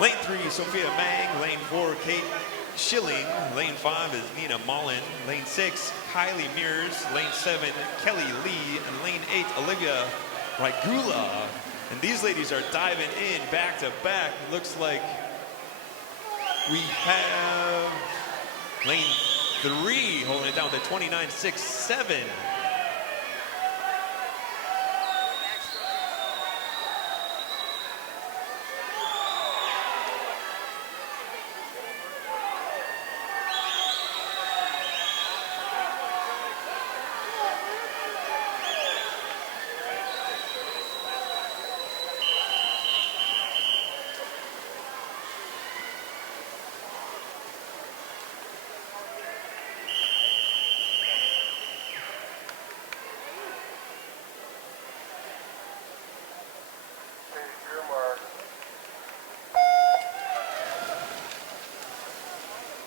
Lane 3, Sophia Mang. Lane 4, Kate Schilling. Lane 5 is Nina Mullen. Lane 6, Kylie Mears. Lane 7, Kelly Lee. And lane 8, Olivia Raigula. And these ladies are diving in back to back. Looks like we have lane 3 holding it down to 29.67.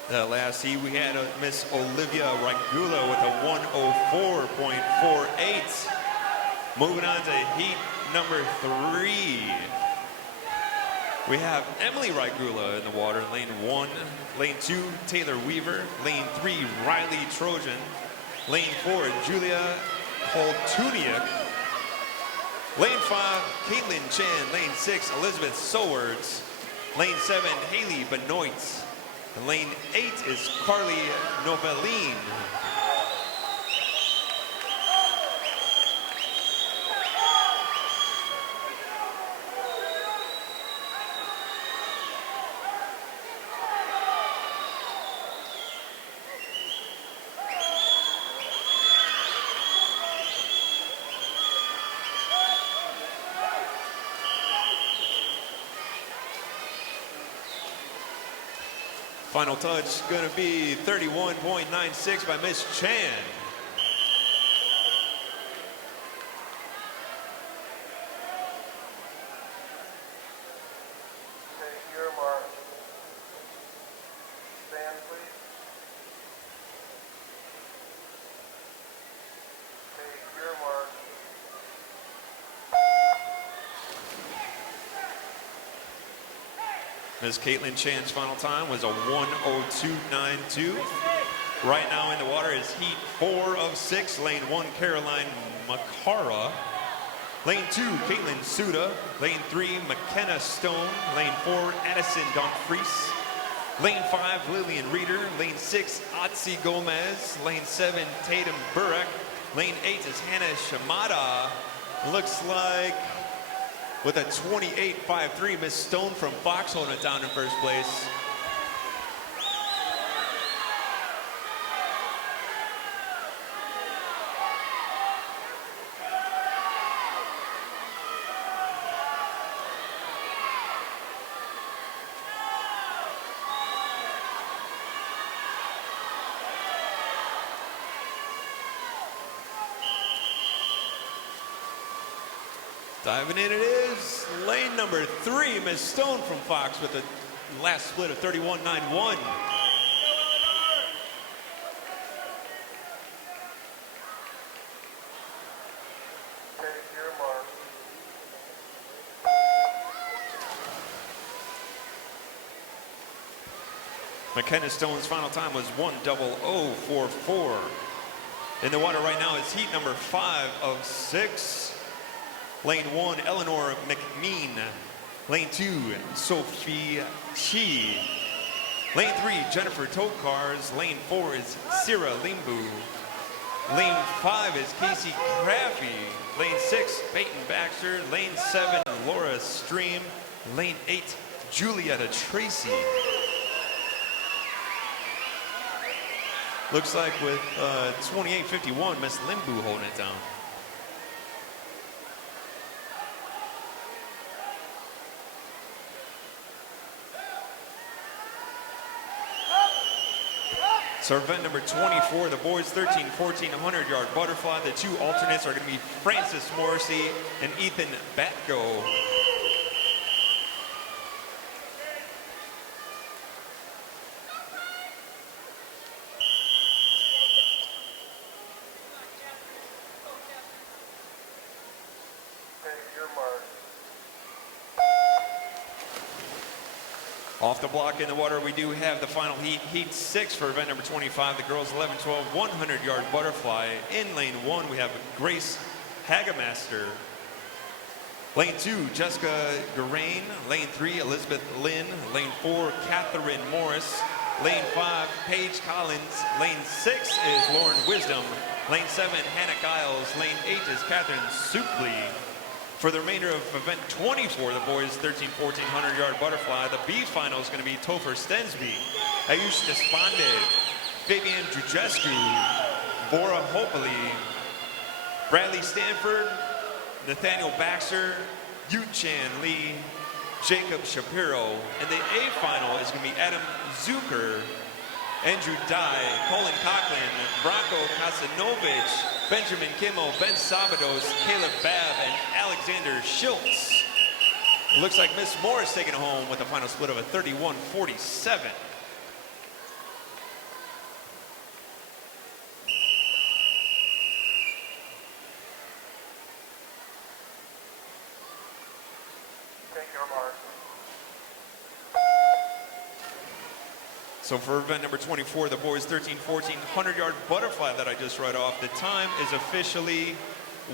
The last heat we had Miss Olivia Regula with a 104.48. Moving on to heat number 3. We have Emily Regula in the water, lane 1. Lane 2, Taylor Weaver. Lane 3, Riley Trojan. Lane 4, Julia Koltuniak. Lane 5, Caitlin Chan. Lane 6, Elizabeth Sowards. Lane 7, Haley Benoit. And lane 8 is Carly Noveline. Final touch going to be 31.96 by Miss Chan. Take your mark. Stand, please. Take your mark. Miss Caitlin Chan's final time was a 1:02.92. Right now in the water is heat 4 of 6. Lane 1, Caroline Macara. Lane 2, Caitlin Suda. Lane 3, McKenna Stone. Lane 4, Addison Dumfries. Lane 5, Lillian Reeder. Lane 6, Otzi Gomez. Lane 7, Tatum Burek. Lane 8 is Hannah Shimada. Looks like with a 28.53, Miss Stone from Fox holding it down in first place. Diving in it is lane number 3, Miss Stone from Fox with the last split of 31.91. Take your mark. McKenna Stone's final time was 1:00.44. In the water right now is heat number 5 of 6. Lane 1, Eleanor McMean. Lane 2, Sophie Chi. Lane 3, Jennifer Tokars. Lane 4 is Sierra Limbu. Lane 5 is Casey Craffey. Lane 6, Peyton Baxter. Lane 7, Laura Stream. Lane 8, Julietta Tracy. Looks like with 28.51, Miss Limbu holding it down. So event number 24, the boys 13, 14, 100-yard butterfly. The two alternates are going to be Francis Morrissey and Ethan Batko. Take your mark. Off the block in the water, we do have the final heat, heat 6 for event number 25, the girls 11, 12, 100-yard butterfly. In lane 1, we have Grace Hagemaster. Lane 2, Jessica Garain. Lane 3, Elizabeth Lynn. Lane 4, Catherine Morris. Lane 5, Paige Collins. Lane 6 is Lauren Wisdom. Lane 7, Hannah Giles. Lane 8 is Catherine Supley. For the remainder of event 24, the boys 13, 14, 100-yard butterfly, the B final is going to be Topher Stensby, Ayush Despande, Fabian Drujescu, Bora Hopali, Bradley Stanford, Nathaniel Baxter, Yu Chan Lee, Jacob Shapiro. And the A final is going to be Adam Zucker, Andrew Dye, Colin Coughlin, Bronco Kasanovich, Benjamin Kimmel, Ben Sabados, Caleb Babb, and Alexander Schultz. It looks like Miss Morris taking it home with a final split of a 31-47. Take your mark. So for event number 24, the boys 13-14 100-yard butterfly that I just read off, the time is officially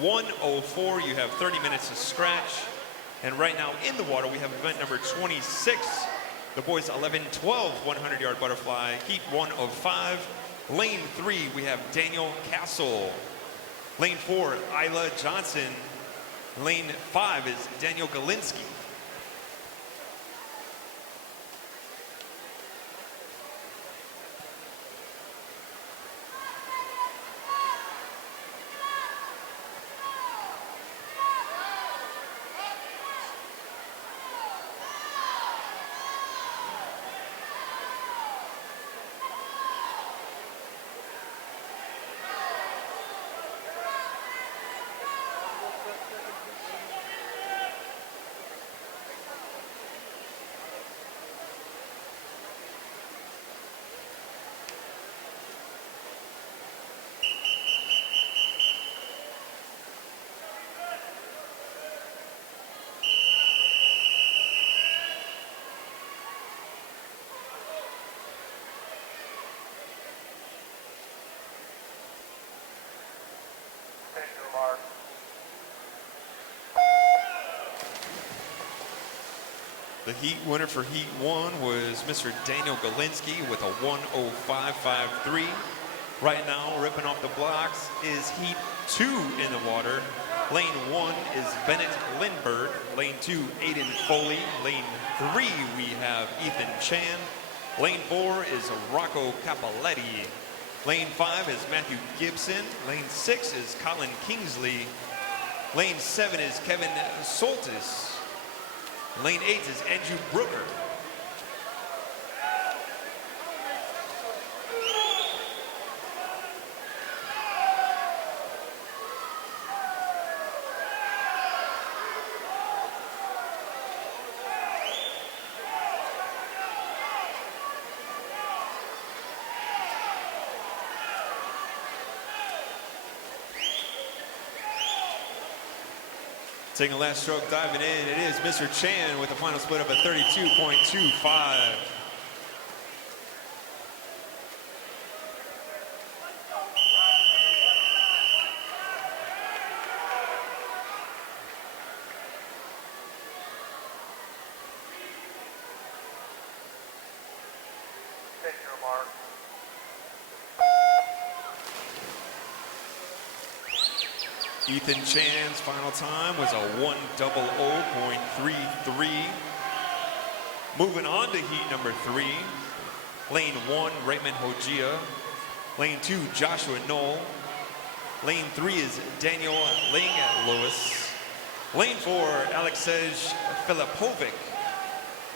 1:04. You have 30 minutes to scratch. And right now in the water, we have event number 26, the boys 11-12 100-yard butterfly, heat 1 of 5. Lane 3, we have Daniel Castle. Lane 4, Isla Johnson. Lane 5 is Daniel Galinsky. Take your mark. The heat winner for heat 1 was Mr. Daniel Galinsky with a 1:05.53. Right now, ripping off the blocks is heat 2 in the water. Lane 1 is Bennett Lindbergh. Lane 2, Aiden Foley. Lane 3, we have Ethan Chan. Lane 4 is Rocco Capoletti. Lane 5 is Matthew Gibson. Lane 6 is Colin Kingsley. Lane 7 is Kevin Soltis. Lane 8 is Andrew Brooker. Taking the last stroke, diving in, it is Mr. Chan with a final split of a 32.25. Take your mark. Ethan Chan's final time was a 1:00.33. Moving on to heat number 3. Lane 1, Raymond Hojia. Lane 2, Joshua Knoll. Lane 3 is Daniel Ling Lewis. Lane 4, Alexej Filipovic.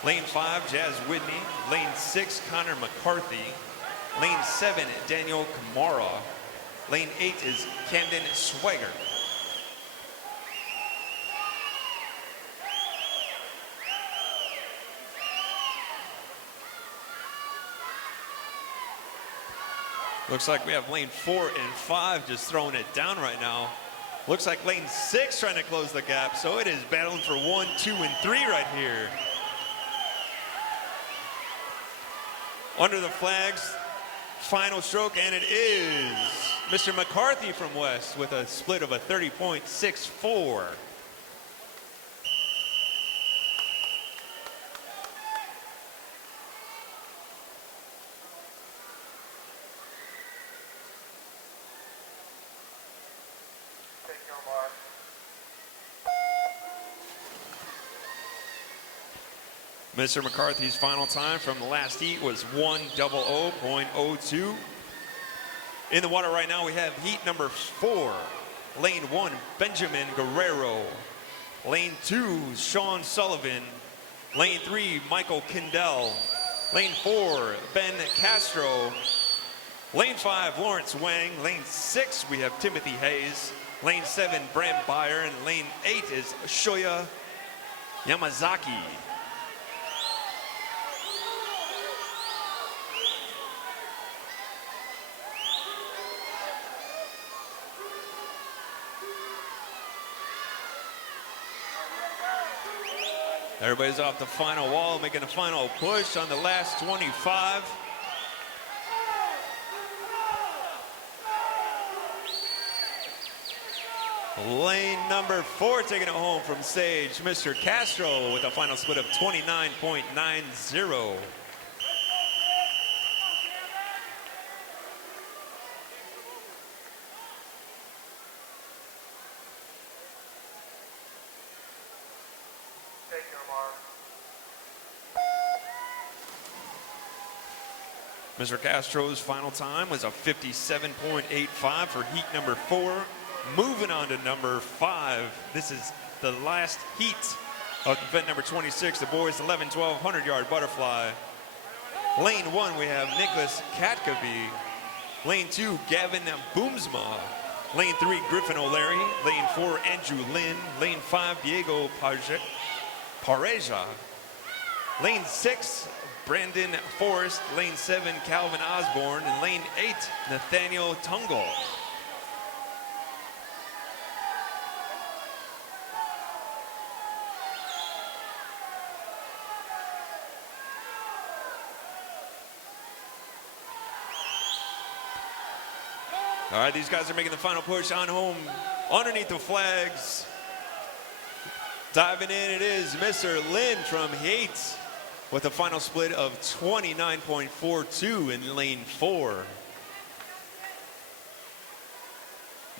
Lane 5, Jazz Whitney. Lane 6, Connor McCarthy. Lane 7, Daniel Kamara. Lane 8 is Camden Swagger. Looks like we have lane 4 and 5 just throwing it down right now. Looks like lane 6 trying to close the gap, so it is battling for 1, 2, and 3 right here. Under the flags, final stroke, and it is Mr. McCarthy from West with a split of a 30.64. Take your mark. Mr. McCarthy's final time from the last heat was 1:00.02. In the water right now, we have heat number 4. Lane 1, Benjamin Guerrero. Lane 2, Sean Sullivan. Lane 3, Michael Kindell. Lane 4, Ben Castro. Lane 5, Lawrence Wang. Lane 6, we have Timothy Hayes. Lane 7, Bram Byer. And lane 8 is Shoya Yamazaki. Everybody's off the final wall, making a final push on the last 25. Lane number 4 taking it home from stage, Mr. Castro with a final split of 29.90. Take your mark. Mr. Castro's final time was a 57.85 for heat number 4. Moving on to number 5. This is the last heat of event number 26, the boys 11, 12, 100-yard butterfly. Lane 1, we have Nicholas Katkaby. Lane 2, Gavin Boomsma. Lane 3, Griffin O'Leary. Lane 4, Andrew Lynn. Lane 5, Diego Pareja. Lane 6, Brandon Forrest. Lane 7, Calvin Osborne. And lane 8, Nathaniel Tungle. All right, these guys are making the final push on home underneath the flags. Diving in, it is Mr. Lynn from Yates with a final split of 29.42 in lane 4.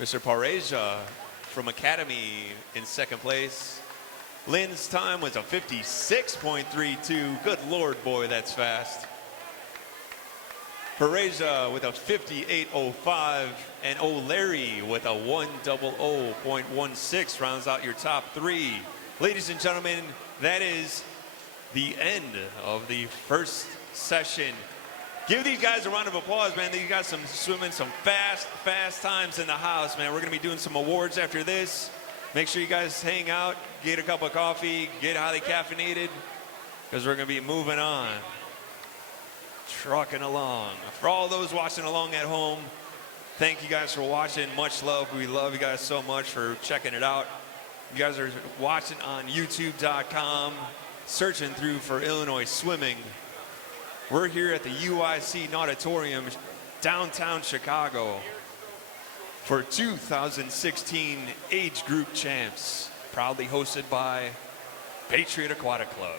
Mr. Pareja from Academy in second place. Lynn's time was a 56.32. Good Lord, boy, that's fast. Pareja with a 58.05, and O'Leary with a 100.16 rounds out your top 3. Ladies and gentlemen, that is the end of the first session. Give these guys a round of applause, man. These guys swimming some fast times in the house, man. We're gonna be doing some awards after this. Make sure you guys hang out, get a cup of coffee, get highly caffeinated, because we're gonna be moving on. Trucking along. For all those watching along at home, thank you guys for watching. Much love. We love you guys so much for checking it out. You guys are watching on youtube.com, searching through for Illinois Swimming. We're here at the UIC Nauditorium, downtown Chicago, for 2016 Age Group Champs, proudly hosted by Patriot Aquatic Club.